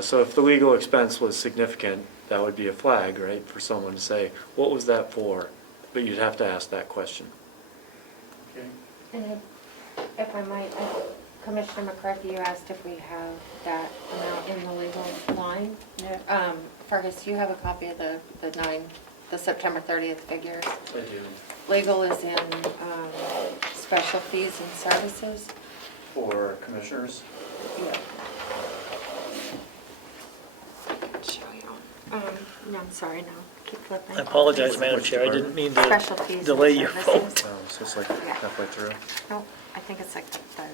So if the legal expense was significant, that would be a flag, right, for someone to say, what was that for? But you'd have to ask that question. Okay. And if I might, Commissioner McCarthy, you asked if we have that amount in the legal line. Yeah. Fergus, you have a copy of the September 30th figures. I do. Legal is in special fees and services. For commissioners? Yeah. Show you. No, I'm sorry, no. Keep flipping. I apologize, Madam Chair, I didn't mean to Special fees and delay your services. vote. Oh, so it's like Yeah. halfway through. No, I think it's like the third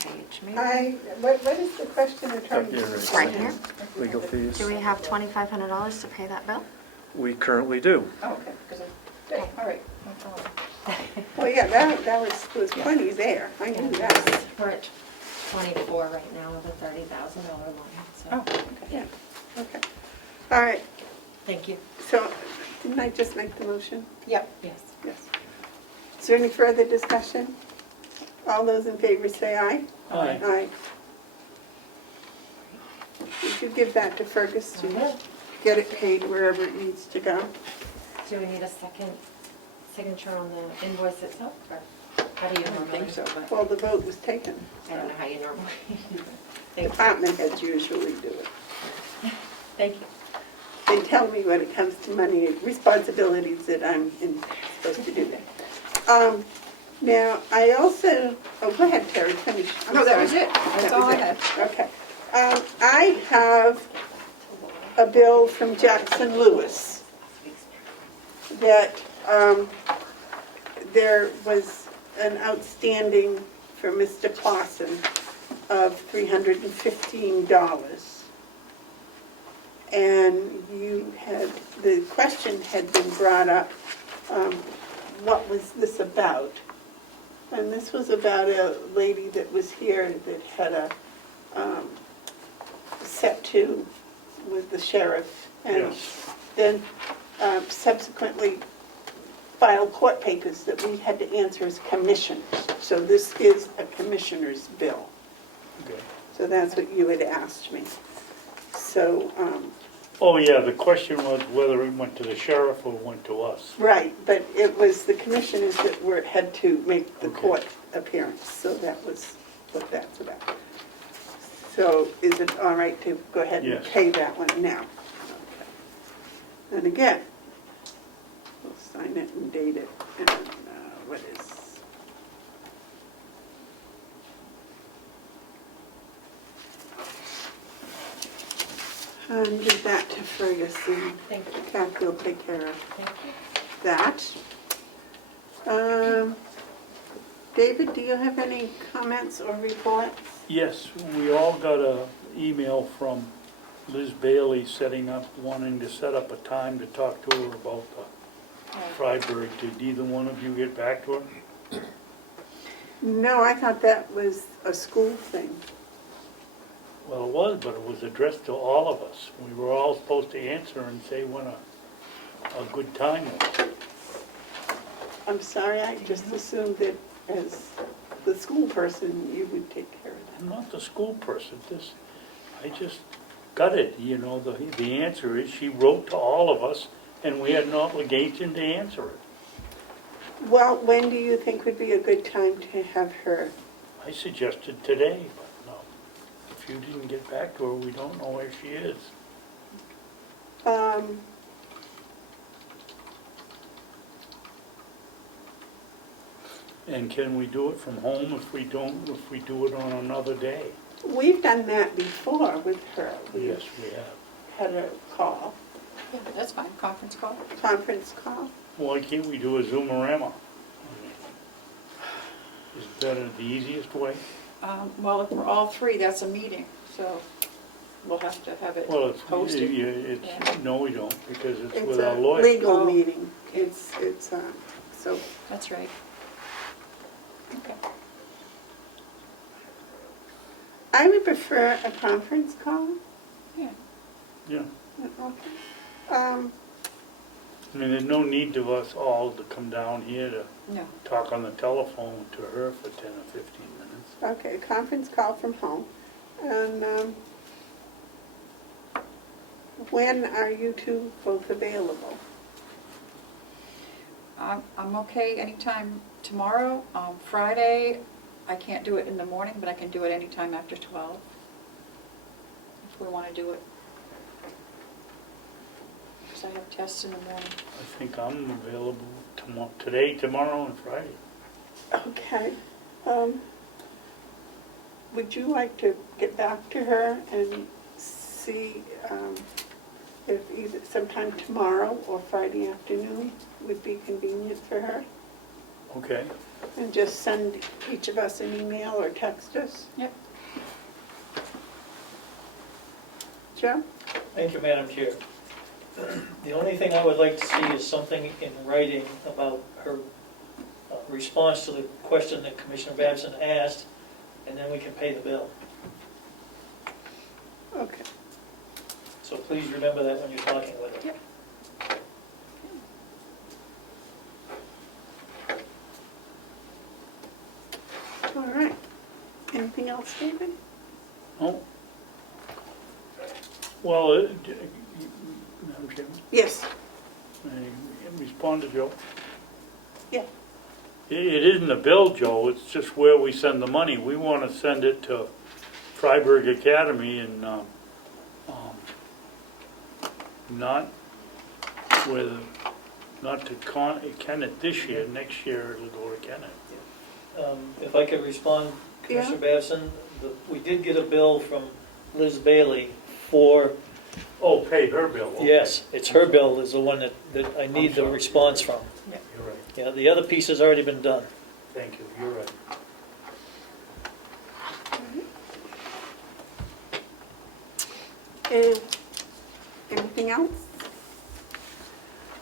page, maybe. What is the question you're trying Here, to? Right here. Legal fees. Do we have $2,500 to pay that bill? We currently do. Oh, okay, good, all right. No problem. Well, yeah, that was plenty there. I knew that. We're at 24 right now with a $30,000 loan, so, Oh, okay. Yeah, okay. All right, thank you. so didn't I just make the motion? Yep. Yes. Yes. Is there any further discussion? All those in favor say aye. Aye. Aye. You should give that to Fergus I to will. get it paid wherever it needs to go. Do we need a second signature on the invoice itself, or how do you I don't normally? think so, but. Well, the vote was taken. I don't know how you normally do it. Thank you. Department heads usually do it. Thank you. They tell me when it comes to money responsibilities that I'm supposed to do that. Now, I also, oh, go ahead, Terry, finish. I'm No, that sorry. was it. That's That all was I it. had. Okay. I have a bill from Jackson Lewis that there was an outstanding for Mr. Clausen of $315. And the question had been brought up, what was this about? And this was about a lady that was here that had a set to with the sheriff. And Yes. then subsequently filed court papers that we had to answer as commissioners. So this is a commissioner's bill. Okay. So that's what you had asked me. So, Oh, yeah, the question was whether it went to the sheriff or went to us. right, but it was the commissioners that had to make the Okay. court appearance, so that was what that's about. So is it all right to go ahead and Yes. pay that one now? Okay. And again, we'll sign it and date it, and what is? And give that to Ferguson. Thank you. Kathy will take care of Thank you. that. David, do you have any comments or reports? Yes, we all got a email from Liz Bailey wanting to set up a time to talk to her about the Freiburg. Did either one of you get back to her? No, I thought that was a school thing. Well, it was, but it was addressed to all of us. We were all supposed to answer and say when a good time was. I'm sorry, I just assumed that as the school person, you would take care of that. I'm not the school person. I just got it, you know, the answer is she wrote to all of us and we had an obligation to answer it. Well, when do you think would be a good time to have her? I suggested today, but no. If you didn't get back to her, we don't know where she is. And can we do it from home if we do it on another day? We've done that before with her. Yes, we have. Had a call, Yeah, that's fine, conference call. conference call. Why can't we do a Zoomerama? Is that the easiest way? Well, if we're all three, that's a meeting, so we'll have to have it Well, posted. no, we don't, because it's It's with our a lawyer. legal Oh. meeting. So That's right. Okay. I would prefer a conference call. Yeah. Yeah. Okay. I mean, there's no need to us all to come down here to No. talk on the telephone to her for 10 or 15 minutes. Okay, a conference call from home. And when are you two both available? I'm okay anytime tomorrow. Friday, I can't do it in the morning, but I can do it anytime after 12, if we want to do it. Because I have tests in the morning. I think I'm available today, tomorrow, and Friday. Okay. Would you like to get back to her and see if either sometime tomorrow or Friday afternoon would be convenient for her? Okay. And just send each of us an email or text us? Yep. Joe? Thank you, Madam Chair. The only thing I would like to see is something in writing about her response to the question that Commissioner Babson asked, and then we can pay the bill. Okay. So please remember that when you're talking with her. Yep. All right. Anything else, David? Oh. Well, Madam Chairman, Yes. I respond to Joe. Yeah. It isn't a bill, Joe, it's just where we send the money. We want to send it to Freiburg Academy and not to Kennett this year. Next year it'll go to Kennett. If I could respond, Commissioner Babson, we did get a bill from Liz Bailey for, Oh, pay her bill. Okay. yes, it's her bill is the one that I need the response from. You're right. Yeah, the other piece has already been done. Thank you, you're right. Anything else?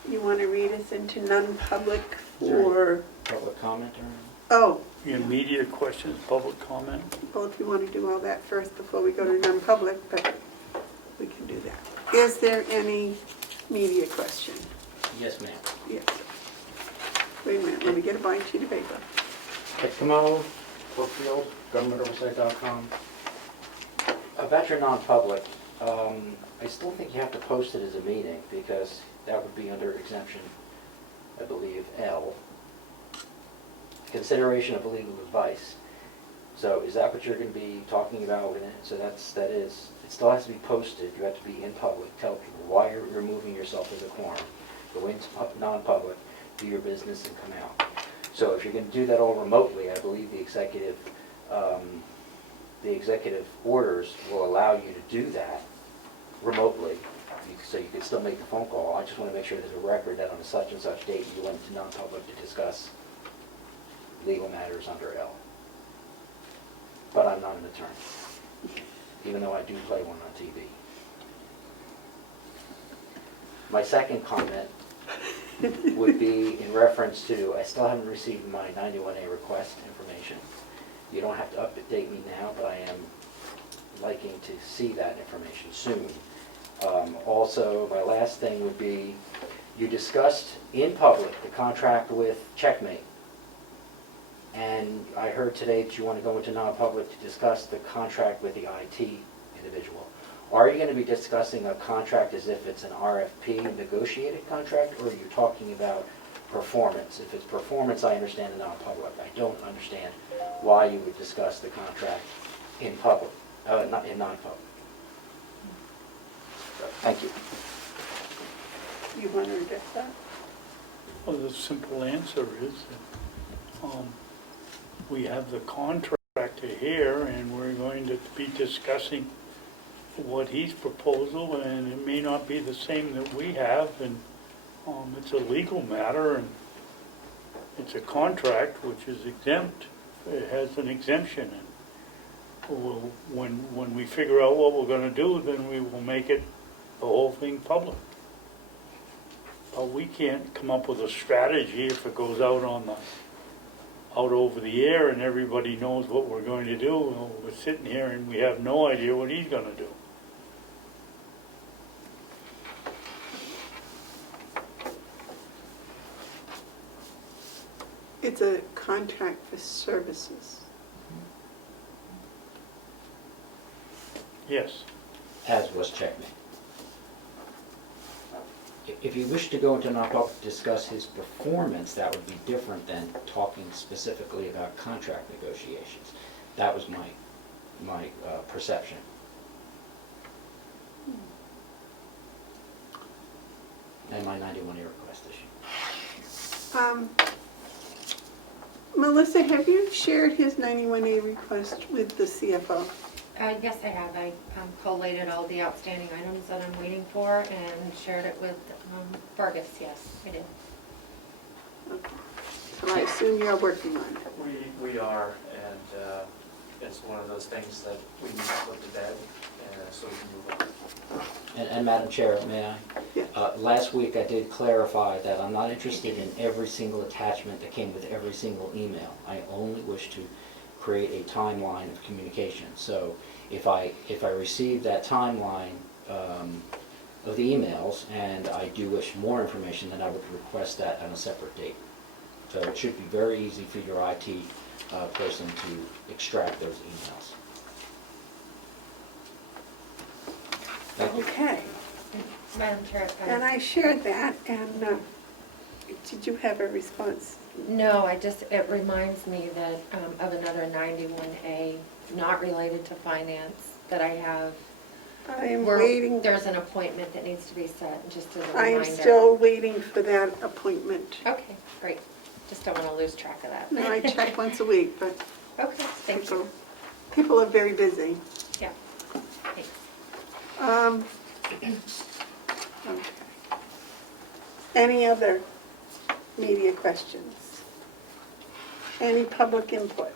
You want to read us into non-public for, Public comment or? oh, Your media questions, public comment? well, if you want to do all that first before we go to non-public, but we can do that. Is there any media question? Yes, ma'am. Yes. Wait a minute, let me get a blank sheet of paper. At Comeau, Brookfield, GovernmentOversite.com. About your non-public, I still think you have to post it as a meeting because that would be under exemption, I believe, L. Consideration of legal advice. So is that what you're going to be talking about? So that is, it still has to be posted. You have to be in public. Tell people why you're removing yourself as a quorum. Go into non-public, do your business, and come out. So if you're going to do that all remotely, I believe the executive orders will allow you to do that remotely. So you can still make the phone call. I just want to make sure there's a record that on a such and such date you went to non-public to discuss legal matters under L. But I'm not an attorney, even though I do play one on TV. My second comment would be in reference to, I still haven't received my 91A request information. You don't have to update me now, but I am liking to see that information soon. Also, my last thing would be, you discussed in public the contract with Checkmate. And I heard today that you want to go into non-public to discuss the contract with the IT individual. Are you going to be discussing a contract as if it's an RFP negotiated contract, or are you talking about performance? If it's performance, I understand in non-public. I don't understand why you would discuss the contract in public, not in non-public. Thank you. You want to address that? Well, the simple answer is that we have the contractor here, and we're going to be discussing what his proposal, and it may not be the same that we have, and it's a legal matter, and it's a contract which is exempt. It has an exemption, and when we figure out what we're going to do, then we will make it the whole thing public. But we can't come up with a strategy if it goes out over the air and everybody knows what we're going to do. We're sitting here and we have no idea what he's going to do. It's a contract for services. Yes. As was Checkmate. If you wish to go into non-public to discuss his performance, that would be different than talking specifically about contract negotiations. That was my perception. And my 91A request issue. Melissa, have you shared his 91A request with the CFO? Yes, I have. I collated all the outstanding items that I'm waiting for and shared it with Fergus. Yes, I did. Okay. So I assume you're working on it. We are, and it's one of those things that we need to put to bed, so we can move on. And Madam Chair, may I? Yeah. Last week I did clarify that I'm not interested in every single attachment that came with every single email. I only wish to create a timeline of communication. So if I receive that timeline of the emails and I do wish more information, then I would request that on a separate date. So it should be very easy for your IT person to extract those emails. Thank you. Okay. Madam Chair, And I shared that, and did you have a response? no, it reminds me that of another 91A, not related to finance, that I have. I am waiting, There's an appointment that needs to be set, just as a I reminder. am still waiting for that appointment. Okay, great. Just don't want to lose track of that. No, I check once a week, but Okay, thank you. people are very busy. Yeah, thanks. Okay. Any other media questions? Any public input?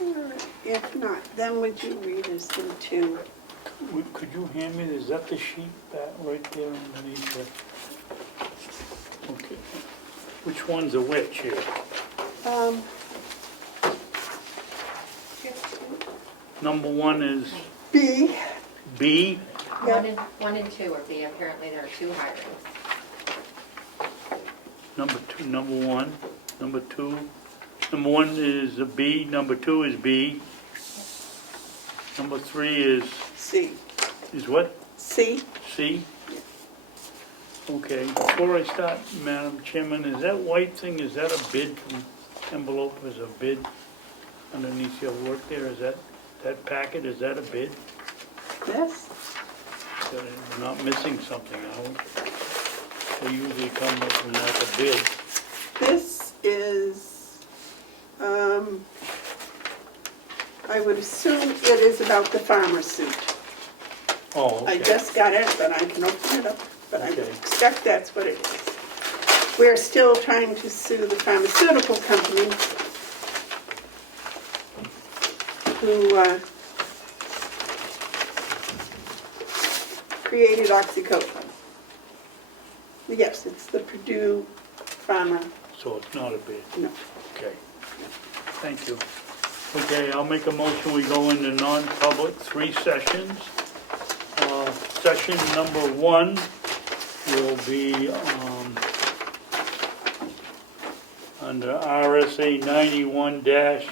All right. If not, then would you read us into, Could you hand me, is that the sheet that right there underneath the? Okay. Which one's a which here? Number one is B? B. One and two are B. Apparently there are two hirings. Number two, number one, number two. Number one is a B, number two is B. Number three is C. what? C? C? Okay, before I start, Madam Chairman, is that white thing, is that a bid from envelope, is a bid underneath your work there? Is that packet, is that a bid? Yes? So we're not missing something, I hope. They usually come up with like a bid. This is, I would assume it is about the farmer suit. Oh, okay. I just got it, but I can open it up, but I would Okay. expect that's what it is. we're still trying to sue the pharmaceutical company who created oxycodone. Yes, it's the Purdue Pharma, So it's not a bid. no. Okay. Thank you. Okay, I'll make a motion, we go into non-public, 3 sessions. Session number 1 will be under RSA 91 dash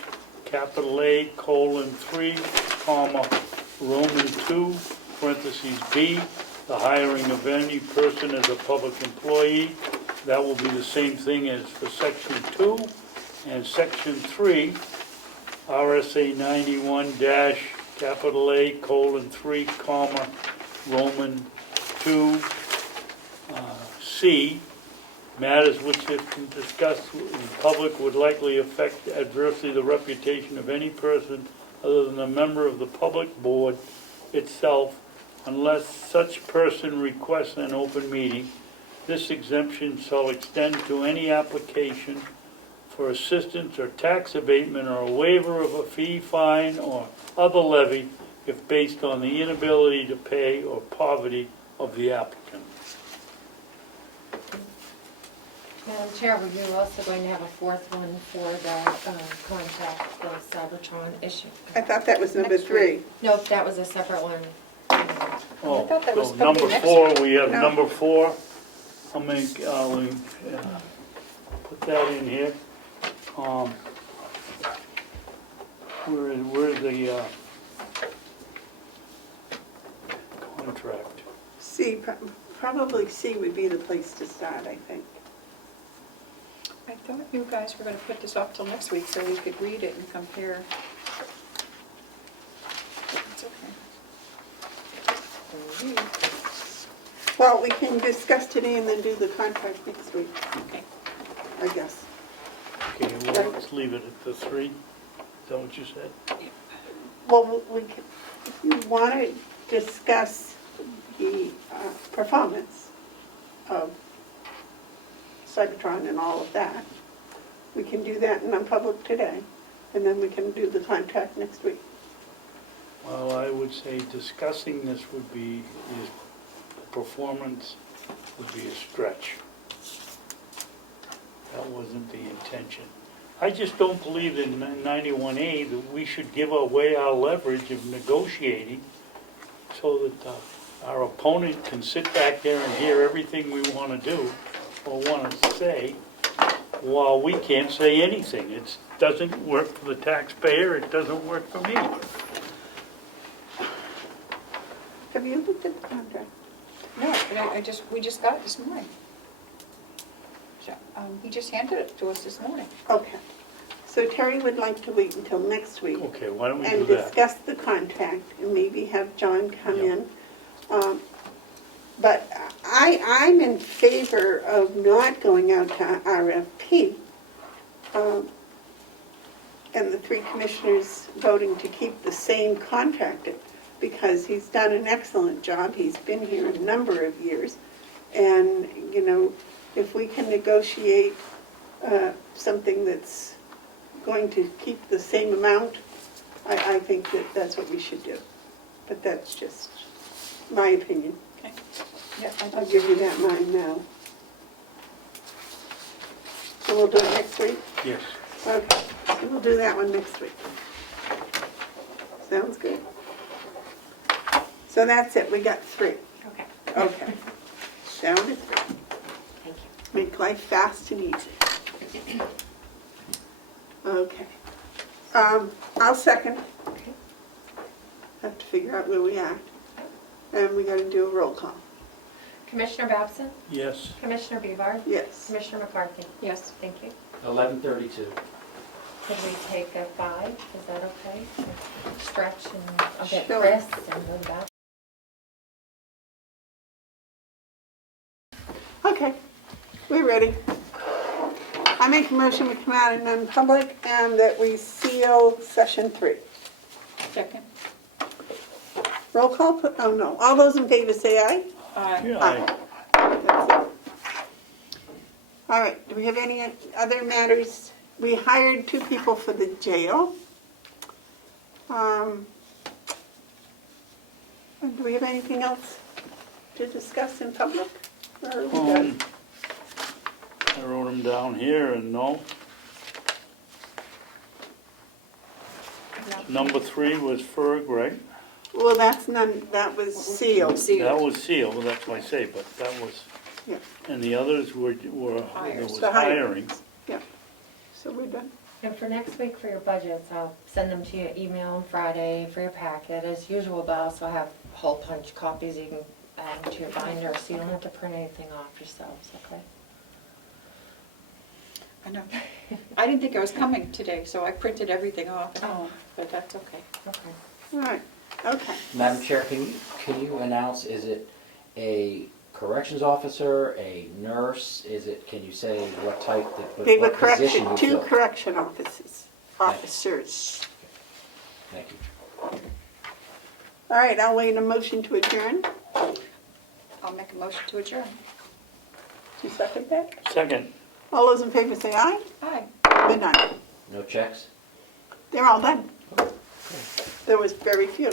capital A colon 3, comma, Roman 2, parentheses B, the hiring of any person as a public employee. That will be the same thing as for section 2. And section 3, RSA 91 dash capital A colon 3, comma, Roman 2, C, matters which if discussed in public would likely affect adversely the reputation of any person other than a member of the public board itself, unless such person requests an open meeting. This exemption shall extend to any application for assistance or tax abatement or a waiver of a fee, fine, or other levy if based on the inability to pay or poverty of the applicant. Madam Chair, were you also going to have a 4th one for the contact, the Cybertron issue? I thought that was number Next 3. No, that was a separate one. Oh, thought that was so gonna be number next 4, we have No. number 4. I'll put that in here. Where's the contract? C, probably C would be the place to start, I think. I thought you guys were going to put this off till next week so we could read it and compare. It's okay. Well, we can discuss today and then do the contract next week, Okay. I guess. Okay, well, let's leave it at the 3. Is that what you said? Well, we can, if you want to discuss the performance of Cybertron and all of that, we can do that in non-public today, and then we can do the contract next week. Well, I would say discussing this would be, the performance would be a stretch. That wasn't the intention. I just don't believe in 91A that we should give away our leverage of negotiating so that our opponent can sit back there and hear everything we want to do or want to say, while we can't say anything. It doesn't work for the taxpayer, it doesn't work for me. Have you looked at the contract? No, but we just got it this morning. So, he just handed it to us this morning. Okay. So Terry would like to wait until next week Okay, why don't we do and that? discuss the contract and maybe have John come Yeah. in. But I'm in favor of not going out to RFP. And the 3 commissioners voting to keep the same contractor because he's done an excellent job. He's been here a number of years. And, you know, if we can negotiate something that's going to keep the same amount, I think that that's what we should do. But that's just my opinion. Okay. Yeah, I'll give you that mine now. So we'll do it next week? Yes. Okay, so we'll do that one next week. Sounds good. So that's it, we got 3. Okay, Okay. Down to 3. thank you. Make life fast and easy. Okay. I'll second. Okay. Have to figure out where we are. And we gotta do a roll call. Commissioner Babson? Yes. Commissioner Bevard? Yes. Commissioner McCarthy? Yes. Thank you. 11:32. Could we take a 5? Is that okay? Stretch and I'll get Sure. Chris and go back. Okay, we're ready. I make a motion we come out in non-public and that we seal session 3. Second. Roll call, oh no, all those in favor say aye. Yeah, Aye. That's it. All right, do we have any other matters? We hired 2 people for the jail. Do we have anything else to discuss in public? Or are we done? I wrote them down here and no. Number 3 was Ferg, right? Well, that's none, that was sealed. That was sealed, well, that's what I say, but that was, Yeah, and the others were there was The hiring. yeah. So we're done. And for next week for your budgets, I'll send them to you email on Friday for your packet as usual, but I also have hole punch copies you can add into your binder, so you don't have to print anything off yourselves, okay? I know. I didn't think I was coming today, so I printed everything off at home, but that's okay. Okay. All right, okay. Madam Chair, can you announce, is it a corrections officer, a nurse? Can you say what type, They were what position correction, you 2 fill? correction officers. Thank you. All right, I'll wait a motion to adjourn. I'll make a motion to adjourn. Do you second that? Second. All those in favor say aye. Aye. Good night. No checks? They're all done. There was very few.